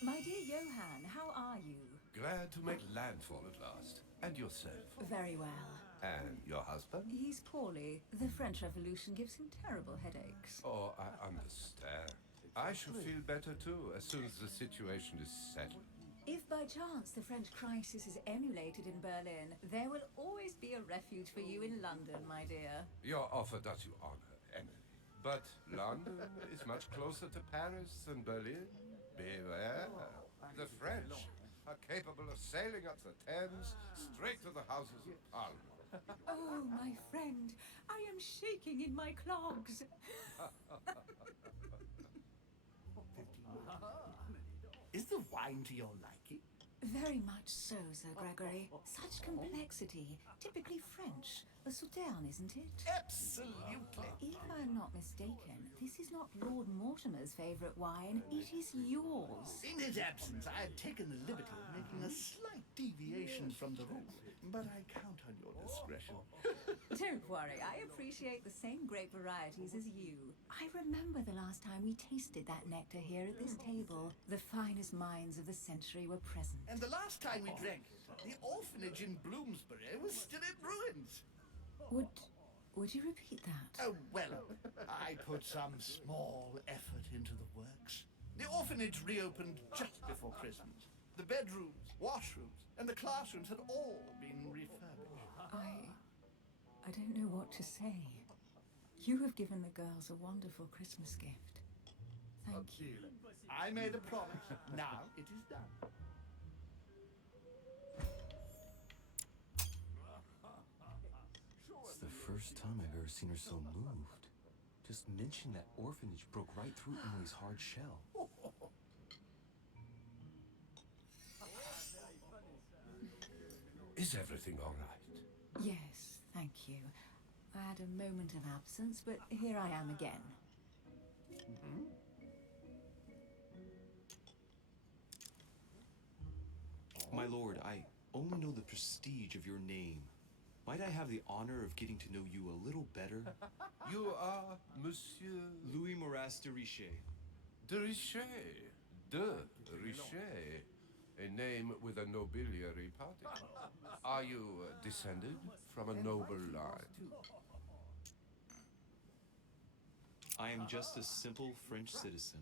My dear Johann, how are you? Glad to make landfall at last. And yourself? Very well. And your husband? He's poorly. The French Revolution gives him terrible headaches. Oh, I understand. I shall feel better too, as soon as the situation is settled. If by chance the French crisis is emulated in Berlin, there will always be a refuge for you in London, my dear. Your offer does you honor, Emily. But London is much closer to Paris than Berlin. Beware. The French are capable of sailing up the Thames straight to the Houses of Parliament. Oh, my friend, I am shaking in my clogs. Is the wine to your liking? Very much so, Sir Gregory. Such complexity. Typically French. A Sauterne, isn't it? Absolutely. If I'm not mistaken, this is not Lord Mortimer's favourite wine. It is yours. In his absence, I have taken the liberty of making a slight deviation from the rule, but I count on your discretion. Don't worry, I appreciate the same grape varieties as you. I remember the last time we tasted that nectar here at this table. The finest minds of the century were present. And the last time we drank it, the orphanage in Bloomsbury was still in ruins. Would you repeat that? Oh, well, I put some small effort into the works. The orphanage reopened just before Christmas. The bedrooms, washrooms, and the classrooms had all been refurbished. I don't know what to say. You have given the girls a wonderful Christmas gift. Thank you. I made a promise. Now it is done. It's the first time I've ever seen her so moved. Just mentioning that orphanage broke right through Emily's hard shell. Is everything all right? Yes, thank you. I had a moment of absence, but here I am again. My lord, I only know the prestige of your name. Might I have the honor of getting to know you a little better? You are Monsieur... Louis Moras de Richet. De Richet. De Richet. A name with a nobiliary particle. Are you descended from a noble line? I am just a simple French citizen.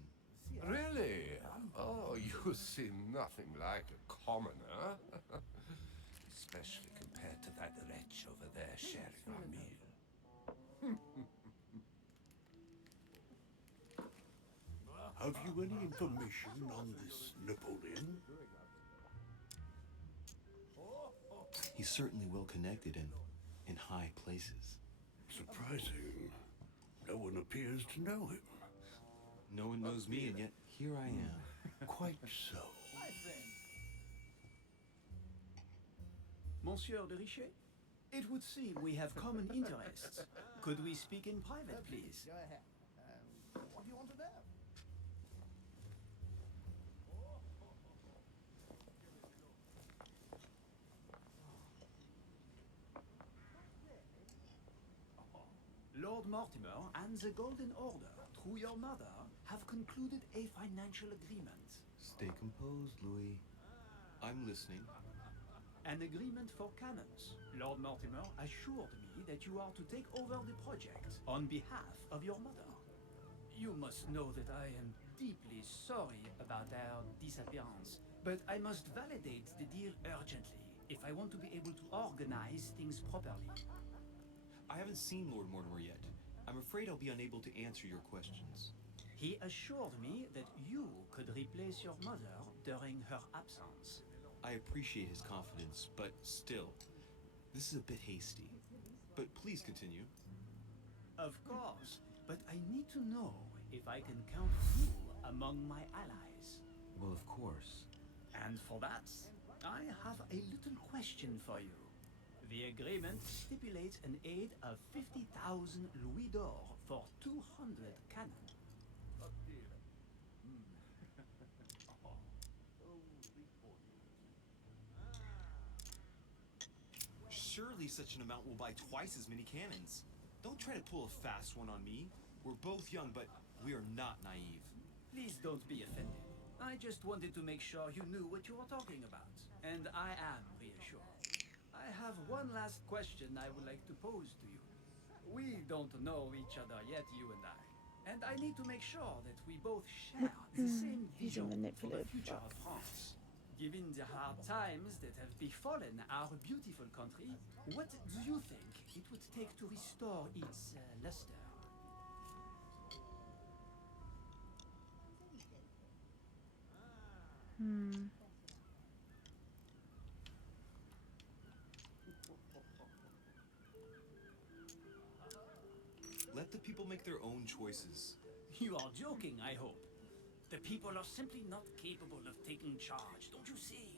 Really? Oh, you seem nothing like a commoner. Especially compared to that wretch over there sharing our meal. Have you any information on this Napoleon? He's certainly well connected and in high places. Surprising. No one appears to know him. No one knows me, and yet here I am. Quite so. Monsieur de Richet, it would seem we have common interests. Could we speak in private, please? Go ahead. What do you want to know? Lord Mortimer and the Golden Order, through your mother, have concluded a financial agreement. Stay composed, Louis. I'm listening. An agreement for cannons. Lord Mortimer assured me that you are to take over the project on behalf of your mother. You must know that I am deeply sorry about our disappearance, but I must validate the deal urgently if I want to be able to organize things properly. I haven't seen Lord Mortimer yet. I'm afraid I'll be unable to answer your questions. He assured me that you could replace your mother during her absence. I appreciate his confidence, but still, this is a bit hasty. But please continue. Of course, but I need to know if I can count you among my allies. Well, of course. And for that, I have a little question for you. The agreement stipulates an aid of 50,000 louis d'or for 200 cannon. Surely such an amount will buy twice as many cannons. Don't try to pull a fast one on me. We're both young, but we are not naive. Please don't be offended. I just wanted to make sure you knew what you were talking about, and I am reassured. I have one last question I would like to pose to you. We don't know each other yet, you and I need to make sure that we both share the same He's a vision for the manipulative future fuck. of France. Given the hard times that have befallen our beautiful country, what do you think it would take to restore its luster? Let the people make their own choices. You are joking, I hope. The people are simply not capable of taking charge, don't you see?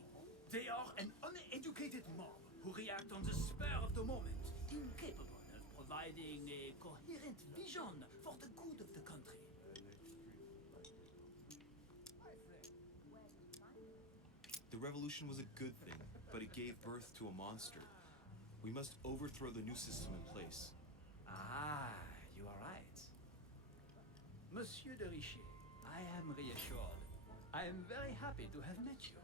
They are an uneducated mob who react on the spur of the moment, incapable of providing a coherent vision for the good of the country. The revolution was a good thing, but it gave birth to a monster. We must overthrow the new system in place. Ah, you are right. Monsieur de Richet, I am reassured. I am very happy to have met you.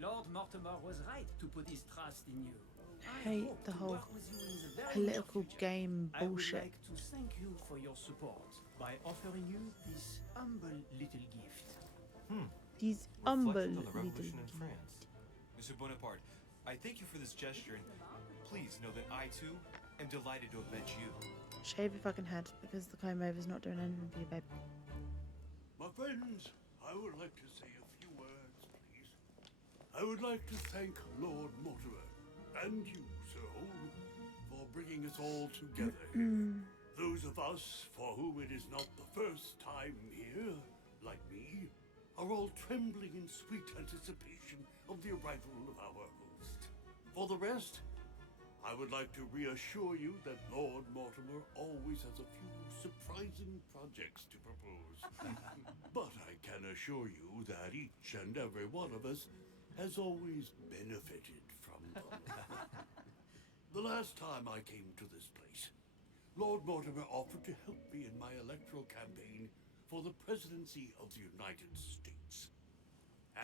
Lord Mortimer was right to put his trust in you. I hate hope the to whole work with you in the very political near future. game I would bullshit. like to thank you for your support by offering you this humble little gift. These humble Reflections on the little revolution in France. Monsieur Bonaparte, I thank you for this gesture, and please know that I too am delighted to avenge you. Shave your fucking head because the comb over's not doing anything for you, babe. My friends, I would like to say a few words, please. I would like to thank Lord Mortimer and you, Sir Holm, for bringing us all together here. Those of us for whom it is not the first time here, like me, are all trembling in sweet anticipation of the arrival of our host. For the rest, I would like to reassure you that Lord Mortimer always has a few surprising projects to propose. But I can assure you that each and every one of us has always benefited from them. The last time I came to this place, Lord Mortimer offered to help me in my electoral campaign for the presidency of the United States.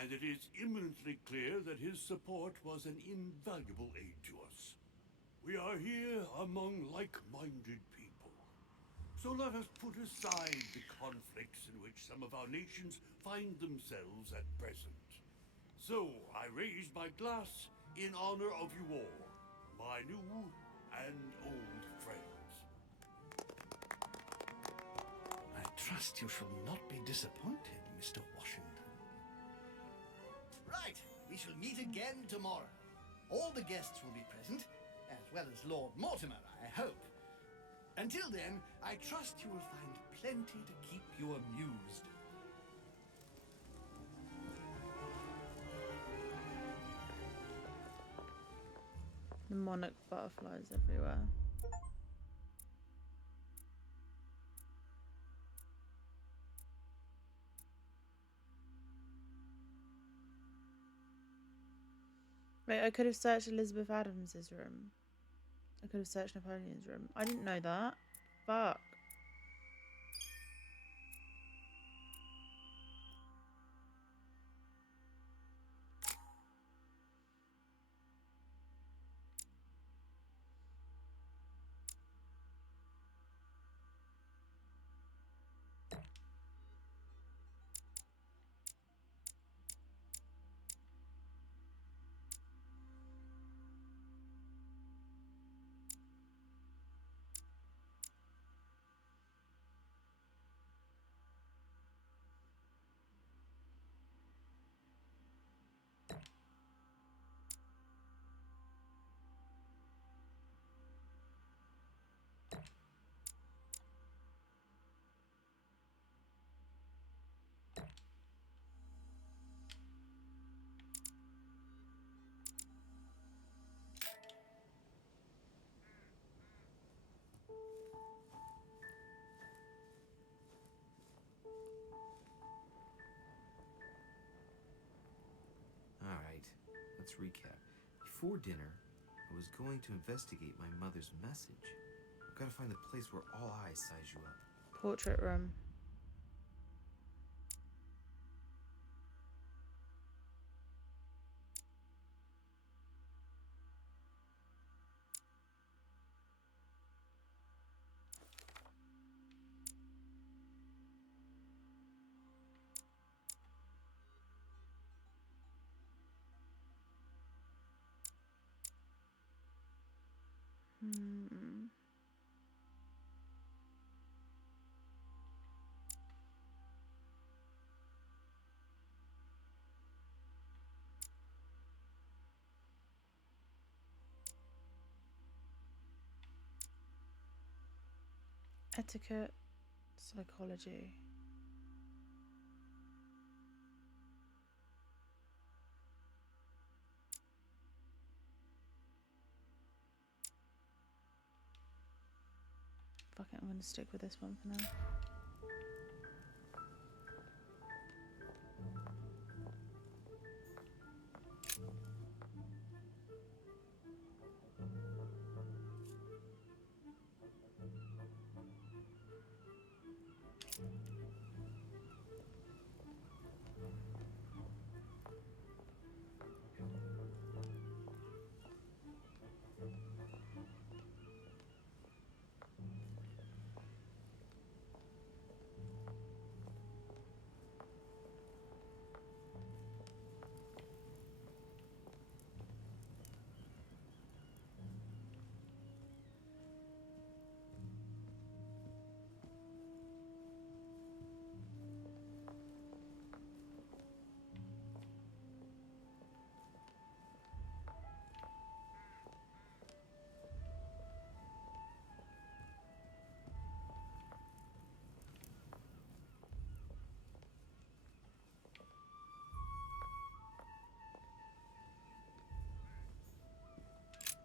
And it is imminently clear that his support was an invaluable aid to us. We are here among like-minded people. So let us put aside the conflicts in which some of our nations find themselves at present. So I raise my glass in honor of you all, my new and old friends. I trust you shall not be disappointed, Mr. Washington. Right, we shall meet again tomorrow. All the guests will be present, as well as Lord Mortimer, I hope. Until then, I trust you will find plenty to keep you amused. The monarch butterflies everywhere. Wait, I could have searched Elizabeth Adams's room. I could have searched Napoleon's room. I didn't know that. Fuck. recap. Before dinner, I was going to investigate my mother's message. I've got to find the place where all eyes size you up. Portrait room. Etiquette, psychology. Fuck it, I'm gonna stick with this one for now.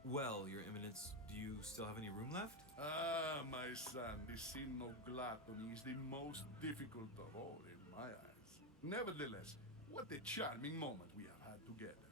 Well, Your Eminence, do you still have any room left? Ah, my son, the sin of gluttony is the most difficult of all in my eyes. Nevertheless, what a charming moment we have had together.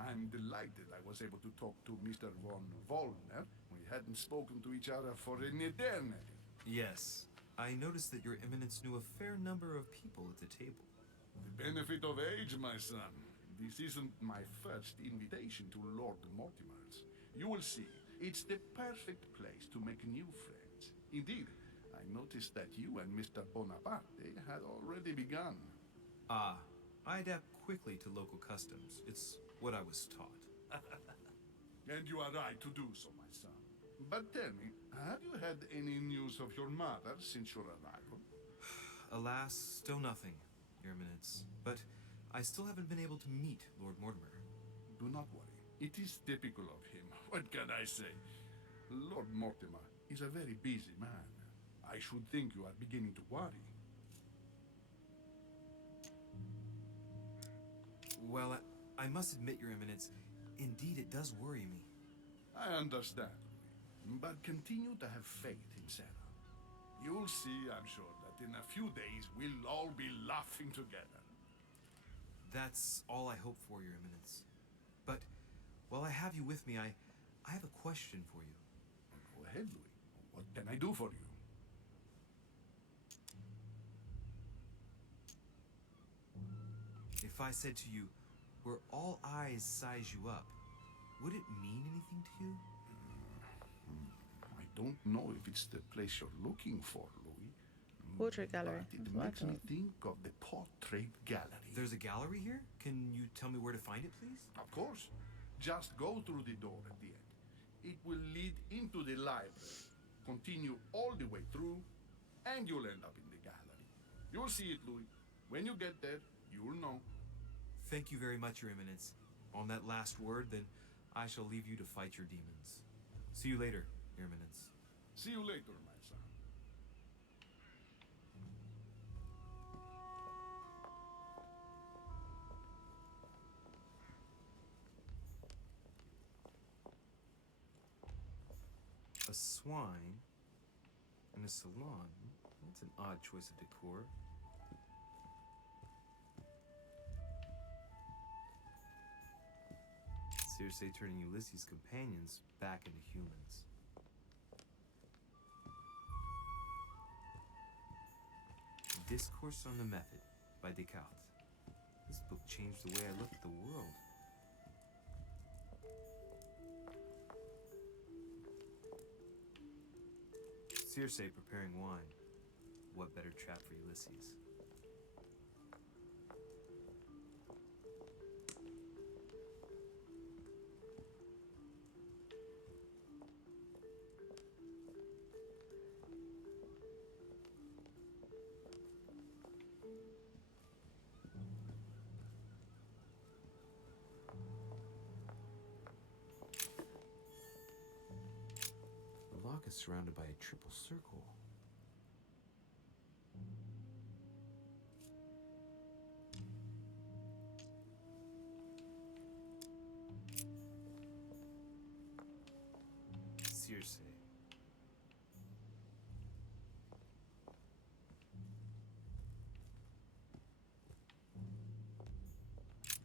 I'm delighted I was able to talk to Mr. von Wollner. We hadn't spoken to each other for an eternity. Yes. I noticed that Your Eminence knew a fair number of people at the table. The benefit of age, my son. This isn't my first invitation to Lord Mortimer's. You will see, it's the perfect place to make new friends. Indeed, I noticed that you and Mr. Bonaparte had already begun. Ah, I adapt quickly to local customs. It's what I was taught. And you are right to do so, my son. But tell me, have you had any news of your mother since your arrival? Alas, still nothing, Your Eminence. But I still haven't been able to meet Lord Mortimer. Do not worry. It is typical of him. What can I say? Lord Mortimer is a very busy man. I should think you are beginning to worry. Well, I must admit, Your Eminence, indeed it does worry me. I understand, but continue to have faith in Sarah. You'll see, I'm sure, that in a few days we'll all be laughing together. That's all I hope for, Your Eminence. But while I have you with me, I have a question for you. Go ahead, Louis. What can I do for you? If I said to you, where all eyes size you up, would it mean anything to you? I don't know if it's the place you're looking for, Louis. Portrait gallery. But it That's what I makes me thought. think of the portrait gallery. There's a gallery here? Can you tell me where to find it, please? Of course. Just go through the door at the end. It will lead into the library. Continue all the way through, and you'll end up in the gallery. You'll see it, Louis. When you get there, you'll know. Thank you very much, Your Eminence. On that last word, then I shall leave you to fight your demons. See you later, Your Eminence. See you later, my son. A swine in a salon. That's an odd choice of decor. Circe turning Ulysses' companions back into humans. Discourse on the Method by Descartes. This book changed the way I look at the world. Circe preparing wine. What better trap for Ulysses? The lock is surrounded by a triple circle. Circe.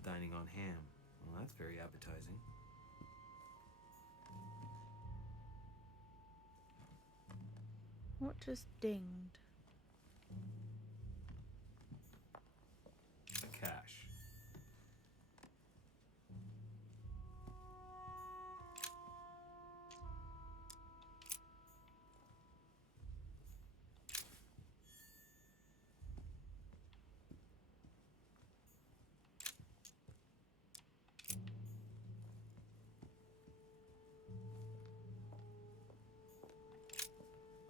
Dining on ham. Well, that's very appetizing. What just dinged? Cash.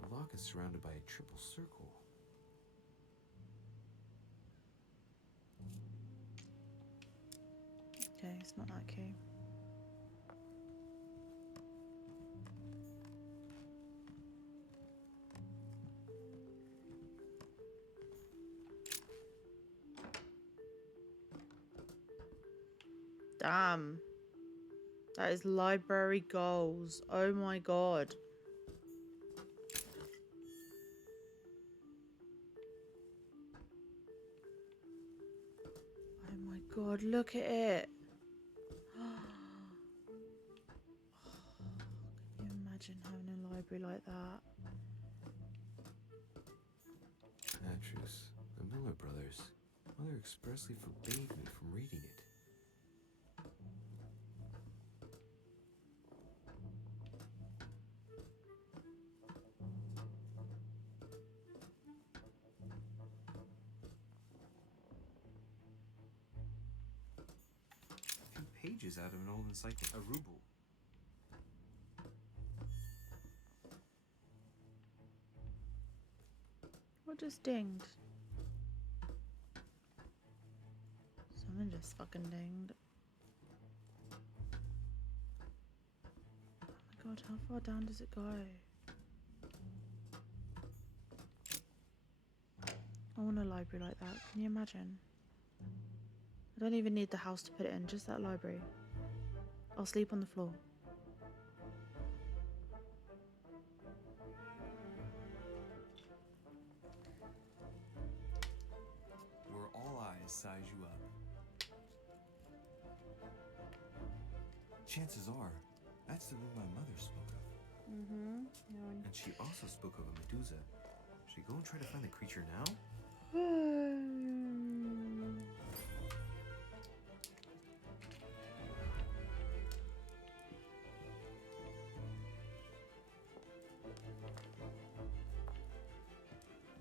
The lock is surrounded by a triple circle. Okay, it's not that key. Damn. That is library goals. Oh my god. Oh my god, look at it. Can you imagine having a library like that? Beatrice, the Miller brothers. Mother expressly forbade me from reading it. A few pages out of an old encyclopedia. A ruble. What just dinged? Someone just fucking dinged. Oh my god, how far down does it go? I want a library like that. Can you imagine? I don't even need the house to put it in, just that library. I'll sleep on the floor. Where all eyes size you up. Chances are, that's the room my mother spoke of. Mm-hmm. And she also spoke of a Medusa. Should we go and try to find the creature now?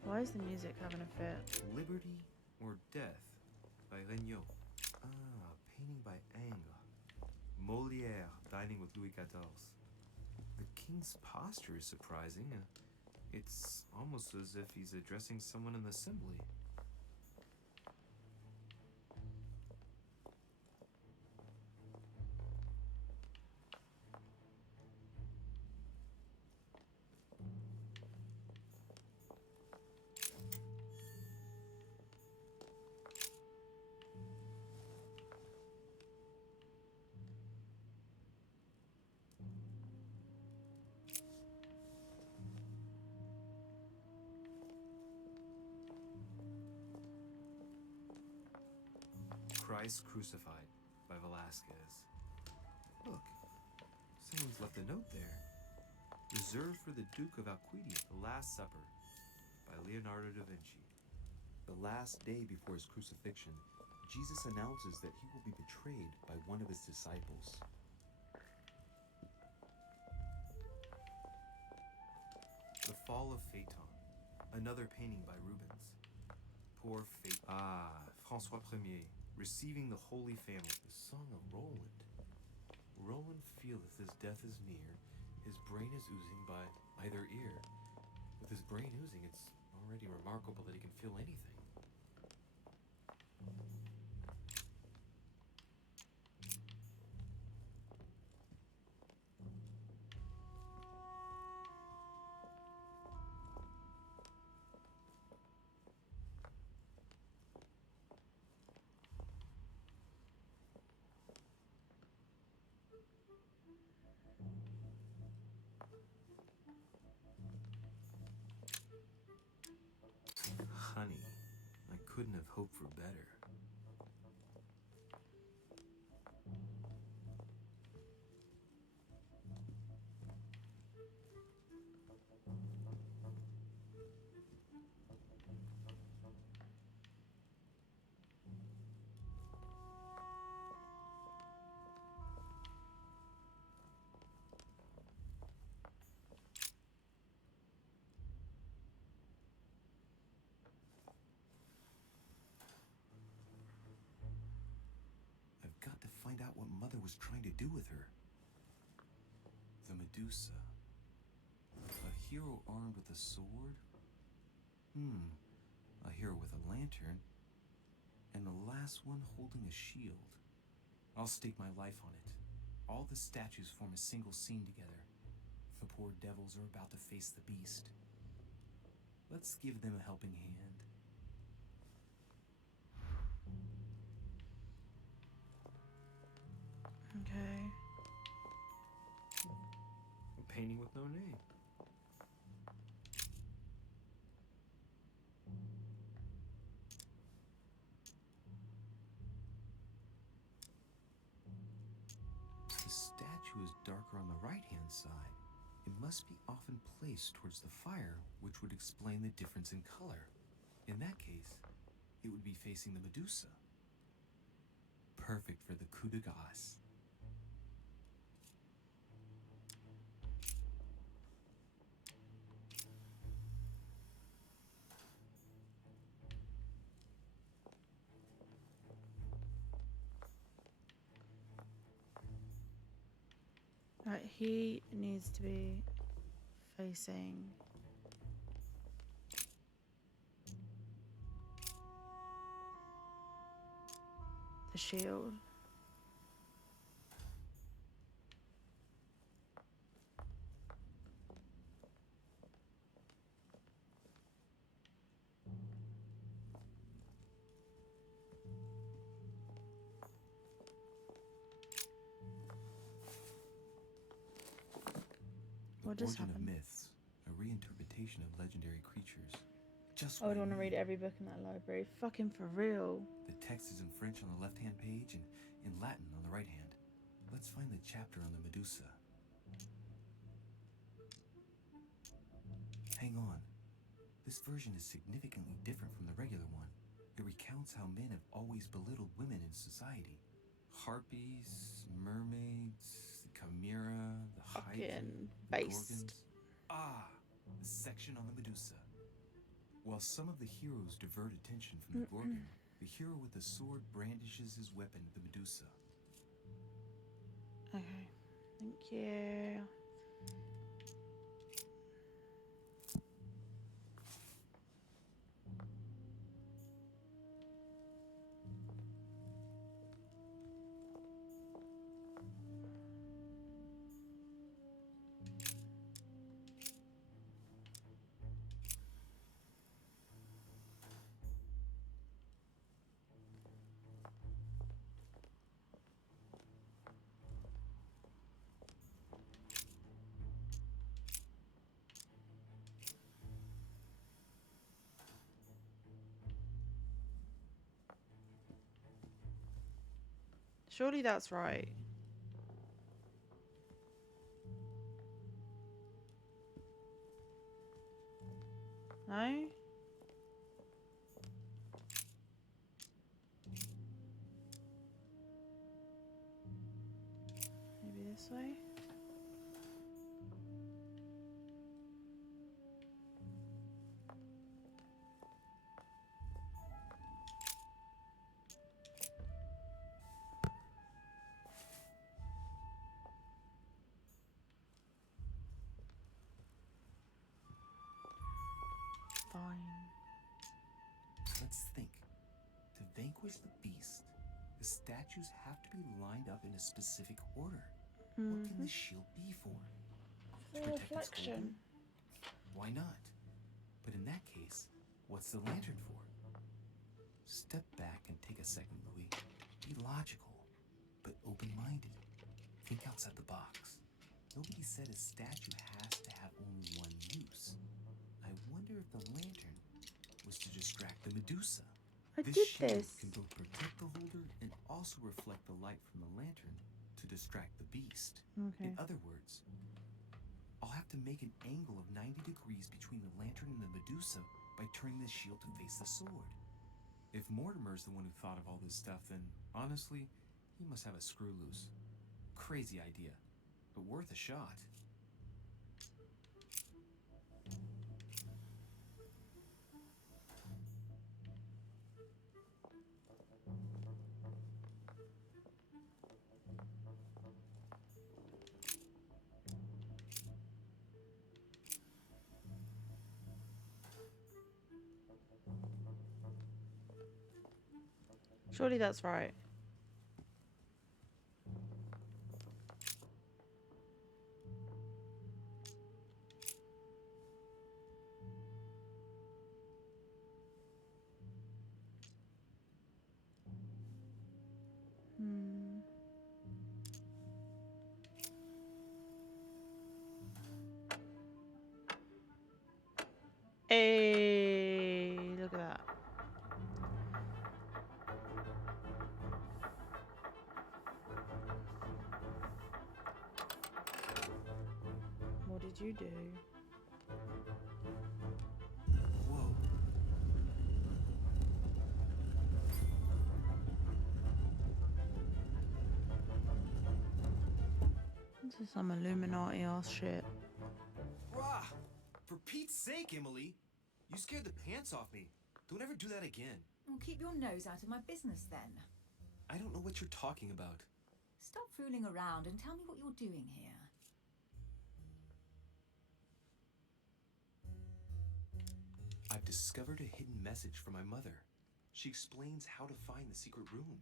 Why is the music having a fit? Liberty or Death by Regnault. Ah, painting by Ingres. Molière dining with Louis XIV. The king's posture is surprising. It's almost as if he's addressing someone in the assembly. Christ Crucified by Velázquez. Someone's left a note there. Reserved for the Duke of Alquidia, The Last Supper, by Leonardo da Vinci. The last day before his crucifixion, Jesus announces that he will be betrayed by one of his disciples. The Fall of Phaeton, another painting by Rubens. Poor Phaeton. Ah, François Ier, receiving the Holy Family. The Song of Roland. Roland feeleth his death is near, his brain is oozing by either ear. With his brain oozing, it's already remarkable that he can feel anything. Honey, I couldn't have hoped for better. I've got to find out what Mother was trying to do with her. The Medusa. A hero armed with a sword? A hero with a lantern. And the last one holding a shield. I'll stake my life on it. All the statues form a single scene together. The poor devils are about to face the beast. Let's give them a helping hand. Okay. A painting with no name. The statue is darker on the right-hand side. It must be often placed towards the fire, which would explain the difference in color. In that case, it would be facing the Medusa. Perfect for the coup de grace. Right, he needs to be facing the shield. What just Origin of happened? Myths, a reinterpretation of legendary creatures. Just I what would I want to read need. every book in that library. Fucking for real. The text is in French on the left-hand page and in Latin on the right hand. Let's find the chapter on the Medusa. Hang on. This version is significantly different from the regular one. It recounts how men have always belittled women in society. Harpies, mermaids, the chimera, the hydra, Fucking the based. gorgons. Ah, the section on the Medusa. While some of the heroes divert attention from the Gorgon, the hero with the sword brandishes his weapon, the Medusa. Okay. Thank you. Surely that's right. No? Maybe this way? Fine. Let's think. To vanquish the beast, the statues have to be lined up in a specific order. What can the shield be for? To For protect its reflection. holder? Why not? But in that case, what's the lantern for? Step back and take a second, Louis. Be logical, but open-minded. Think outside the box. Nobody said a statue has to have only one use. I wonder if the lantern was to distract the Medusa. I This did shield this. can both protect the holder and also reflect the light from the lantern to distract the beast. Okay. In other words, I'll have to make an angle of 90 degrees between the lantern and the Medusa by turning the shield to face the sword. If Mortimer's the one who thought of all this stuff, then honestly, he must have a screw loose. Crazy idea, but worth a shot. Surely that's right. Hmm. Hey, look at that. What did you do? Whoa. This is some Illuminati ass shit. Rah! For Pete's sake, Emily! You scared the pants off me. Don't ever do that again. Well, keep your nose out of my business then. I don't know what you're talking about. Stop fooling around and tell me what you're doing here. I've discovered a hidden message from my mother. She explains how to find the secret room.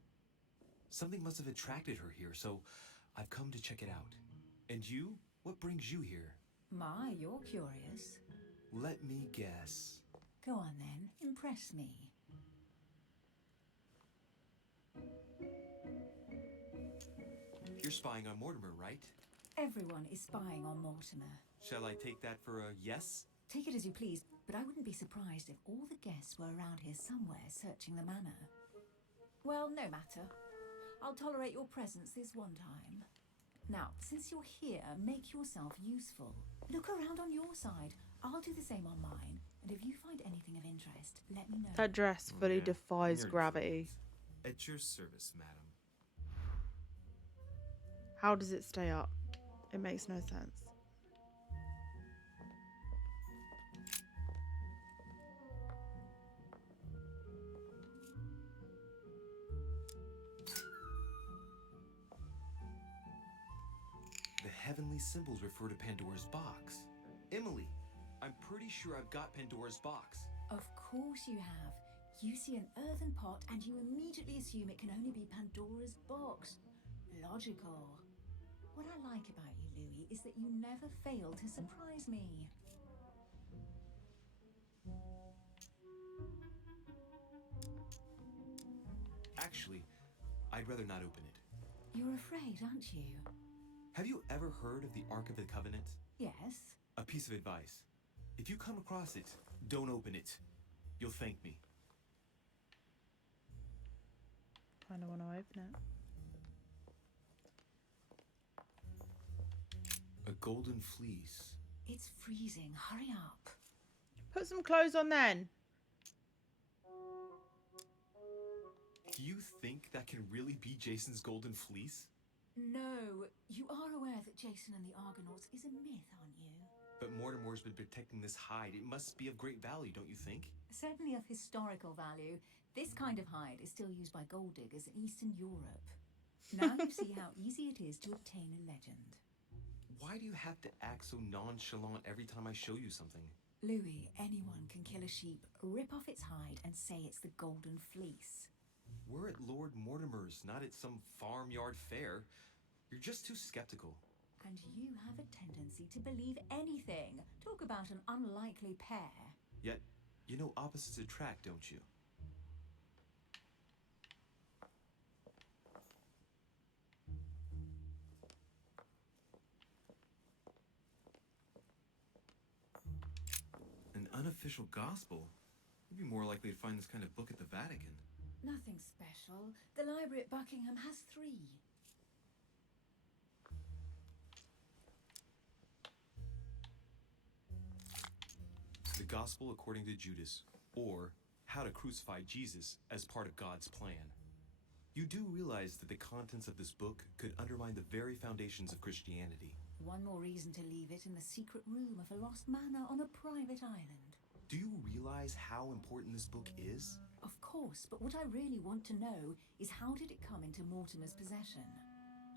Something must have attracted her here, so I've come to check it out. And you? What brings you here? My, you're curious. Let me guess. Go on then, impress me. You're spying on Mortimer, right? Everyone is spying on Mortimer. Shall I take that for a yes? Take it as you please, but I wouldn't be surprised if all the guests were around here somewhere searching the manor. Well, no matter. I'll tolerate your presence this one time. Now, since you're here, make yourself useful. Look around on your side. I'll do the same on mine. And if you find anything of interest, let me know. That dress fully defies Your gravity. At your service, madam. How does it stay up? It makes no sense. The heavenly symbols refer to Pandora's box. Emily, I'm pretty sure I've got Pandora's box. Of course you have. You see an earthen pot and you immediately assume it can only be Pandora's box. Logical. What I like about you, Louis, is that you never fail to surprise me. Actually, I'd rather not open it. You're afraid, aren't you? Have you ever heard of the Ark of the Covenant? Yes. A piece of advice. If you come across it, don't open it. You'll thank me. I don't want to open it. A golden fleece. It's freezing. Hurry up. Put some clothes on then. Do you think that can really be Jason's golden fleece? No, you are aware that Jason and the Argonauts is a myth, aren't you? But Mortimer's been protecting this hide. It must be of great value, don't you think? Certainly of historical value. This kind of hide is still used by gold diggers in Eastern Europe. Now you see how easy it is to obtain a legend. Why do you have to act so nonchalant every time I show you something? Louis, anyone can kill a sheep, rip off its hide, and say it's the Golden Fleece. We're at Lord Mortimer's, not at some farmyard fair. You're just too skeptical. And you have a tendency to believe anything. Talk about an unlikely pair. Yet, you know opposites attract, don't you? An unofficial gospel? You'd be more likely to find this kind of book at the Vatican. Nothing special. The library at Buckingham has 3. The Gospel According to Judas, or How to Crucify Jesus as Part of God's Plan. You do realize that the contents of this book could undermine the very foundations of Christianity. One more reason to leave it in the secret room of a lost manor on a private island. Do you realize how important this book is? Of course, but what I really want to know is how did it come into Mortimer's possession?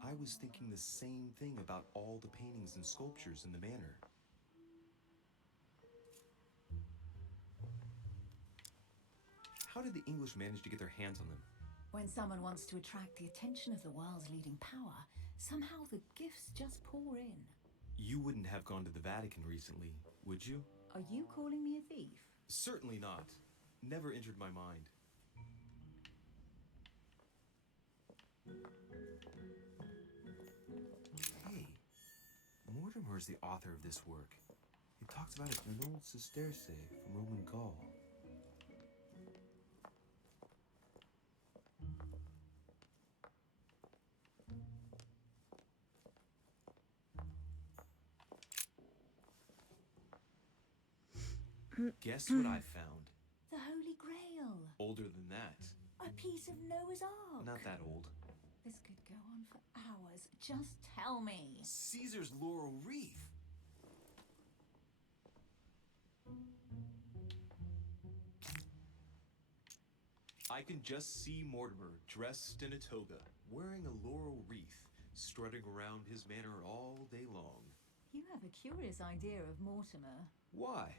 I was thinking the same thing about all the paintings and sculptures in the manor. How did the English manage to get their hands on them? When someone wants to attract the attention of the world's leading power, somehow the gifts just pour in. You wouldn't have gone to the Vatican recently, would you? Are you calling me a thief? Certainly not. Never entered my mind. Hey, Mortimer's the author of this work. He talks about it in an old Sesterce from Roman Gaul. Guess what I found? The Holy Grail. Older than that. A piece of Noah's Ark. Not that old. This could go on for hours. Just tell me. Caesar's laurel wreath. I can just see Mortimer dressed in a toga, wearing a laurel wreath, strutting around his manor all day long. You have a curious idea of Mortimer. Why?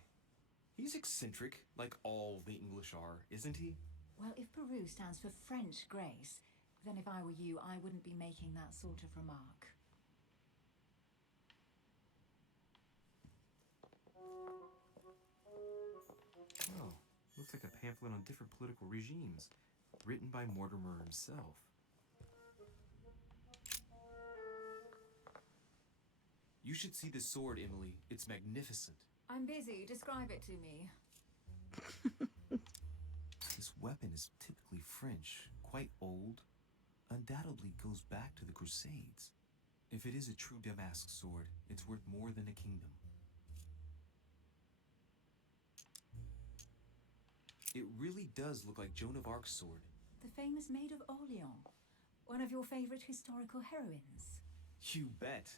He's eccentric, like all the English are, isn't he? Well, if Peru stands for French grace, then if I were you, I wouldn't be making that sort of remark. Oh, looks like a pamphlet on different political regimes, written by Mortimer himself. You should see this sword, Emily. It's magnificent. I'm busy. Describe it to me. This weapon is typically French, quite old, undoubtedly goes back to the Crusades. If it is a true Damask sword, it's worth more than a kingdom. It really does look like Joan of Arc's sword. The famous Maid of Orleans. One of your favorite historical heroines. You bet,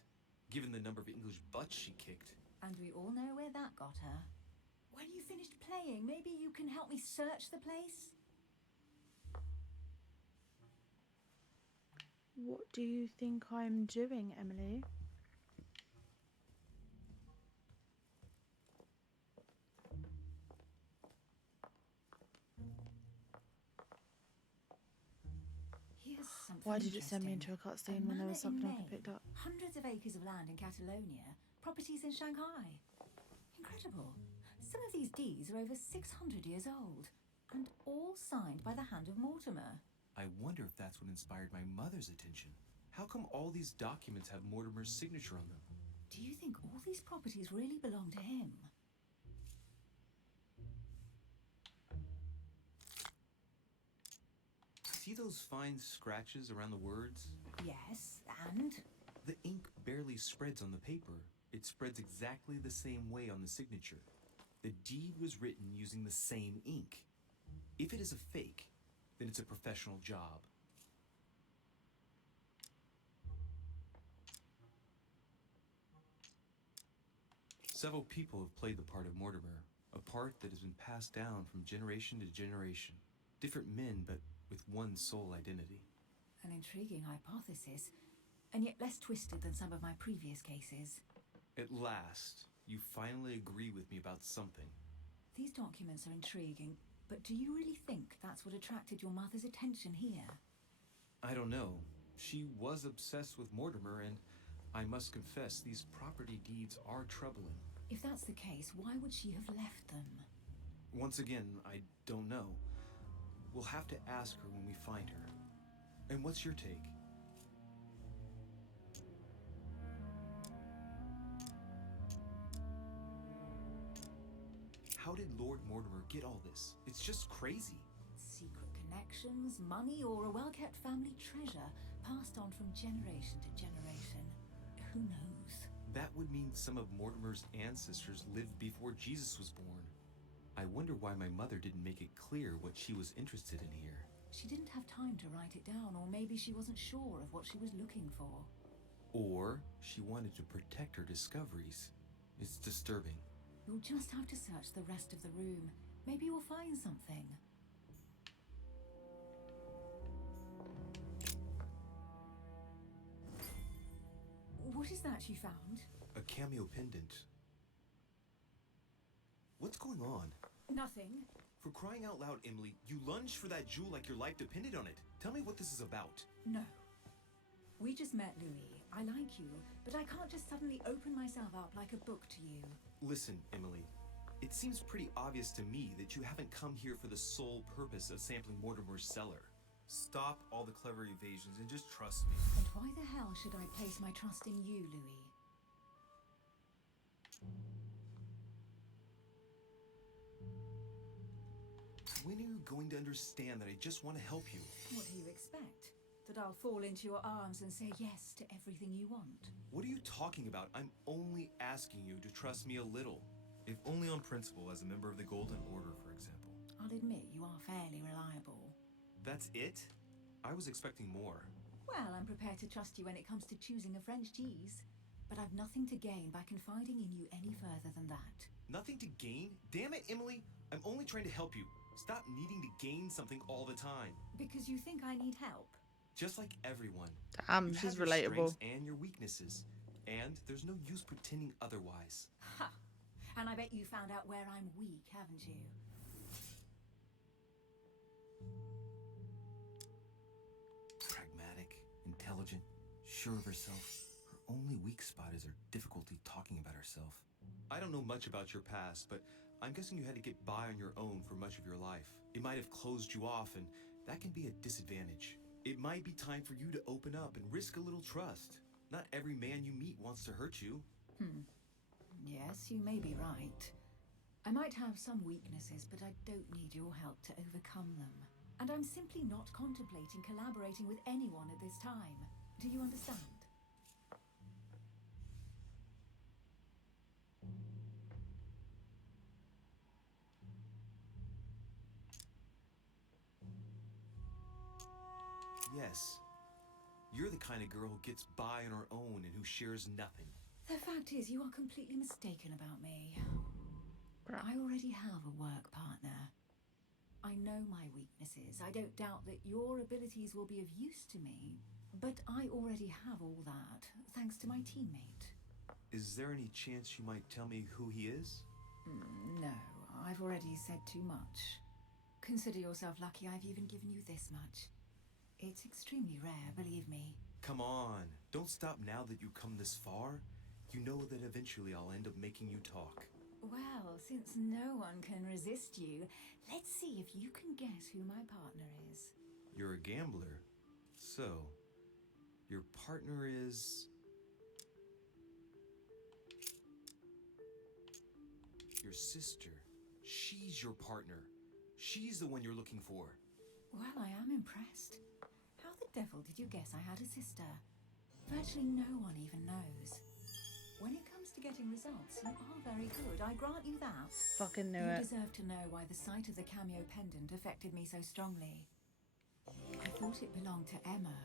given the number of English butts she kicked. And we all know where that got her. When you finished playing, maybe you can help me search the place? What do you think I'm doing, Emily? Here's something Why did it send me interesting. into a cutscene when there was something I could pick up? Hundreds of acres of land in Catalonia, properties in Shanghai. Incredible. Some of these deeds are over 600 years old, and all signed by the hand of Mortimer. I wonder if that's what inspired my mother's attention. How come all these documents have Mortimer's signature on them? Do you think all these properties really belong to him? See those fine scratches around the words? Yes, and? The ink barely spreads on the paper. It spreads exactly the same way on the signature. The deed was written using the same ink. If it is a fake, then it's a professional job. Several people have played the part of Mortimer, a part that has been passed down from generation to generation. Different men, but with one sole identity. An intriguing hypothesis, and yet less twisted than some of my previous cases. At last, you finally agree with me about something. These documents are intriguing, but do you really think that's what attracted your mother's attention here? I don't know. She was obsessed with Mortimer, and I must confess these property deeds are troubling. If that's the case, why would she have left them? Once again, I don't know. We'll have to ask her when we find her. And what's your take? How did Lord Mortimer get all this? It's just crazy. Secret connections, money, or a well-kept family treasure passed on from generation to generation. Who knows? That would mean some of Mortimer's ancestors lived before Jesus was born. I wonder why my mother didn't make it clear what she was interested in here. She didn't have time to write it down, or maybe she wasn't sure of what she was looking for. Or she wanted to protect her discoveries. It's disturbing. You'll just have to search the rest of the room. Maybe you'll find something. What is that you found? A cameo pendant. What's going on? Nothing. For crying out loud, Emily, you lunged for that jewel like your life depended on it. Tell me what this is about. No. We just met, Louis. I like you, but I can't just suddenly open myself up like a book to you. Listen, Emily. It seems pretty obvious to me that you haven't come here for the sole purpose of sampling Mortimer's cellar. Stop all the clever evasions and just trust me. And why the hell should I place my trust in you, Louis? When are you going to understand that I just want to help you? What do you expect? That I'll fall into your arms and say yes to everything you want? What are you talking about? I'm only asking you to trust me a little. If only on principle, as a member of the Golden Order, for example. I'll admit you are fairly reliable. That's it? I was expecting more. Well, I'm prepared to trust you when it comes to choosing a French cheese. But I've nothing to gain by confiding in you any further than that. Nothing to gain? Damn it, Emily! I'm only trying to help you. Stop needing to gain something all the time. Because you think I need help? Just like everyone. Damn, you she's have your relatable. strengths and your weaknesses. And there's no use pretending otherwise. Ha! And I bet you found out where I'm weak, haven't you? Pragmatic, intelligent, sure of herself. Her only weak spot is her difficulty talking about herself. I don't know much about your past, but I'm guessing you had to get by on your own for much of your life. It might have closed you off, and that can be a disadvantage. It might be time for you to open up and risk a little trust. Not every man you meet wants to hurt you. Yes, you may be right. I might have some weaknesses, but I don't need your help to overcome them. And I'm simply not contemplating collaborating with anyone at this time. Do you understand? Yes. You're the kind of girl who gets by on her own and who shares nothing. The fact is, you are completely mistaken about me. I already have a work partner. I know my weaknesses. I don't doubt that your abilities will be of use to me. But I already have all that, thanks to my teammate. Is there any chance you might tell me who he is? No, I've already said too much. Consider yourself lucky I've even given you this much. It's extremely rare, believe me. Come on. Don't stop now that you've come this far. You know that eventually I'll end up making you talk. Well, since no one can resist you, let's see if you can guess who my partner is. You're a gambler. So, your partner is... your sister. She's your partner. She's the one you're looking for. Well, I am impressed. How the devil did you guess I had a sister? Virtually no one even knows. When it comes to getting results, you are very good. I grant you that. Fucking knew You it. deserve to know why the sight of the cameo pendant affected me so strongly. I thought it belonged to Emma,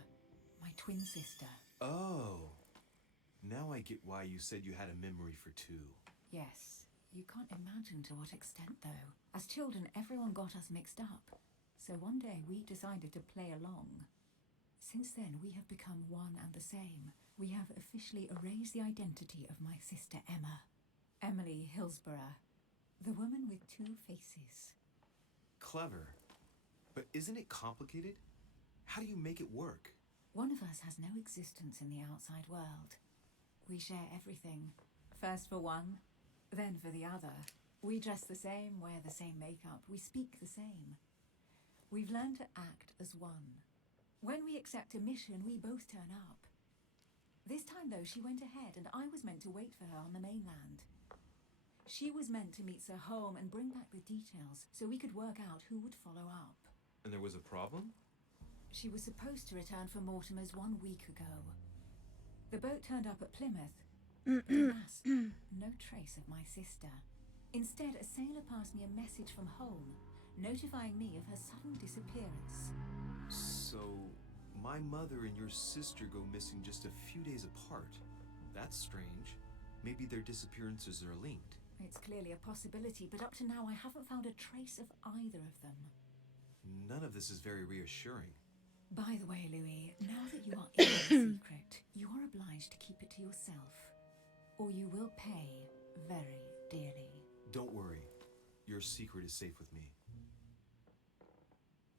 my twin sister. Oh. Now I get why you said you had a memory for two. Yes, you can't imagine to what extent, though. As children, everyone got us mixed up. So one day we decided to play along. Since then, we have become one and the same. We have officially erased the identity of my sister Emma. Emily Hillsborough. The woman with two faces. Clever. But isn't it complicated? How do you make it work? One of us has no existence in the outside world. We share everything. First for one, then for the other. We dress the same, wear the same makeup, we speak the same. We've learned to act as one. When we accept a mission, we both turn up. This time, though, she went ahead, and I was meant to wait for her on the mainland. She was meant to meet Sir Home and bring back the details, so we could work out who would follow up. And there was a problem? She was supposed to return from Mortimer's 1 week ago. The boat turned up at Plymouth. Alas, no trace of my sister. Instead, a sailor passed me a message from home, notifying me of her sudden disappearance. So, my mother and your sister go missing just a few days apart. That's strange. Maybe their disappearances are linked. It's clearly a possibility, but up to now I haven't found a trace of either of them. None of this is very reassuring. By the way, Louis, now that you are in the secret, you are obliged to keep it to yourself, or you will pay very dearly. Don't worry. Your secret is safe with me.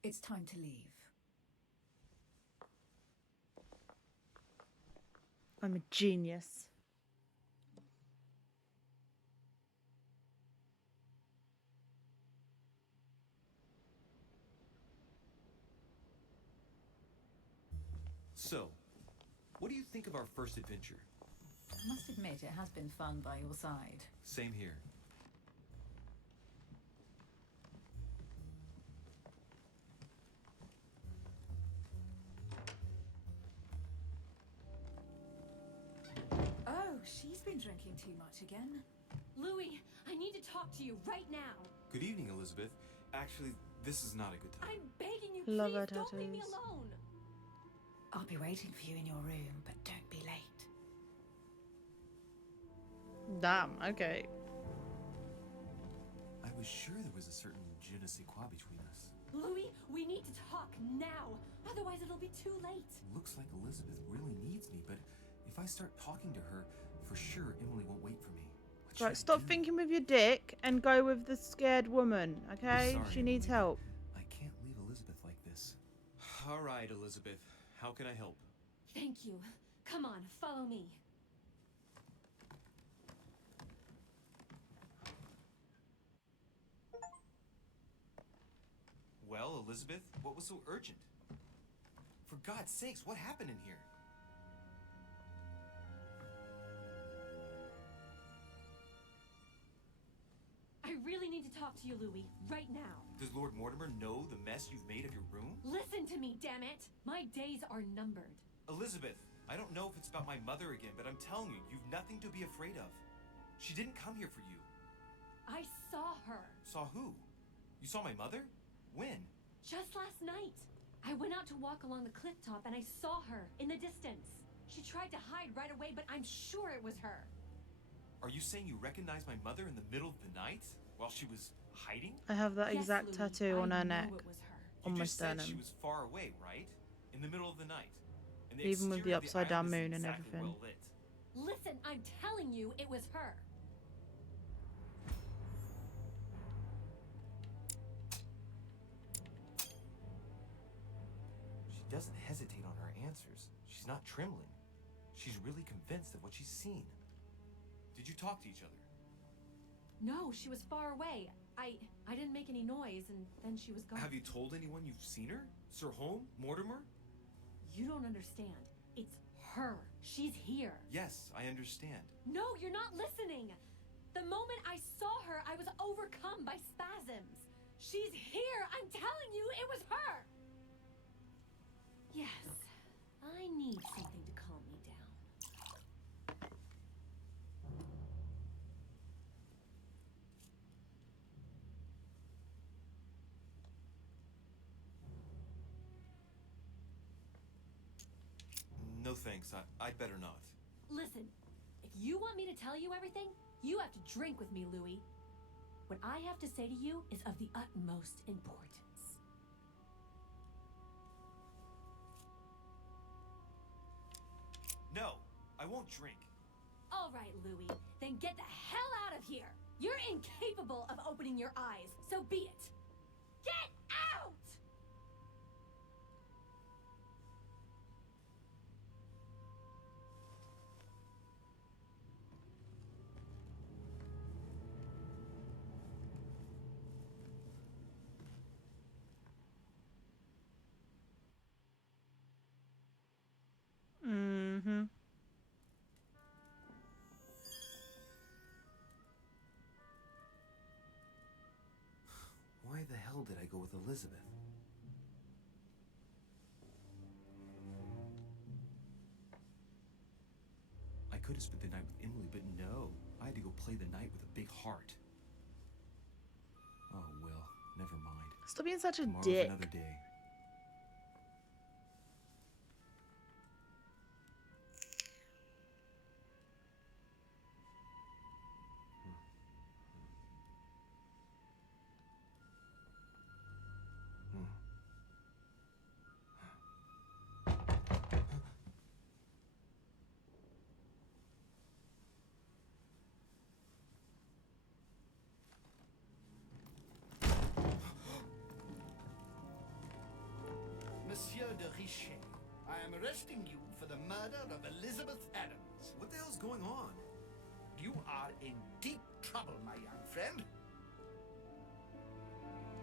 It's time to leave. I'm a genius. So, what do you think of our first adventure? I must admit, it has been fun by your side. Same here. Oh, she's been drinking too much again. Louis, I need to talk to you right now. Good evening, Elizabeth. Actually, this is not a good time. I'm begging you, Love please her don't leave me tattoos. alone. I'll be waiting for you in your room, but don't be late. Damn, okay. I was sure there was a certain je ne sais quoi between us. Louis, we need to talk now. Otherwise, it'll be too late. Looks like Elizabeth really needs me, but if I start talking to her, for sure Emily won't wait for me. What should I Right, stop do? thinking with your dick and go with the scared woman, okay? Sorry, She needs Emily, help. I can't leave Elizabeth like this. All right, Elizabeth. How can I help? Thank you. Come on, follow me. Well, Elizabeth, what was so urgent? For God's sakes, what happened in here? I really need to talk to you, Louis, right now. Does Lord Mortimer know the mess you've made of your room? Listen to me, damn it! My days are numbered. Elizabeth, I don't know if it's about my mother again, but I'm telling you, you've nothing to be afraid of. She didn't come here for you. I saw her. Saw who? You saw my mother? When? Just last night. I went out to walk along the cliff top and I saw her in the distance. She tried to hide right away, but I'm sure it was her. Are you saying you recognized my mother in the middle of the night while she was hiding? I have that Yes, exact Louis, tattoo on I her know neck, it was her. on You my just said sternum. she was far away, right? In the middle of the night. And the Even with the exterior of upside down island moon isn't and exactly everything. well lit. Listen, I'm telling you, it was her. She doesn't hesitate on her answers. She's not trembling. She's really convinced of what she's seen. Did you talk to each other? No, she was far away. I didn't make any noise, and then she was gone. Have you told anyone you've seen her? Sir Home? Mortimer? You don't understand. It's her. She's here. Yes, I understand. No, you're not listening. The moment I saw her, I was overcome by spasms. She's here. I'm telling you, it was her. Yes, I need something to calm me down. thanks. I'd better not. Listen, if you want me to tell you everything, you have to drink with me, Louis. What I have to say to you is of the utmost importance. No, I won't drink. All right, Louis, then get the hell out of here. You're incapable of opening your eyes, so be it. Get out! Mm-hmm. Why the hell did I go with Elizabeth? I could have spent the night with Emily, but no. I had to go play the night with a big heart. Oh, well, never mind. Stop being such a Tomorrow's dick. another day. Monsieur de Richet, I am arresting you for the murder of Elizabeth Adams. What the hell's going on? You are in deep trouble, my young friend.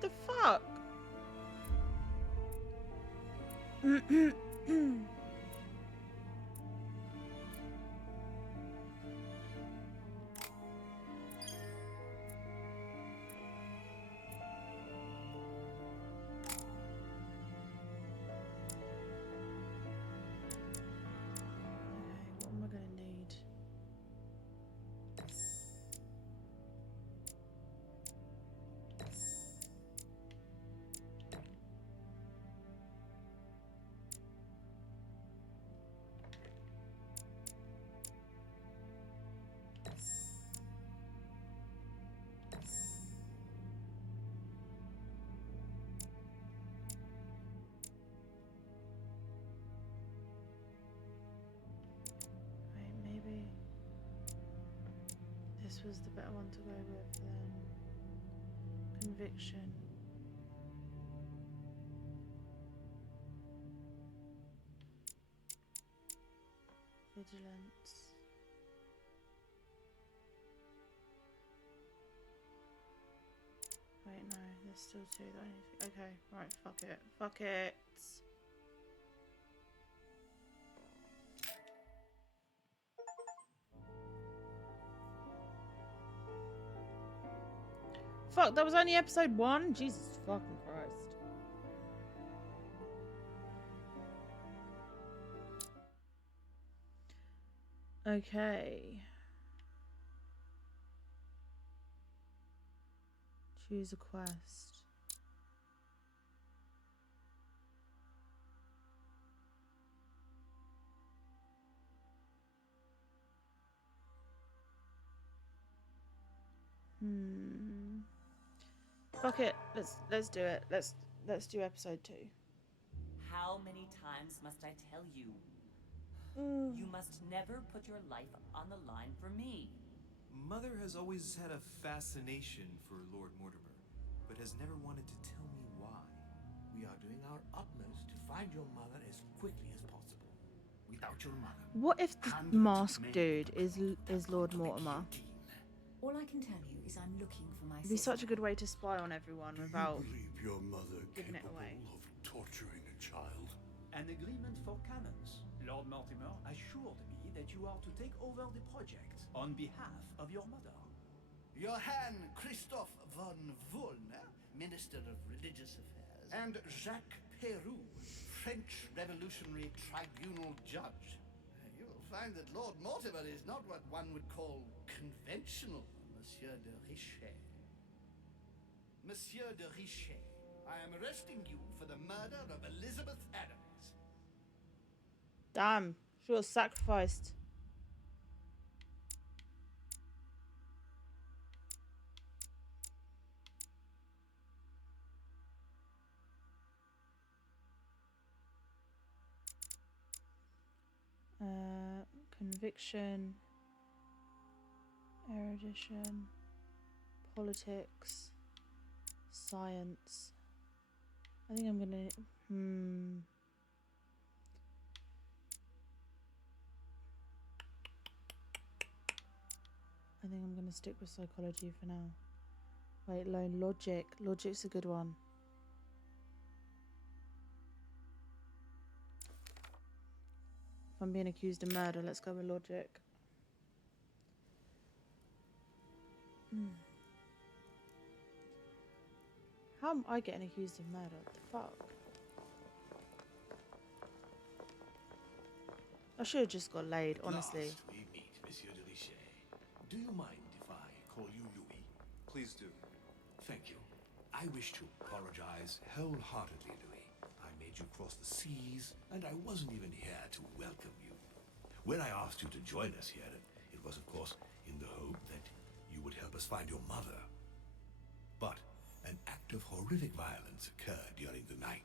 The fuck? What am I gonna need? Wait, maybe this was the better one to go with than conviction. Vigilance. Wait, no, there's still two that I need to... Okay, right, fuck it. Fuck it. Fuck, that was only episode 1? Jesus fucking Christ. Okay. Choose a quest. Fuck it. Let's do it. Let's do episode 2. How many times must I tell you? You must never put your life on the line for me. Mother has always had a fascination for Lord Mortimer, but has never wanted to tell me why. We are doing our utmost to find your mother as quickly as possible. Without your mother, What if the masked dude is Lord Mortimer? All I can tell you is I'm looking for my It'd be sister. such a good way to spy on everyone without You believe your mother giving it capable away. of torturing a child? An agreement for cannons. Lord Mortimer assured me that you are to take over the project on behalf of your mother. Johann Christoph von Wollner, Minister of Religious Affairs, and Jacques Peroux, French Revolutionary Tribunal Judge. You will find that Lord Mortimer is not what one would call conventional, Monsieur de Richet. Monsieur de Richet, I am arresting you for the murder of Elizabeth Adams. Damn, She was sacrificed. Conviction, erudition, politics, science. I think I'm gonna. I think I'm gonna stick with psychology for now. Wait, logic. Logic's a good one. If I'm being accused of murder, let's go with logic. How am I getting accused of murder? What the fuck? I should have just got laid, honestly. Last we meet, Monsieur de Richet. Do you mind if I call you Louis? Please do. Thank you. I wish to apologize wholeheartedly, Louis. I made you cross the seas, and I wasn't even here to welcome you. When I asked you to join us here, it was, of course, in the hope that you would help us find your mother. But an act of horrific violence occurred during the night,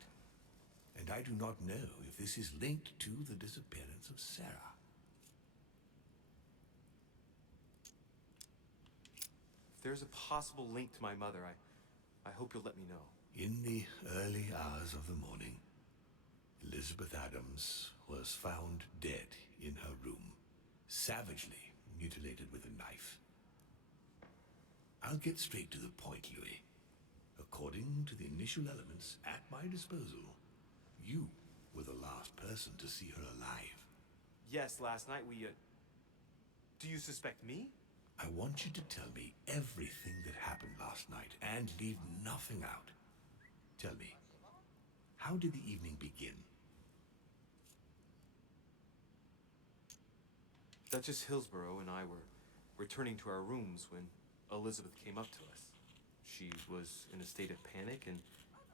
and I do not know if this is linked to the disappearance of Sarah. If there's a possible link to my mother, I hope you'll let me know. In the early hours of the morning, Elizabeth Adams was found dead in her room, savagely mutilated with a knife. I'll get straight to the point, Louis. According to the initial elements at my disposal, you were the last person to see her alive. Yes, last night we, Do you suspect me? I want you to tell me everything that happened last night and leave nothing out. Tell me, how did the evening begin? Duchess Hillsborough and I were returning to our rooms when Elizabeth came up to us. She was in a state of panic and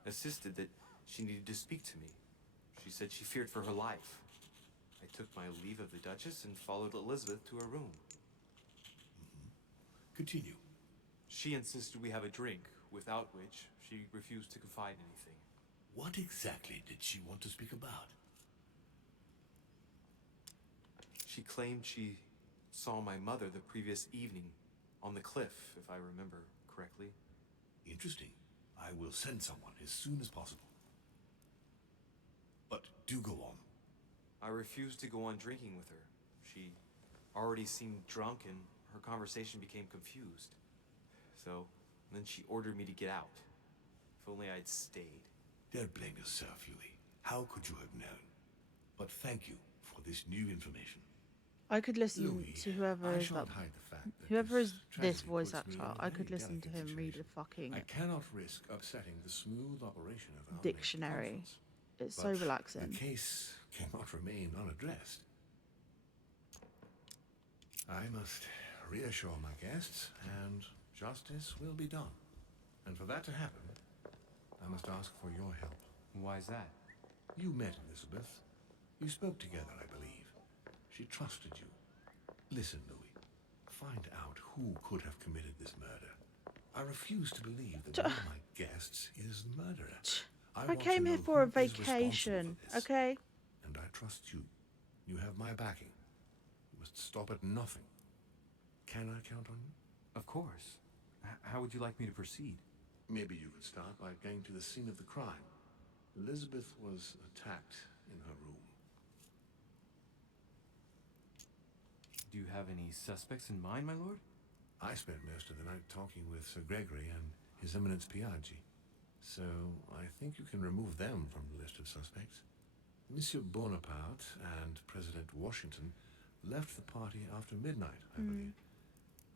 insisted that she needed to speak to me. She said she feared for her life. I took my leave of the Duchess and followed Elizabeth to her room. Continue. She insisted we have a drink, without which she refused to confide anything. What exactly did she want to speak about? She claimed she saw my mother the previous evening on the cliff, if I remember correctly. Interesting. I will send someone as soon as possible. But do go on. I refused to go on drinking with her. She already seemed drunk and her conversation became confused. So, then she ordered me to get out. If only I'd stayed. Don't blame yourself, Louis. How could you have known? But thank you for this new information. I could listen Louis, to whoever I is shan't that, hide the fact that whoever is this tragedy voice puts me actor. in a I could very listen to him delicate read a situation. fucking I cannot risk upsetting the smooth operation of our dictionary. It's so But relaxing. The case cannot remain unaddressed. I must reassure my guests, and justice will be done. And for that to happen, I must ask for your help. Why is that? You met Elizabeth. You spoke together, I believe. She trusted you. Listen, Louis. Find out who could have committed this murder. I refuse to believe that one of my guests is the murderer. I want came to here know for a who is responsible vacation, for this. okay? And I trust you. You have my backing. You must stop at nothing. Can I count on you? Of course. How would you like me to proceed? Maybe you could start by going to the scene of the crime. Elizabeth was attacked in her room. Do you have any suspects in mind, my lord? I spent most of the night talking with Sir Gregory and His Eminence Piaggi, so I think you can remove them from the list of suspects. Monsieur Bonaparte and President Washington left the party after midnight, I believe.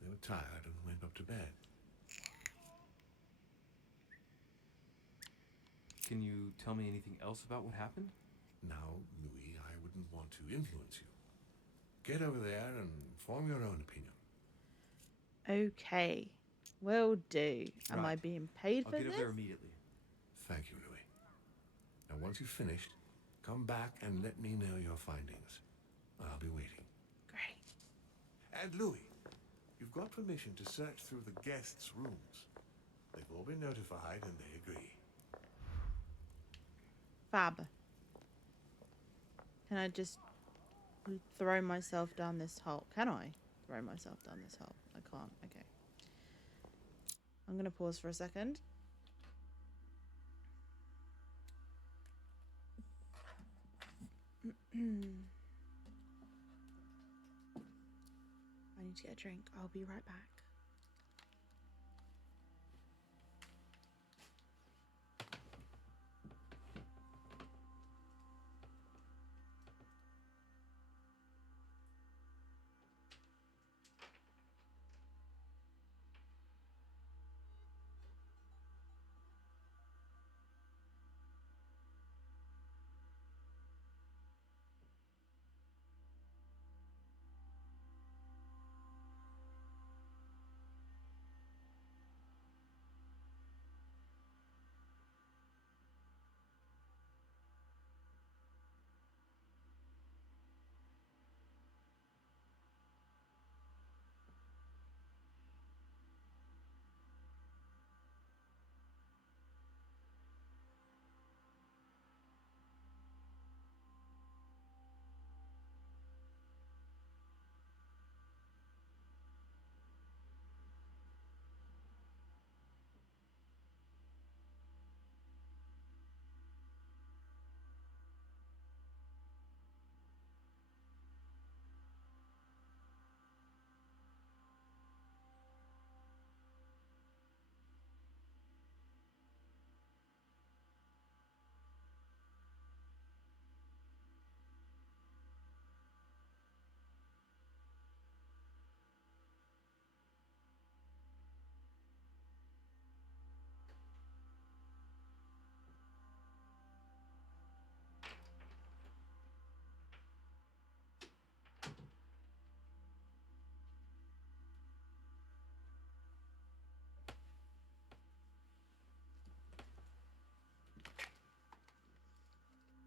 They were tired and went up to bed. Can you tell me anything else about what happened? Now, Louis, I wouldn't want to influence you. Get over there and form your own opinion. Okay. Will do. Am I Right. being paid I'll for get this? over there immediately. Thank you, Louis. Now, once you've finished, come back and let me know your findings. I'll be waiting. Great. And Louis, you've got permission to search through the guests' rooms. They've all been notified and they agree. Fab. Can I just throw myself down this hole? Can I throw myself down this hole? I can't. Okay. I'm going to pause for a second. I need to get a drink. I'll be right back.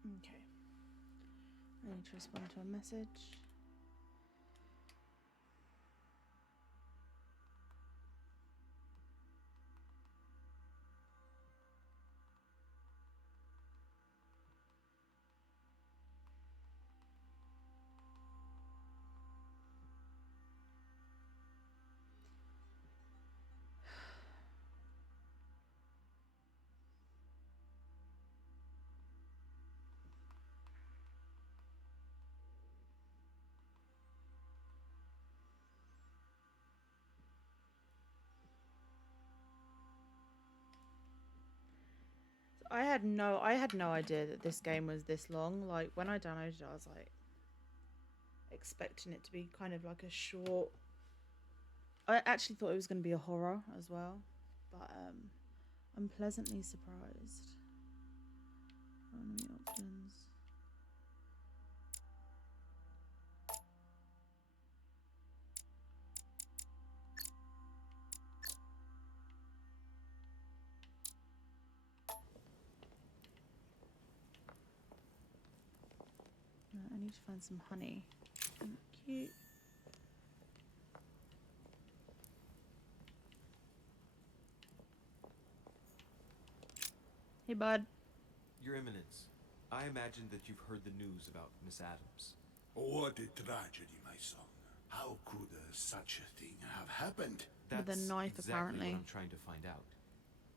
Okay. I need to respond to a message. I had no idea that this game was this long. Like when I downloaded it, I was like expecting it to be kind of like a short. I actually thought it was going to be a horror as well, but I'm pleasantly surprised. Enemy options. I need to find some honey. Thank you. Hey, bud. Your Eminence, I imagine that you've heard the news about Miss Adams. What a tragedy, my son. How could such a thing have happened? With a knife, exactly apparently. What I'm trying to find out.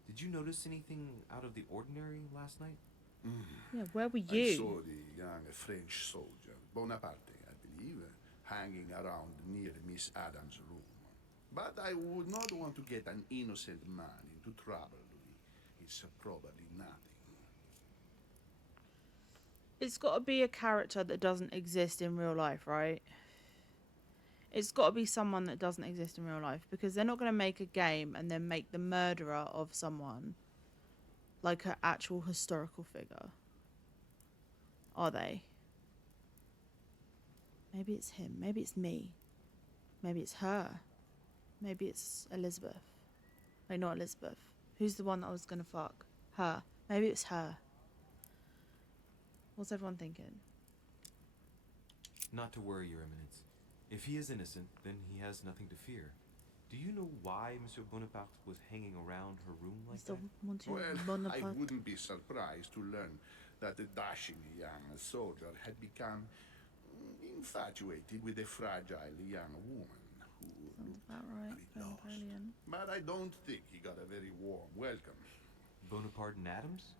Did you notice anything out of the ordinary last night? Yeah, where were I you? saw the young French soldier, Bonaparte, I believe, hanging around near Miss Adams' room. But I would not want to get an innocent man into trouble, Louis. It's probably nothing. It's got to be a character that doesn't exist in real life, right? It's got to be someone that doesn't exist in real life, because they're not going to make a game and then make the murderer of someone like an actual historical figure. Are they? Maybe it's him. Maybe it's me. Maybe it's her. Maybe it's Elizabeth. Wait, not Elizabeth. Who's the one that I was going to fuck? Her. Maybe it's her. What's everyone thinking? Not to worry, Your Eminence. If he is innocent, then he has nothing to fear. Do you know why Monsieur Bonaparte was hanging around her room like that? Well, I wouldn't be surprised to learn that the dashing young soldier had become infatuated with a fragile young woman who Sounds about right. very lost. Napoleon. But I don't think he got a very warm welcome. Bonaparte and Adams?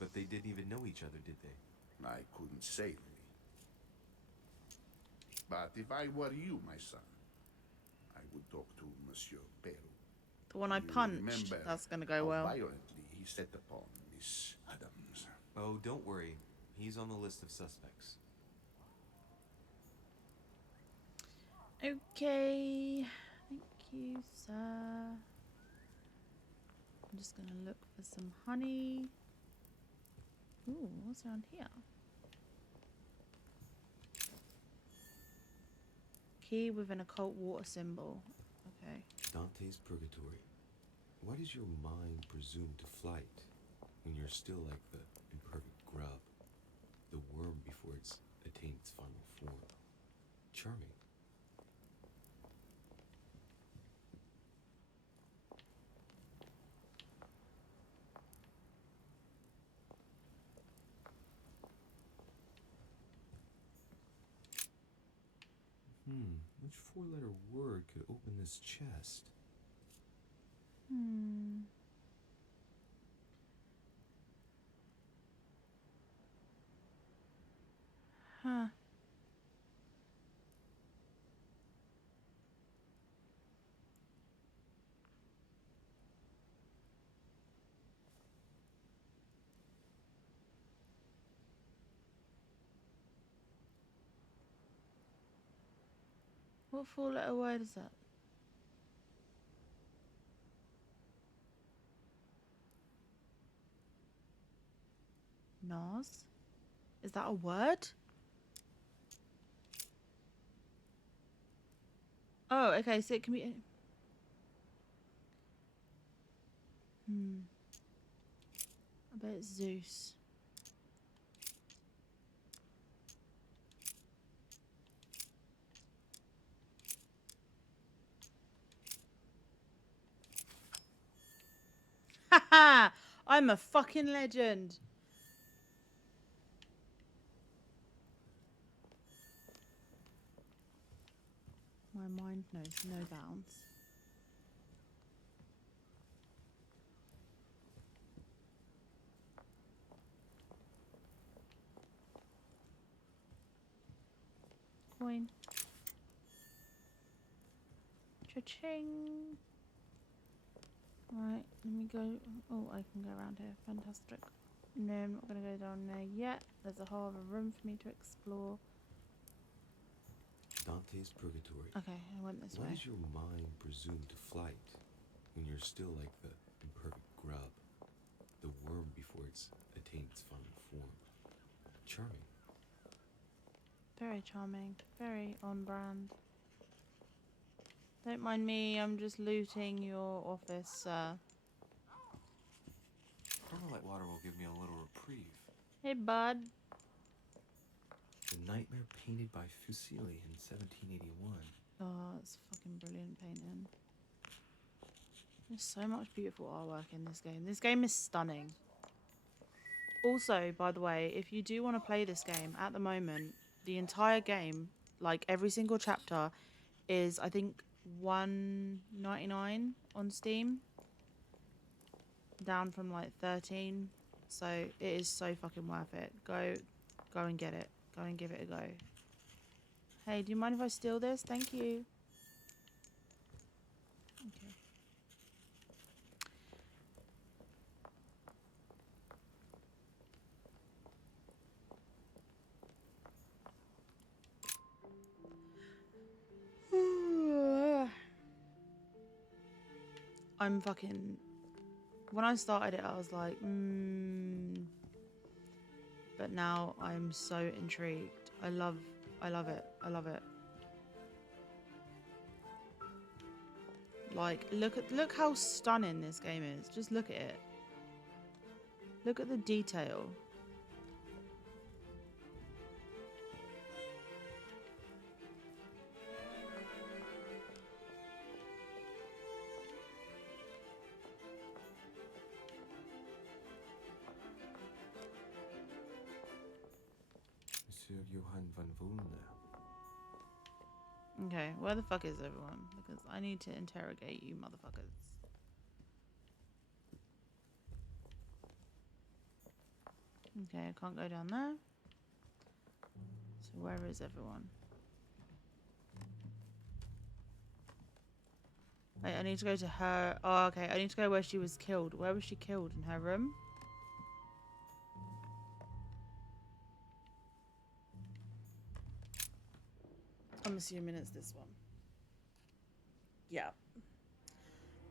But they didn't even know each other, did they? I couldn't say really. But if I were you, my son, I would talk to Monsieur Peru. The one I You punched. remember That's gonna go how well. violently he set upon Miss Adams. Oh, don't worry. He's on the list of suspects. Okay. Thank you, sir. I'm just gonna look for some honey. Ooh, what's around here? Key with an occult water symbol. Okay. Dante's Purgatory. Why does your mind presume to flight when you're still like the imperfect grub, the worm before it's attained its final form? Charming. Which four-letter word could open this chest? Huh. What four-letter word is that? Nas? Is that a word? Oh, okay, so it can be... I bet it's Zeus. Haha! I'm a fucking legend. My mind knows no bounds. Coin. Cha-ching. Right, let me go. Oh, I can go around here. Fantastic. No, I'm not going to go down there yet. There's a whole other room for me to explore. Dante's Purgatory. Okay, I went this Why way. does your mind presume to flight when you're still like the imperfect grub, the worm before it's attained its final form? Charming. Very charming. Very on brand. Don't mind me, I'm just looting your office, sir. Stormlight water will give me a little reprieve. Hey, bud. The Nightmare painted by Fuseli in 1781. Oh, it's fucking brilliant painting. There's so much beautiful artwork in this game. This game is stunning. Also, by the way, if you do want to play this game, at the moment, the entire game, like every single chapter, is, I think, $1.99 on Steam. Down from like 13. So it is so fucking worth it. Go and get it. Go and give it a go. Hey, do you mind if I steal this? Thank you. Okay. I'm fucking... When I started it, I was like, But now I'm so intrigued. I love it. I love it. Like, look how stunning this game is. Just look at it. Look at the detail. Monsieur Johann van Wunde. Okay, where the fuck is everyone? Because I need to interrogate you motherfuckers. Okay, I can't go down there. So where is everyone? Wait, I need to go to her. Oh, okay. I need to go where she was killed. Where was she killed? In her room? I'm assuming it's this one. Yeah.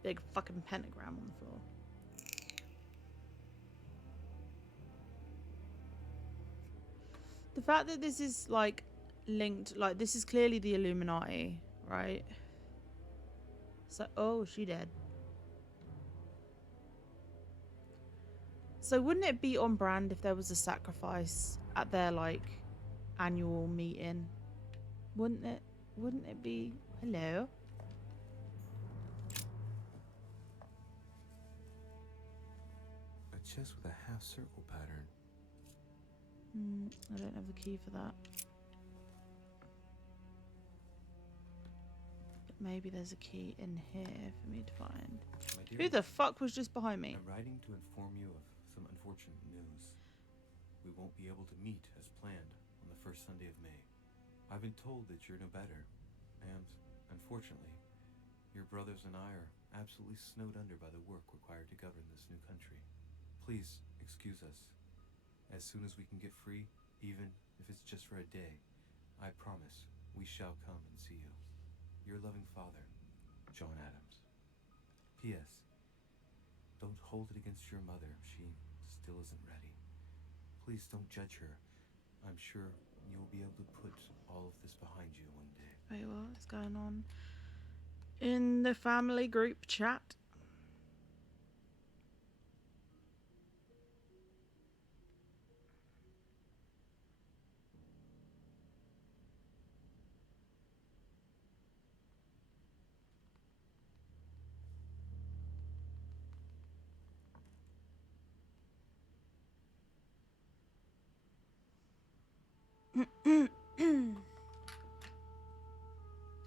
Big fucking pentagram on the floor. The fact that this is like linked, like this is clearly the Illuminati, right? So, oh, she dead. So wouldn't it be on brand if there was a sacrifice at their like annual meeting? Wouldn't it? Wouldn't it be? Hello? A chest with a half circle pattern. I don't have the key for that. But maybe there's a key in here for me to find. Who the fuck was just behind me? I'm writing to inform you of some unfortunate news. We won't be able to meet as planned on the first Sunday of May. I've been told that you're no better, and, unfortunately, your brothers and I are absolutely snowed under by the work required to govern this new country. Please excuse us. As soon as we can get free, even if it's just for a day, I promise we shall come and see you. Your loving father, John Adams. P.S. Don't hold it against your mother. She still isn't ready. Please don't judge her. I'm sure you'll be able to put all of this behind you one day. Wait, what's going on in the family group chat?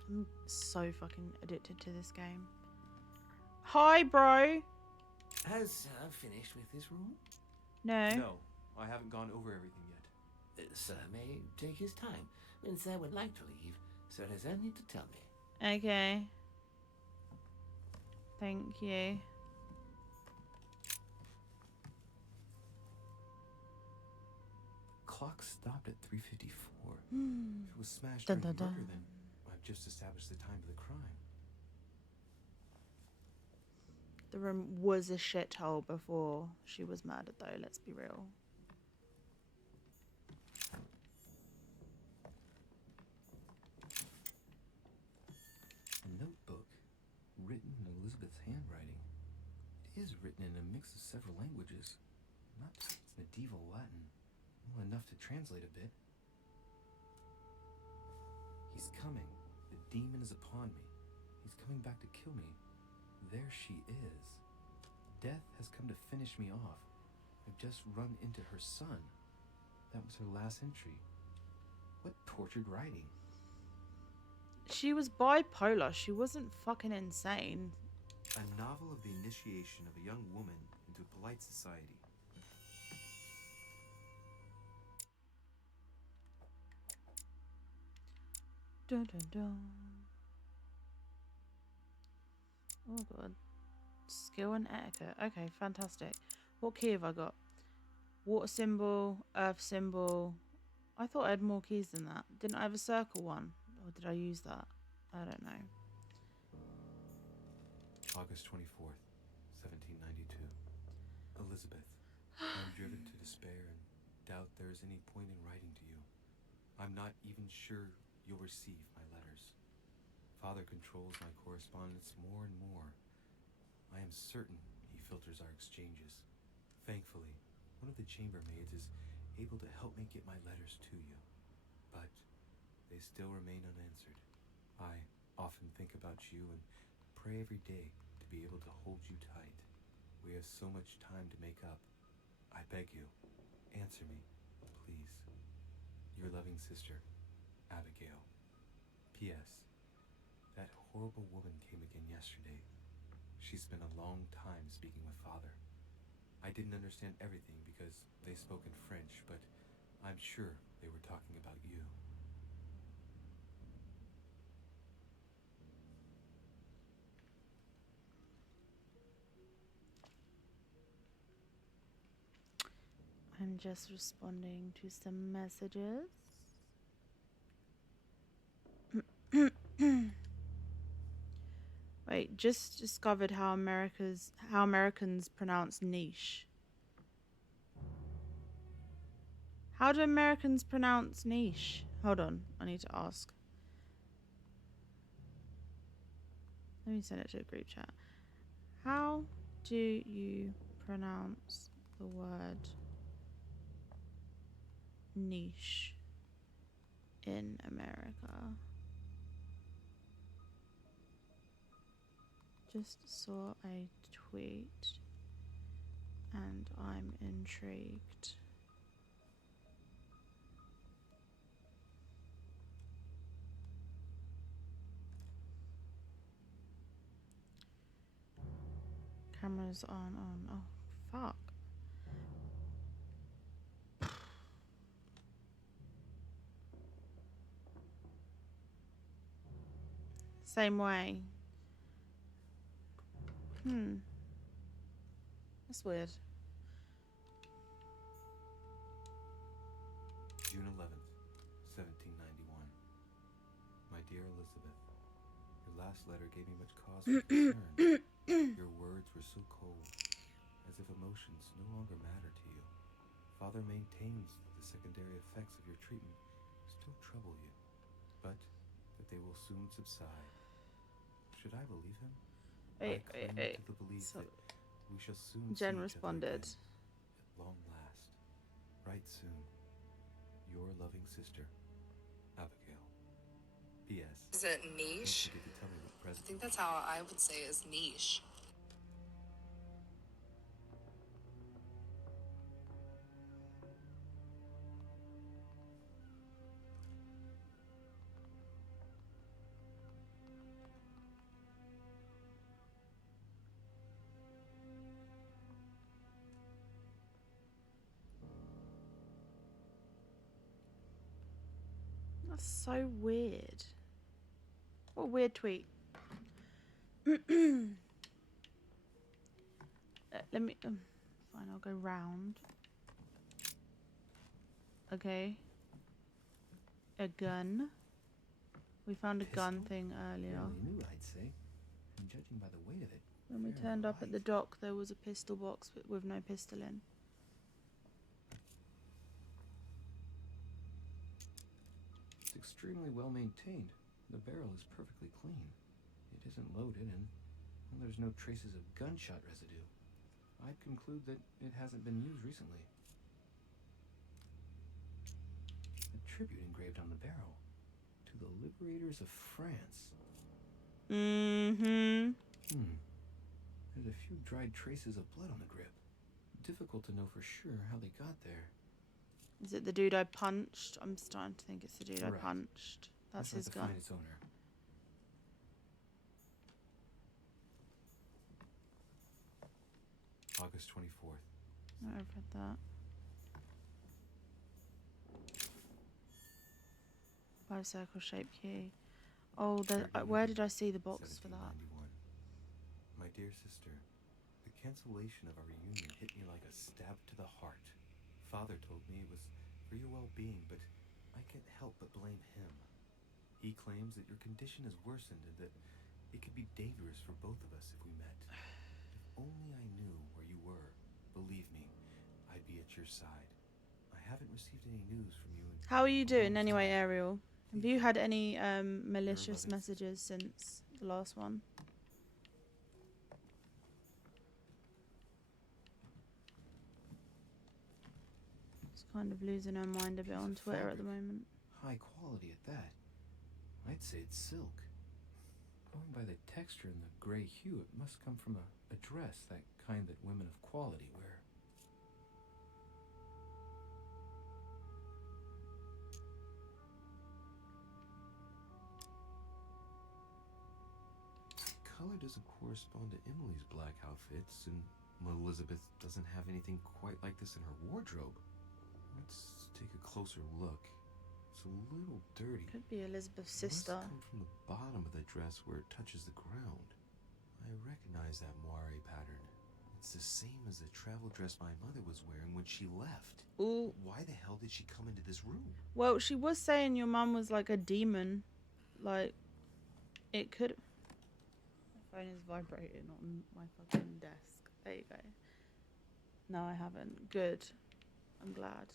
I'm so fucking addicted to this game. Hi, bro. Has Sir finished with his room? No. No, I haven't gone over everything yet. Sir may take his time. When Sir would like to leave, Sir has only to tell me. Okay. Thank you. Clock stopped at 3:54. Hmm. If it was smashed Dun, during the dun, murder, dun. then I've just established the time of the crime. The room was a shithole before she was murdered, though. Let's be real. A notebook written in Elizabeth's handwriting. It is written in a mix of several languages. Not medieval Latin. Well, enough to translate a bit. He's coming. The demon is upon me. He's coming back to kill me. There she is. Death has come to finish me off. I've just run into her son. That was her last entry. What tortured writing. She was bipolar. She wasn't fucking insane. A novel of the initiation of a young woman into polite society. Dun, dun, dun. Oh god. Skill and etiquette. Okay, fantastic. What key have I got? Water symbol, earth symbol. I thought I had more keys than that. Didn't I have a circle one? Or did I use that? I don't know. August 24th, 1792. Elizabeth, I'm driven to despair and doubt there is any point in writing to you. I'm not even sure you'll receive my letters. Father controls my correspondence more and more. I am certain he filters our exchanges. Thankfully, one of the chambermaids is able to help me get my letters to you. But they still remain unanswered. I often think about you and pray every day to be able to hold you tight. We have so much time to make up. I beg you, answer me, please. Your loving sister, Abigail. P.S. That horrible woman came again yesterday. She spent a long time speaking with Father. I didn't understand everything because they spoke in French, but I'm sure they were talking about you. I'm just responding to some messages. Wait, just discovered how Americans pronounce niche. How do Americans pronounce niche? Hold on, I need to ask. Let me send it to a group chat. How do you pronounce the word niche in America? Just saw a tweet and I'm intrigued. Cameras on. Oh, fuck. Same way. That's weird. June 11th, 1791. My dear Elizabeth, your last letter gave me much cause for concern. Your words were so cold, as if emotions no longer matter to you. Father maintains that the secondary effects of your treatment still trouble you, but that they will soon subside. Should I believe him? I cling to the belief that we shall soon Jen see responded. each other again, at long last. Right soon. Your loving sister, Abigail. P.S. Is it niche? Don't forget to tell me what I present. think that's how I would say is niche. That's so weird. What a weird tweet. Let me. Fine, I'll go round. Okay. A gun. We found a gun thing earlier. Fairly new, I'd say. And judging by the weight of it, When we turned up at the dock, there was a pistol box with no pistol in. it's extremely well maintained. The barrel is perfectly clean. It isn't loaded, and there's no traces of gunshot residue. I'd conclude that it hasn't been used recently. A tribute engraved on the barrel to the liberators of France. There's a few dried traces of blood on the grip. Difficult to know for sure how they got there. Is it the dude I punched? I'm starting to think it's the dude I Right. punched. That's Let's his try to gun. find its owner. August 24th. I've read that. Bicircle shaped key. Oh, where did I see the box for that? 1791. My dear sister, the cancellation of our reunion hit me like a stab to the heart. Father told me it was for your well-being, but I can't help but blame him. He claims that your condition has worsened and that it could be dangerous for both of us if we met. If only I knew where you were, believe me, I'd be at your side. I haven't received any news from you in How are you doing anyway, Ariel? Have you had any malicious messages since the last one? Just kind of losing her mind a bit on Twitter at the moment. high quality at that. I'd say it's silk. Going by the texture and the gray hue, it must come from a dress, that kind that women of quality wear. color doesn't correspond to Emily's black outfits, and Elizabeth doesn't have anything quite like this in her wardrobe. Let's take a closer look. It's a little dirty. Could be Elizabeth's It must sister. come from the bottom of the dress where it touches the ground. I recognize that moire pattern. It's the same as the travel dress my mother was wearing when she left. Ooh. Why the hell did she come into this room? Well, she was saying your mum was like a demon. Like, it could... My phone is vibrating on my fucking desk. There you go. No, I haven't. Good. I'm glad.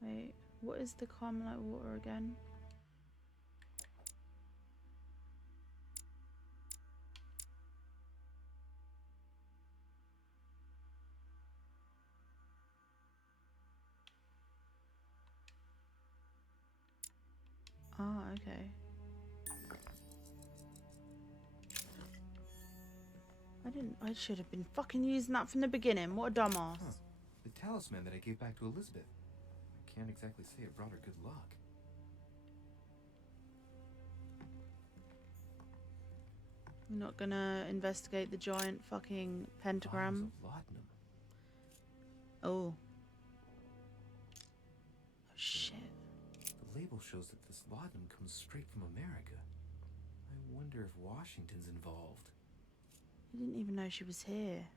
Wait, what is the Carmelite water again? Ah, okay. I should have been fucking using that from the beginning. What a dumbass. Huh. The talisman that I gave back to Elizabeth. I can't exactly say it brought her good luck. We're not gonna investigate the giant fucking pentagram. Laudanum. Oh. Oh shit. The label shows that this laudanum comes straight from America. I wonder if Washington's involved. I didn't even know she was here.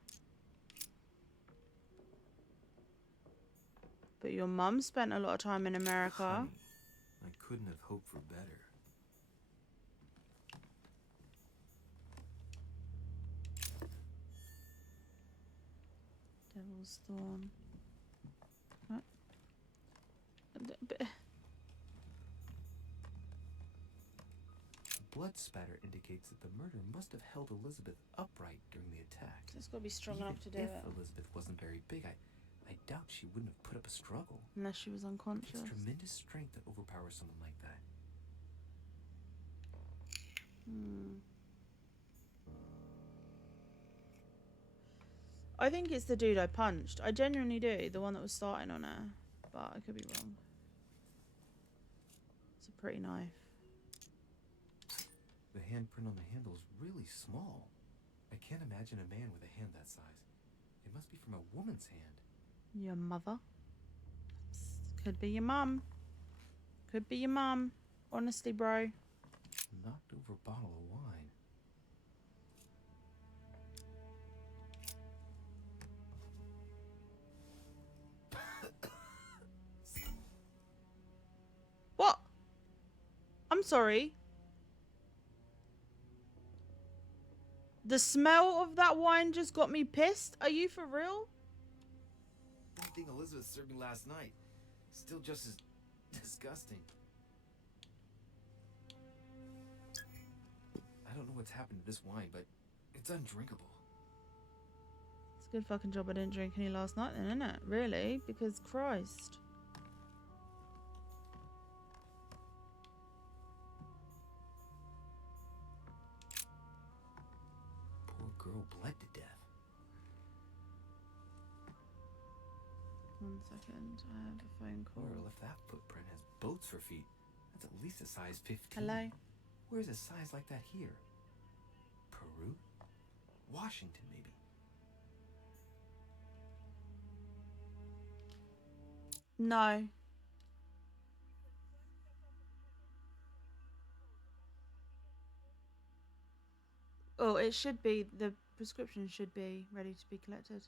But your mum spent a lot of time in America. Honey, I couldn't have hoped for better. Devil's Thorn. What? Blood spatter indicates that the murderer must have held Elizabeth upright during the attack. It's got to be strong Even enough to do if it. Elizabeth wasn't very big, I doubt she wouldn't have put up a struggle. Unless she was unconscious. It's tremendous strength that overpowers someone like that. I think it's the dude I punched. I genuinely do. The one that was starting on her. But I could be wrong. It's a pretty knife. The handprint on the handle is really small. I can't imagine a man with a hand that size. It must be from a woman's hand. Your mother. Could be your mum. Could be your mum. Honestly, bro. Knocked over a bottle of wine. What? I'm sorry. The smell of that wine just got me pissed. Are you for real? Same thing Elizabeth served me last night. Still just as disgusting. I don't know what's happened to this wine, but it's undrinkable. It's a good fucking job I didn't drink any last night then, isn't it? Really? Because Christ. Poor girl bled to death. 1 second. I have a phone call. Whoever left that footprint has boats for feet. That's at least a size 15. Hello? Where's a size like that here? Peru? Washington, maybe. No. Oh, it should be. The prescription should be ready to be collected.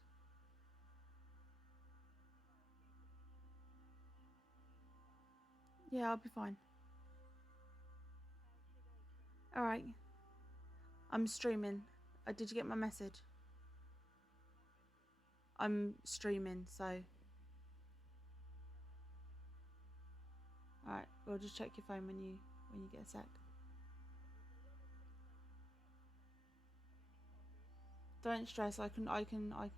Yeah, I'll be fine. Alright. I'm streaming. Did you get my message? I'm streaming, so... Alright, well just check your phone when you get a sec. Don't stress, I can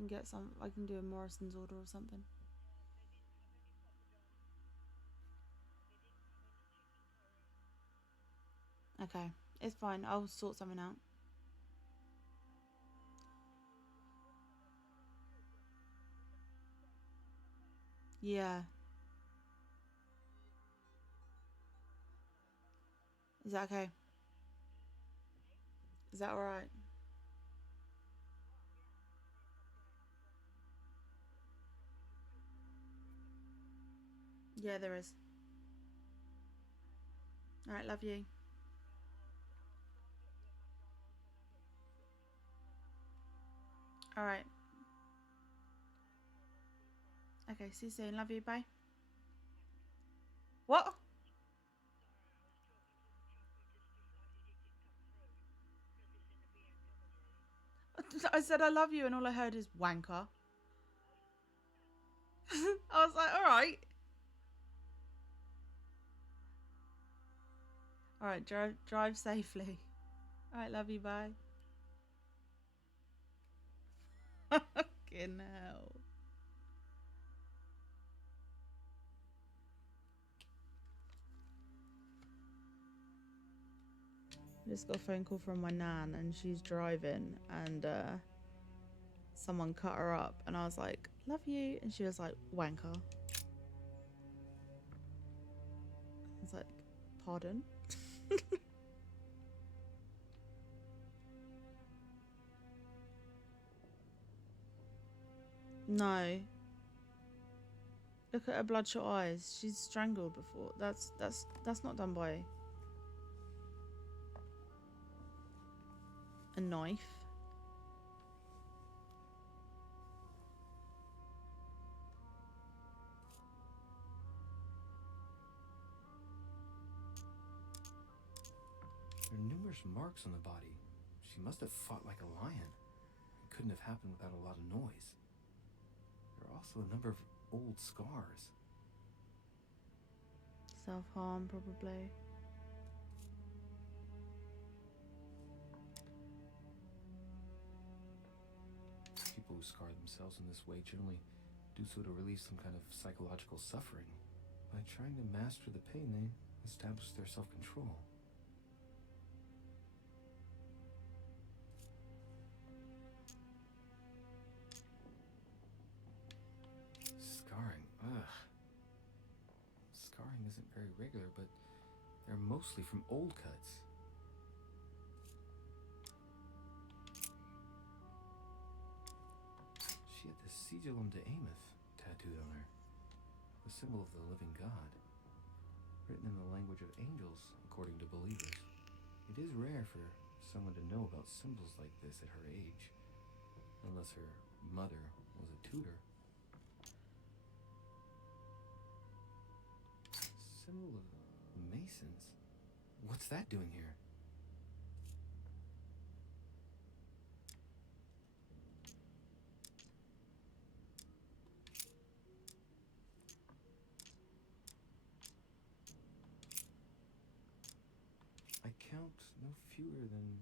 get some, I can do a Morrison's order or something. Okay, it's fine. I'll sort something out. Yeah. Is that okay? Is that alright? Yeah, there is. Alright, love you. Alright. Okay, see you soon. Love you. Bye. What? I said I love you and all I heard is wanker. I was like, alright. Alright, drive safely. Alright, love you, bye. Fucking hell. I just got a phone call from my nan and she's driving and someone cut her up and I was like, love you, and she was like, wanker. I was like, pardon? No. Look at her bloodshot eyes. She's strangled before. That's not done by a knife. There are numerous marks on the body. She must have fought like a lion. It couldn't have happened without a lot of noise. There are also a number of old scars. Self-harm, probably. People who scar themselves in this way generally do so to relieve some kind of psychological suffering. By trying to master the pain, they establish their self-control. Scarring, ugh. Scarring isn't very regular, but they're mostly from old cuts. She had the Sigillum de Ameth tattooed on her, the symbol of the living God, written in the language of angels, according to believers. It is rare for someone to know about symbols like this at her age, unless her mother was a tutor. Symbol of Masons? What's that doing here? I count no fewer than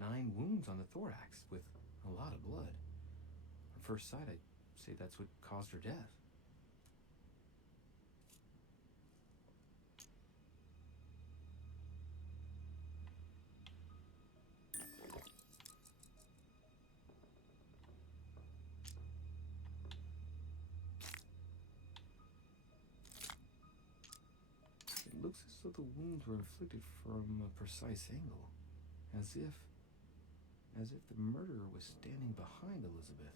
9 wounds on the thorax, with a lot of blood. At first sight, I'd say that's what caused her death. It looks as though the wounds were inflicted from a precise angle, as if the murderer was standing behind Elizabeth.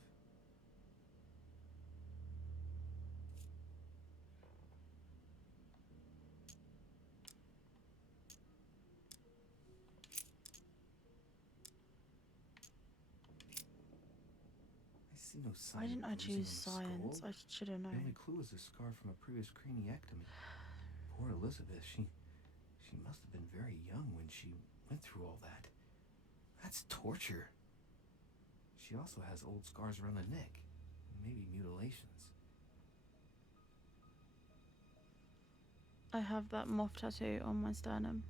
I see no sign Why didn't of I bruising choose on the science? skull. I should have The only known. clue is a scar from a previous craniectomy. Poor Elizabeth, she must have been very young when she went through all that. That's torture. She also has old scars around the neck, maybe mutilations. I have that moth tattoo on my sternum.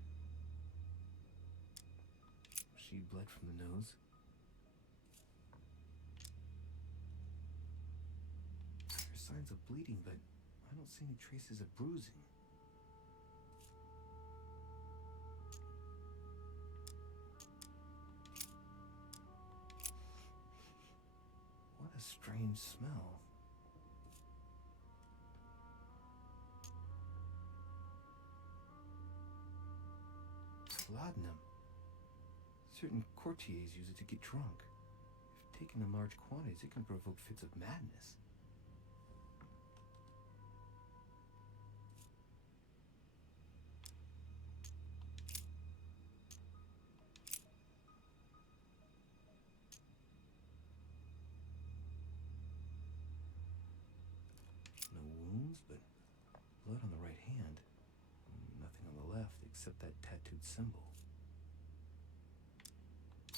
She bled from the nose. There's signs of bleeding, but I don't see any traces of bruising. What a strange smell. laudanum. Certain courtiers use it to get drunk. If taken in large quantities, it can provoke fits of madness. No wounds, but blood on the right hand. Nothing on the left except that tattooed symbol.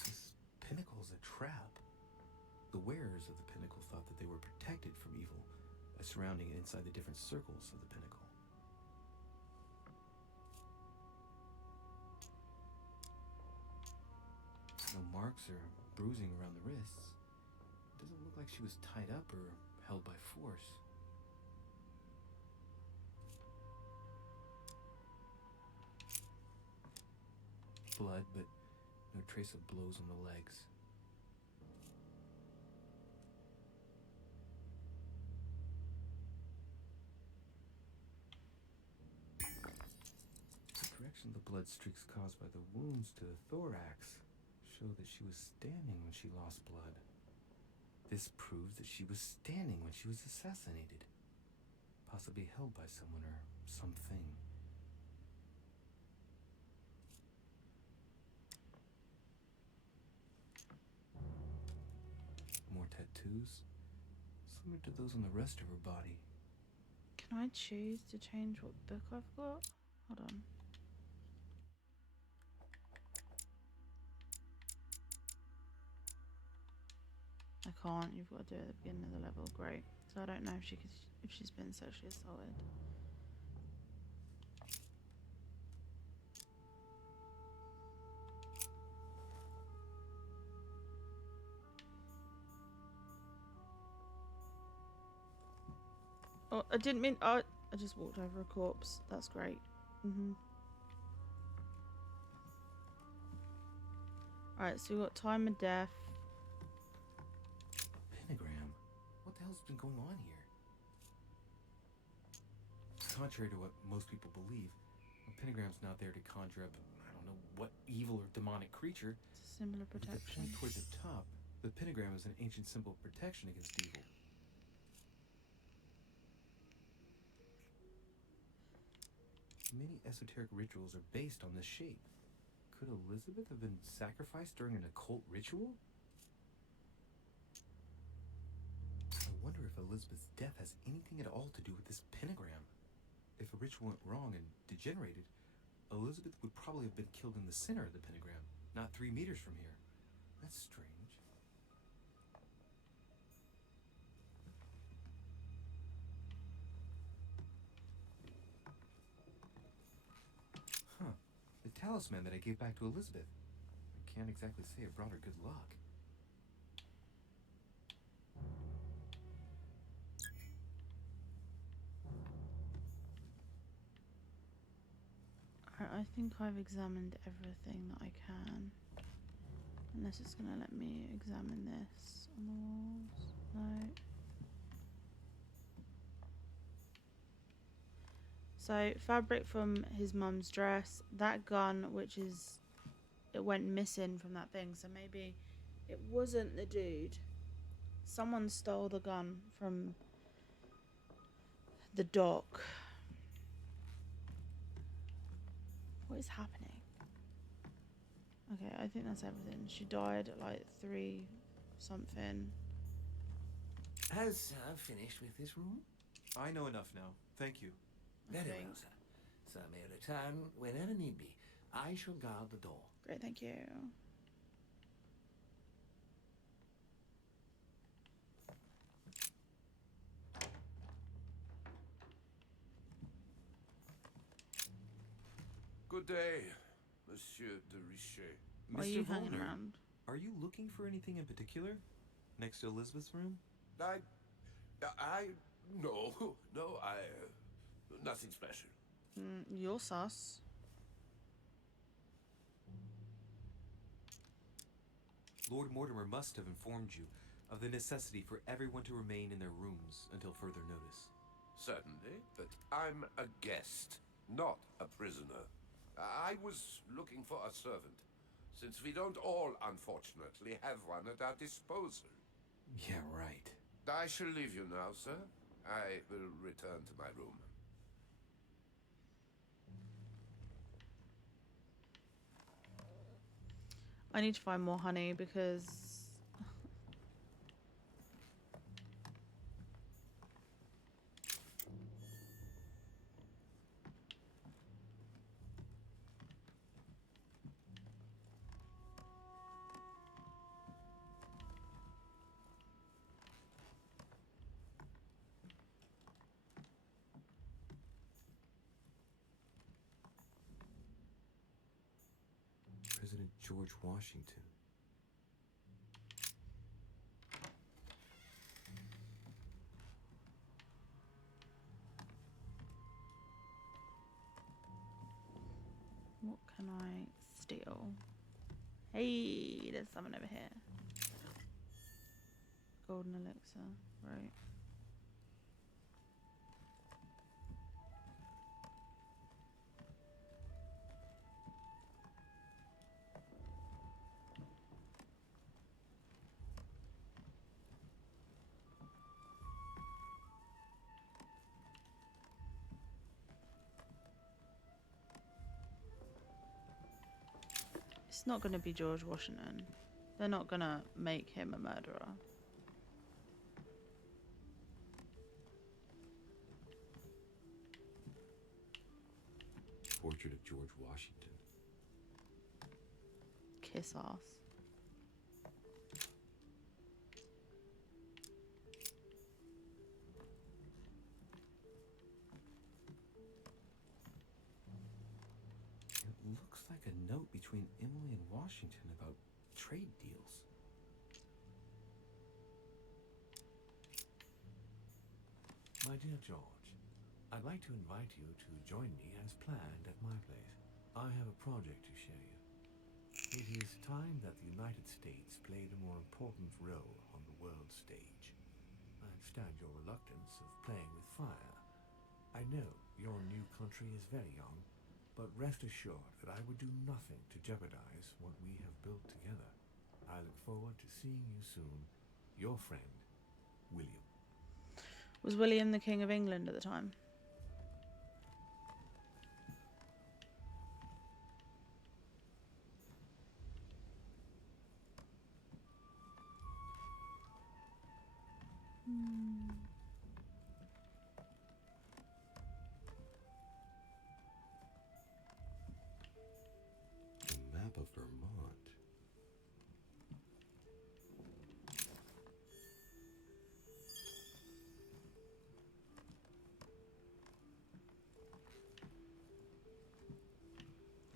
This pinnacle is a trap. The wearers of the pinnacle thought that they were protected from evil by surrounding it inside the different circles of the pinnacle. No marks or bruising around the wrists. It doesn't look like she was tied up or held by force. Blood, but no trace of blows on the legs. The direction of the blood streaks caused by the wounds to the thorax show that she was standing when she lost blood. This proves that she was standing when she was assassinated, possibly held by someone or something. More tattoos, similar to those on the rest of her body. Can I choose to change what book I've got? Hold on. I can't. You've got to do it at the beginning of the level. Great. So I don't know if she's been sexually assaulted. Oh, I didn't mean. Oh, I just walked over a corpse. That's great. Alright, so we've got time of death. Pentagram? What the hell's been going on here? Contrary to what most people believe, a pentagram's not there to conjure up, I don't know, what evil or demonic creature. It's a symbol of With the protection. point toward the top, the pentagram is an ancient symbol of protection against evil. Many esoteric rituals are based on this shape. Could Elizabeth have been sacrificed during an occult ritual? I wonder if Elizabeth's death has anything at all to do with this pentagram. If a ritual went wrong and degenerated, Elizabeth would probably have been killed in the center of the pentagram, not 3 meters from here. That's strange. Huh. The talisman that I gave back to Elizabeth. I can't exactly say it brought her good luck. I think I've examined everything that I can. Unless it's gonna let me examine this on the walls. No. So, fabric from his mum's dress. That gun, it went missing from that thing. So maybe it wasn't the dude. Someone stole the gun from the dock. What is happening? Okay, I think that's everything. She died at like 3 something. Has Sir finished with this room? I know enough now. Thank you. Very Okay. well, sir. Sir may return whenever need be. I shall guard the door. Great, thank you. Good day, Monsieur de Richet. Why are Mr. you hanging Volner, around? are you looking for anything in particular? Next to Elizabeth's room? Nothing special. You're sus. Lord Mortimer must have informed you of the necessity for everyone to remain in their rooms until further notice. Certainly, but I'm a guest, not a prisoner. I was looking for a servant, since we don't all, unfortunately, have one at our disposal. Yeah, right. I shall leave you now, sir. I will return to my room. I need to find more honey because President George Washington. what can I steal? Hey, there's someone over here. Golden elixir, right. It's not going to be George Washington. They're not going to make him a murderer. Portrait of George Washington. Kiss ass. It looks like a note between Emily and Washington about trade deals. My dear George, I'd like to invite you to join me as planned at my place. I have a project to show you. It is time that the United States played a more important role on the world stage. I understand your reluctance of playing with fire. I know your new country is very young, but rest assured that I would do nothing to jeopardize what we have built together. I look forward to seeing you soon. Your friend, William. Was William the King of England at the time? The map of Vermont.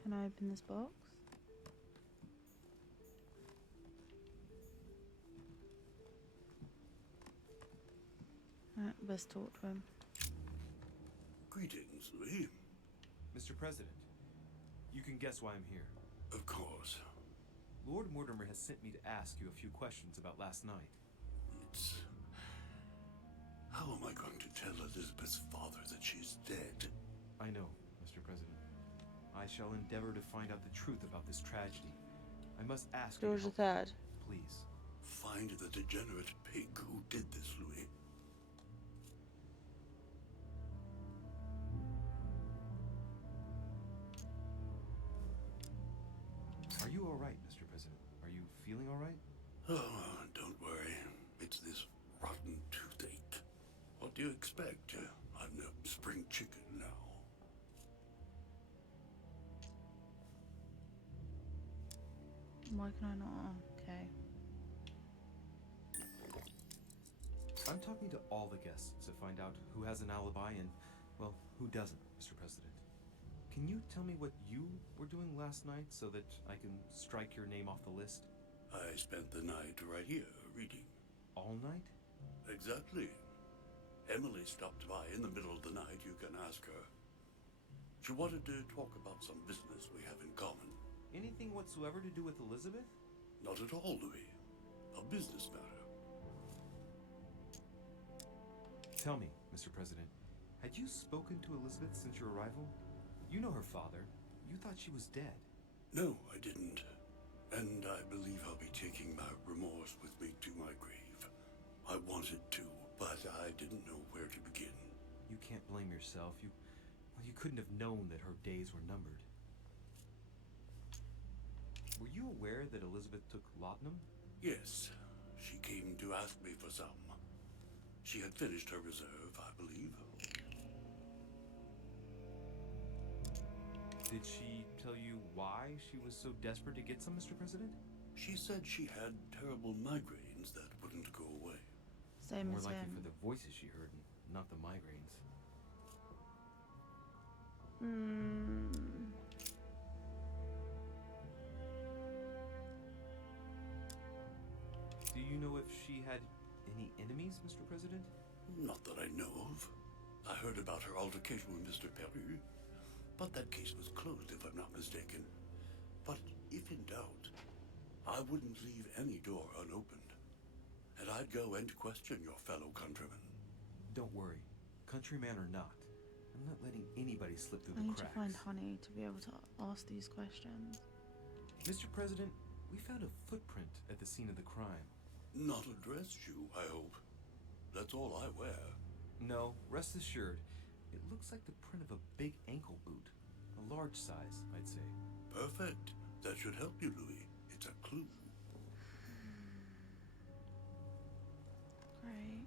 Can I open this box? Right, best talk to him. Greetings, Louis. Mr. President, you can guess why I'm here. Of course. Lord Mortimer has sent me to ask you a few questions about last night. It's... How am I going to tell Elizabeth's father that she's dead? I know, Mr. President. I shall endeavor to find out the truth about this tragedy. I must ask you George to the help Third. me, please. Find the degenerate pig who did this, Louis. Are you all right, Mr. President? Are you feeling all right? Oh, don't worry. It's this rotten toothache. What do you expect? I'm no spring chicken now. Why can I not? Okay. I'm talking to all the guests to find out who has an alibi and, well, who doesn't, Mr. President. Can you tell me what you were doing last night so that I can strike your name off the list? I spent the night right here, reading. All night? Exactly. Emily stopped by in the middle of the night. You can ask her. She wanted to talk about some business we have in common. Anything whatsoever to do with Elizabeth? Not at all, Louis. A business matter. Tell me, Mr. President, had you spoken to Elizabeth since your arrival? You know her father. You thought she was dead. No, I didn't. And I believe I'll be taking my remorse with me to my grave. I wanted to, but I didn't know where to begin. You can't blame yourself. You couldn't have known that her days were numbered. Were you aware that Elizabeth took laudanum? Yes, she came to ask me for some. She had finished her reserve, I believe. Did she tell you why she was so desperate to get some, Mr. President? She said she had terrible migraines that wouldn't go away. Same More as likely him. for the voices she heard, not the migraines. Do you know if she had any enemies, Mr. President? Not that I know of. I heard about her altercation with Mr. Perry, but that case was closed if I'm not mistaken. But if in doubt, I wouldn't leave any door unopened. And I'd go and question your fellow countrymen. Don't worry, countryman or not, I'm not letting anybody slip through I the need to cracks. find Honey to be able to ask these questions. Mr. President, we found a footprint at the scene of the crime. Not a dress shoe, I hope. That's all I wear. No, rest assured, it looks like the print of a big ankle boot. A large size, I'd say. Perfect. That should help you, Louis. It's a clue. Great.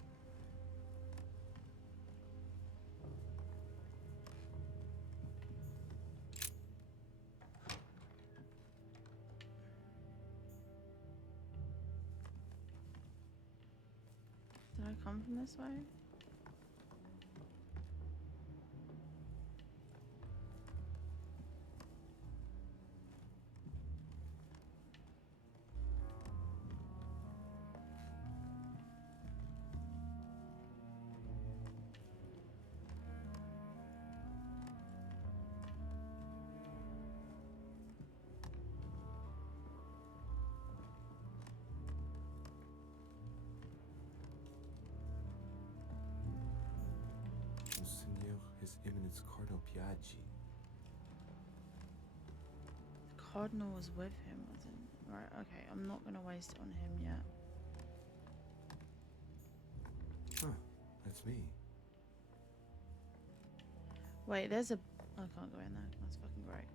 Did I come from this way? Monseigneur, His Eminence Cardinal Piaggi. The Cardinal was with him, wasn't he? Right, okay, I'm not gonna waste it on him yet. Huh, that's me. Wait, there's a... I can't go in there. That's fucking great.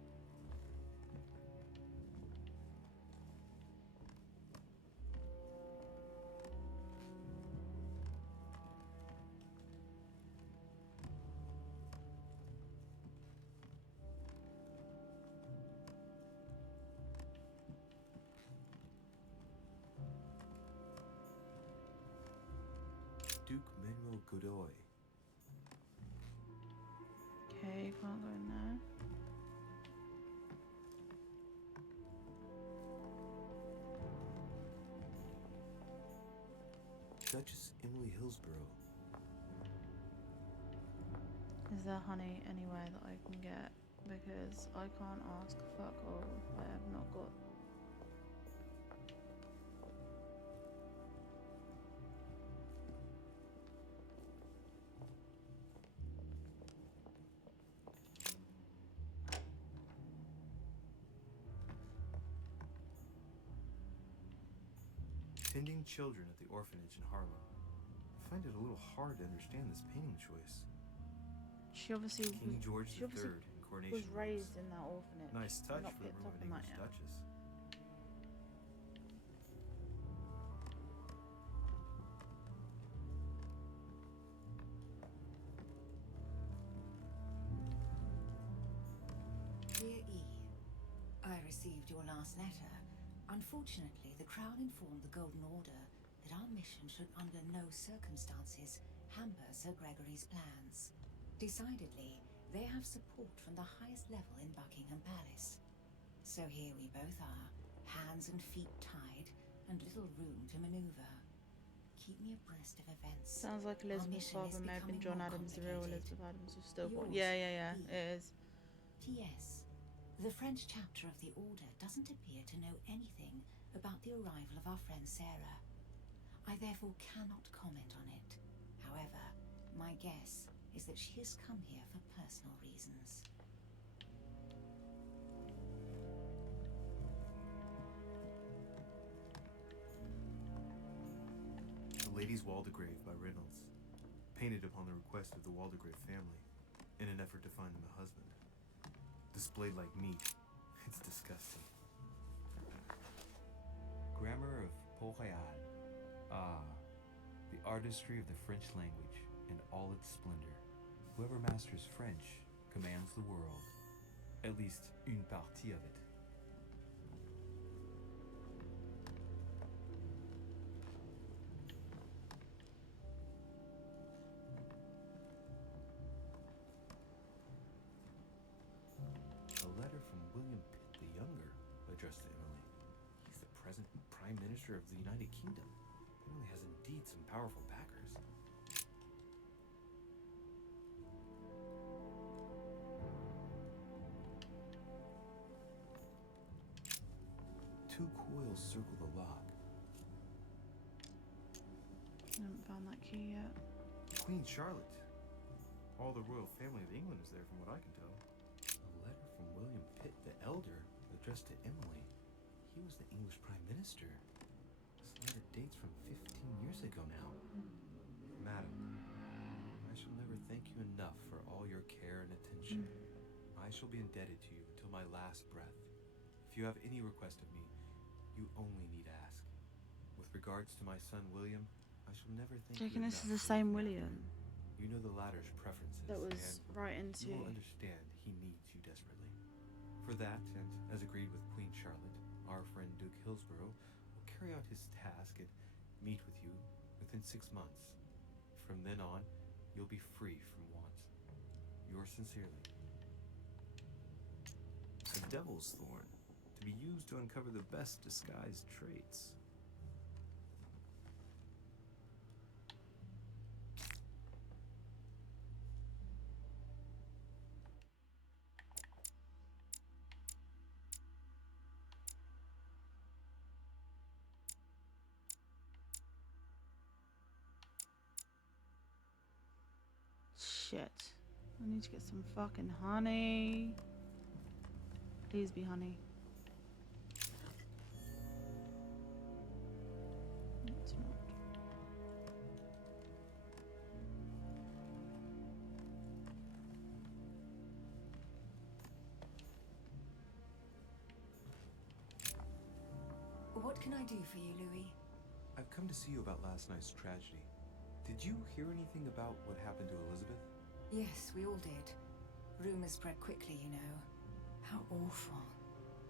Duke Manuel Godoy. Okay, can't go in there. Duchess Emily Hillsborough. Is there honey anywhere that I can get? Because I can't ask fuck all if I have not got... Tending children at the orphanage in Harlem. I find it a little hard to understand this painting choice. She obviously King George she obviously III in coronation was robes. raised in that orphanage. Nice touch Not for a picked up Roman on that English yet. duchess. Dear E, I received your last letter. Unfortunately, the Crown informed the Golden Order that our mission should under no circumstances hamper Sir Gregory's plans. Decidedly, they have support from the highest level in Buckingham Palace. So here we both are, hands and feet tied, and little room to maneuver. Keep me abreast of events. Sounds like Our Elizabeth's mission is father may have been becoming John more Adams, the real complicated. Elizabeth Adams was stillborn. Yours, Yeah, E. it is. P.S. The French chapter of the Order doesn't appear to know anything about the arrival of our friend Sarah. I therefore cannot comment on it. However, my guess is that she has come here for personal reasons. Lady's Waldegrave by Reynolds, painted upon the request of the Waldegrave family, in an effort to find them a husband. Displayed like meat. It's disgusting. Grammar of Port Royal. Ah, the artistry of the French language in all its splendor. Whoever masters French commands the world. At least une partie of it. A letter from William Pitt the Younger, addressed to Emily. He's the present Prime Minister of the United Kingdom. Emily has indeed some powerful backers. Two coils circle the lock. I haven't found that key yet. Queen Charlotte. All the royal family of England is there from what I can tell. A letter from William Pitt the Elder, addressed to Emily. He was the English Prime Minister. This letter dates from 15 years ago now. Madam, I shall never thank you enough for all your care and attention. I shall be indebted to you until my last breath. If you have any request of me, you only need ask. With regards to my son William, I shall never thank Do you reckon you this enough is the for same your William care. You know the latter's preferences. that was and right into? you will understand he needs you desperately. For that, and as agreed with Queen Charlotte, our friend Duke Hillsborough will carry out his task and meet with you within 6 months. From then on, you'll be free from want. Yours sincerely. A devil's thorn, to be used to uncover the best disguised traits. Shit. I need to get some fucking honey. Please be honey. It's not. What can I do for you, Louis? I've come to see you about last night's tragedy. Did you hear anything about what happened to Elizabeth? Yes, we all did. Rumors spread quickly, you know. How awful.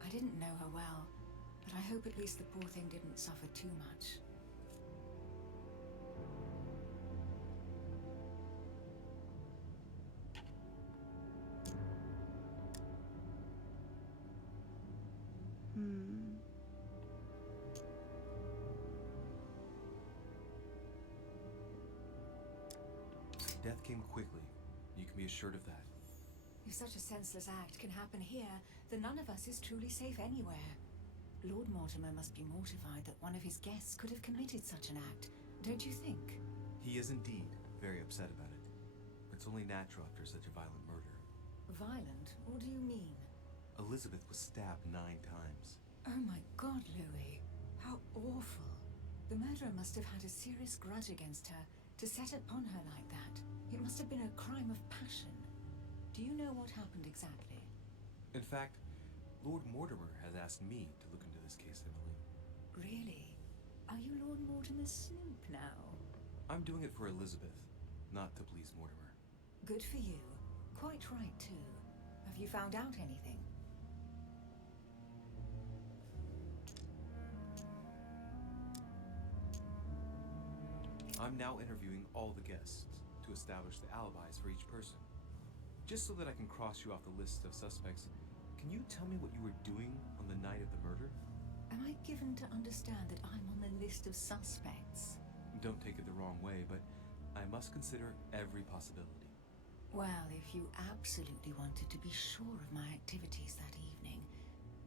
I didn't know her well, but I hope at least the poor thing didn't suffer too much. Death came quickly. You can be assured of that. If such a senseless act can happen here, then none of us is truly safe anywhere. Lord Mortimer must be mortified that one of his guests could have committed such an act, don't you think? He is indeed very upset about it. It's only natural after such a violent murder. Violent? What do you mean? Elizabeth was stabbed 9 times. Oh my God, Louis. How awful. The murderer must have had a serious grudge against her to set upon her like that. It must have been a crime of passion. Do you know what happened exactly? In fact, Lord Mortimer has asked me to look into this case, Emily. Really? Are you Lord Mortimer's snoop now? I'm doing it for Elizabeth, not to please Mortimer. Good for you. Quite right, too. Have you found out anything? I'm now interviewing all the guests to establish the alibis for each person. Just so that I can cross you off the list of suspects, can you tell me what you were doing on the night of the murder? Am I given to understand that I'm on the list of suspects? Don't take it the wrong way, but I must consider every possibility. Well, if you absolutely wanted to be sure of my activities that evening,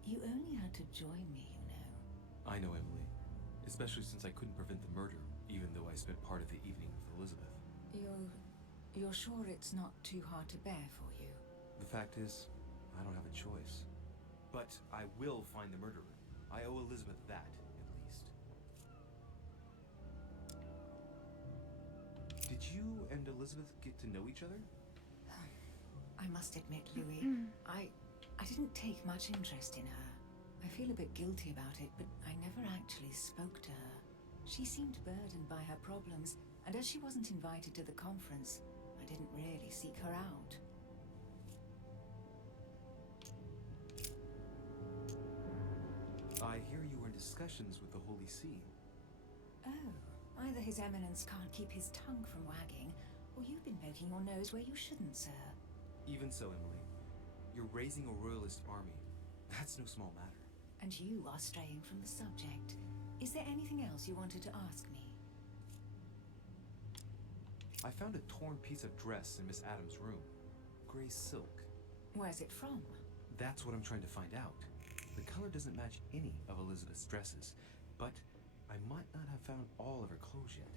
you only had to join me, you know. I know, Emily. Especially since I couldn't prevent the murder, even though I spent part of the evening with Elizabeth. You're sure it's not too hard to bear for you? The fact is, I don't have a choice. But I will find the murderer. I owe Elizabeth that, at least. Did you and Elizabeth get to know each other? I must admit, Louis, I didn't take much interest in her. I feel a bit guilty about it, but I never actually spoke to her. She seemed burdened by her problems, and as she wasn't invited to the conference, I didn't really seek her out. I hear you were in discussions with the Holy See. Oh, either His Eminence can't keep his tongue from wagging, or you've been poking your nose where you shouldn't, sir. Even so, Emily, you're raising a royalist army. That's no small matter. And you are straying from the subject. Is there anything else you wanted to ask me? I found a torn piece of dress in Miss Adams' room. Gray silk. Where's it from? That's what I'm trying to find out. The color doesn't match any of Elizabeth's dresses, but I might not have found all of her clothes yet.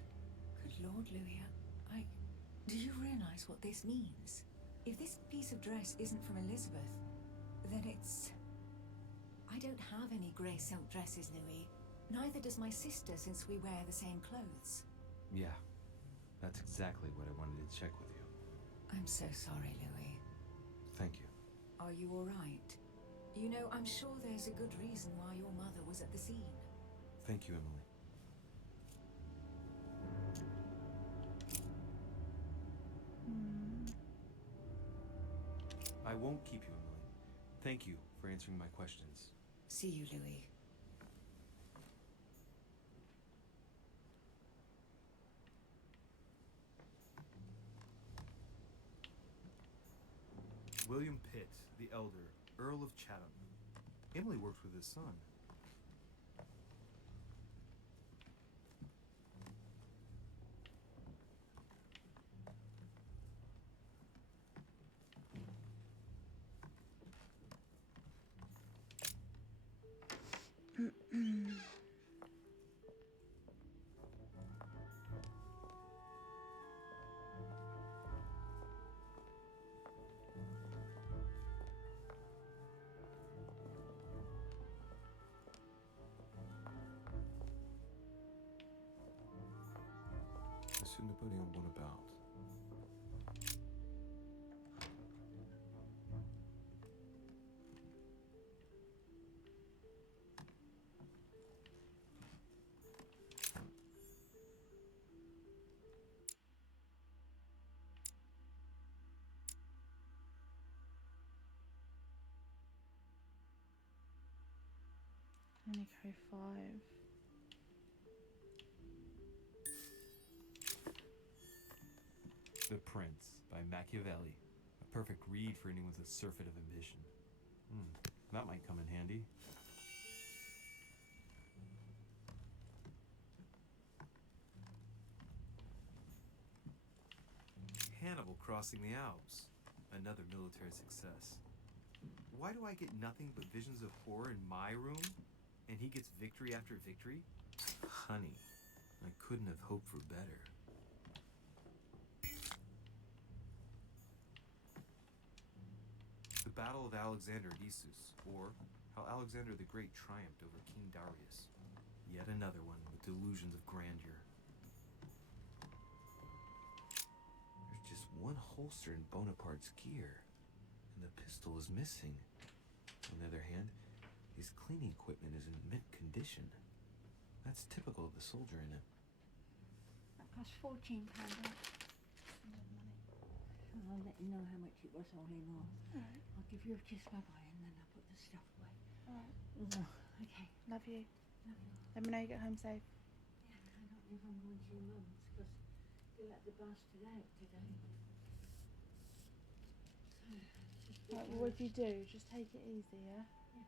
Good Lord, Louis, do you realize what this means? If this piece of dress isn't from Elizabeth, then it's... I don't have any grey silk dresses, Louis. Neither does my sister, since we wear the same clothes. Yeah, that's exactly what I wanted to check with you. I'm so sorry, Louis. Thank you. Are you all right? You know, I'm sure there's a good reason why your mother was at the scene. Thank you, Emily. I won't keep you, Emily. Thank you for answering my questions. See you, Louis. William Pitt, the elder, Earl of Chatham. Emily worked with his son. Monsieur Napoleon Bonaparte. Only go 5. The Prince by Machiavelli. A perfect read for anyone with a surfeit of ambition. That might come in handy. Hannibal crossing the Alps. Another military success. Why do I get nothing but visions of horror in my room? And he gets victory after victory? Honey, I couldn't have hoped for better. The Battle of Alexander at Issus, or how Alexander the Great triumphed over King Darius. Yet another one with delusions of grandeur. There's just one holster in Bonaparte's gear, and the pistol is missing. On the other hand, his cleaning equipment is in mint condition. That's typical of the soldier in him. That cost £14. I'll let you know how much it was all in all. Alright. I'll give you a kiss bye-bye and then I'll put the stuff away. Alright. Okay. Love you. Love you. Let me know you get home safe. Yeah, I don't know if I'm going to your mum's because they let the bastard out today. So, Right, well, what do you do? Just take it easy, yeah? I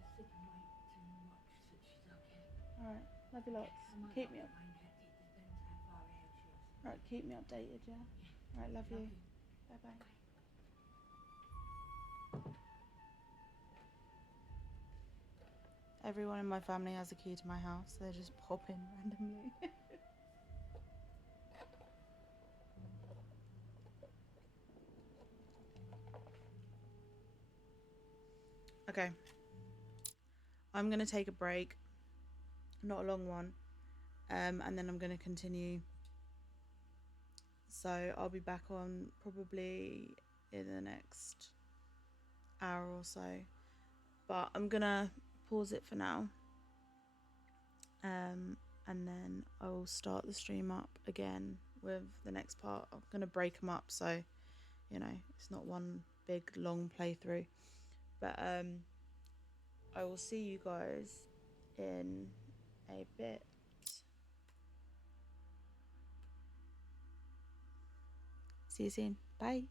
just sit and wait and watch that she's okay. Alright. Love you lots. I might Keep not me up. be minded, it depends how far ahead she is. Alright, keep me updated, yeah? Alright, love you. Bye bye. Everyone in my family has a key to my house, so they just pop in randomly. Okay. I'm going to take a break. Not a long one. And then I'm going to continue So I'll be back on probably in the next hour or so, but I'm gonna pause it for now, and then I will start the stream up again with the next part. I'm gonna break them up so you know it's not one big long playthrough, but I will see you guys in a bit. See you soon. Bye.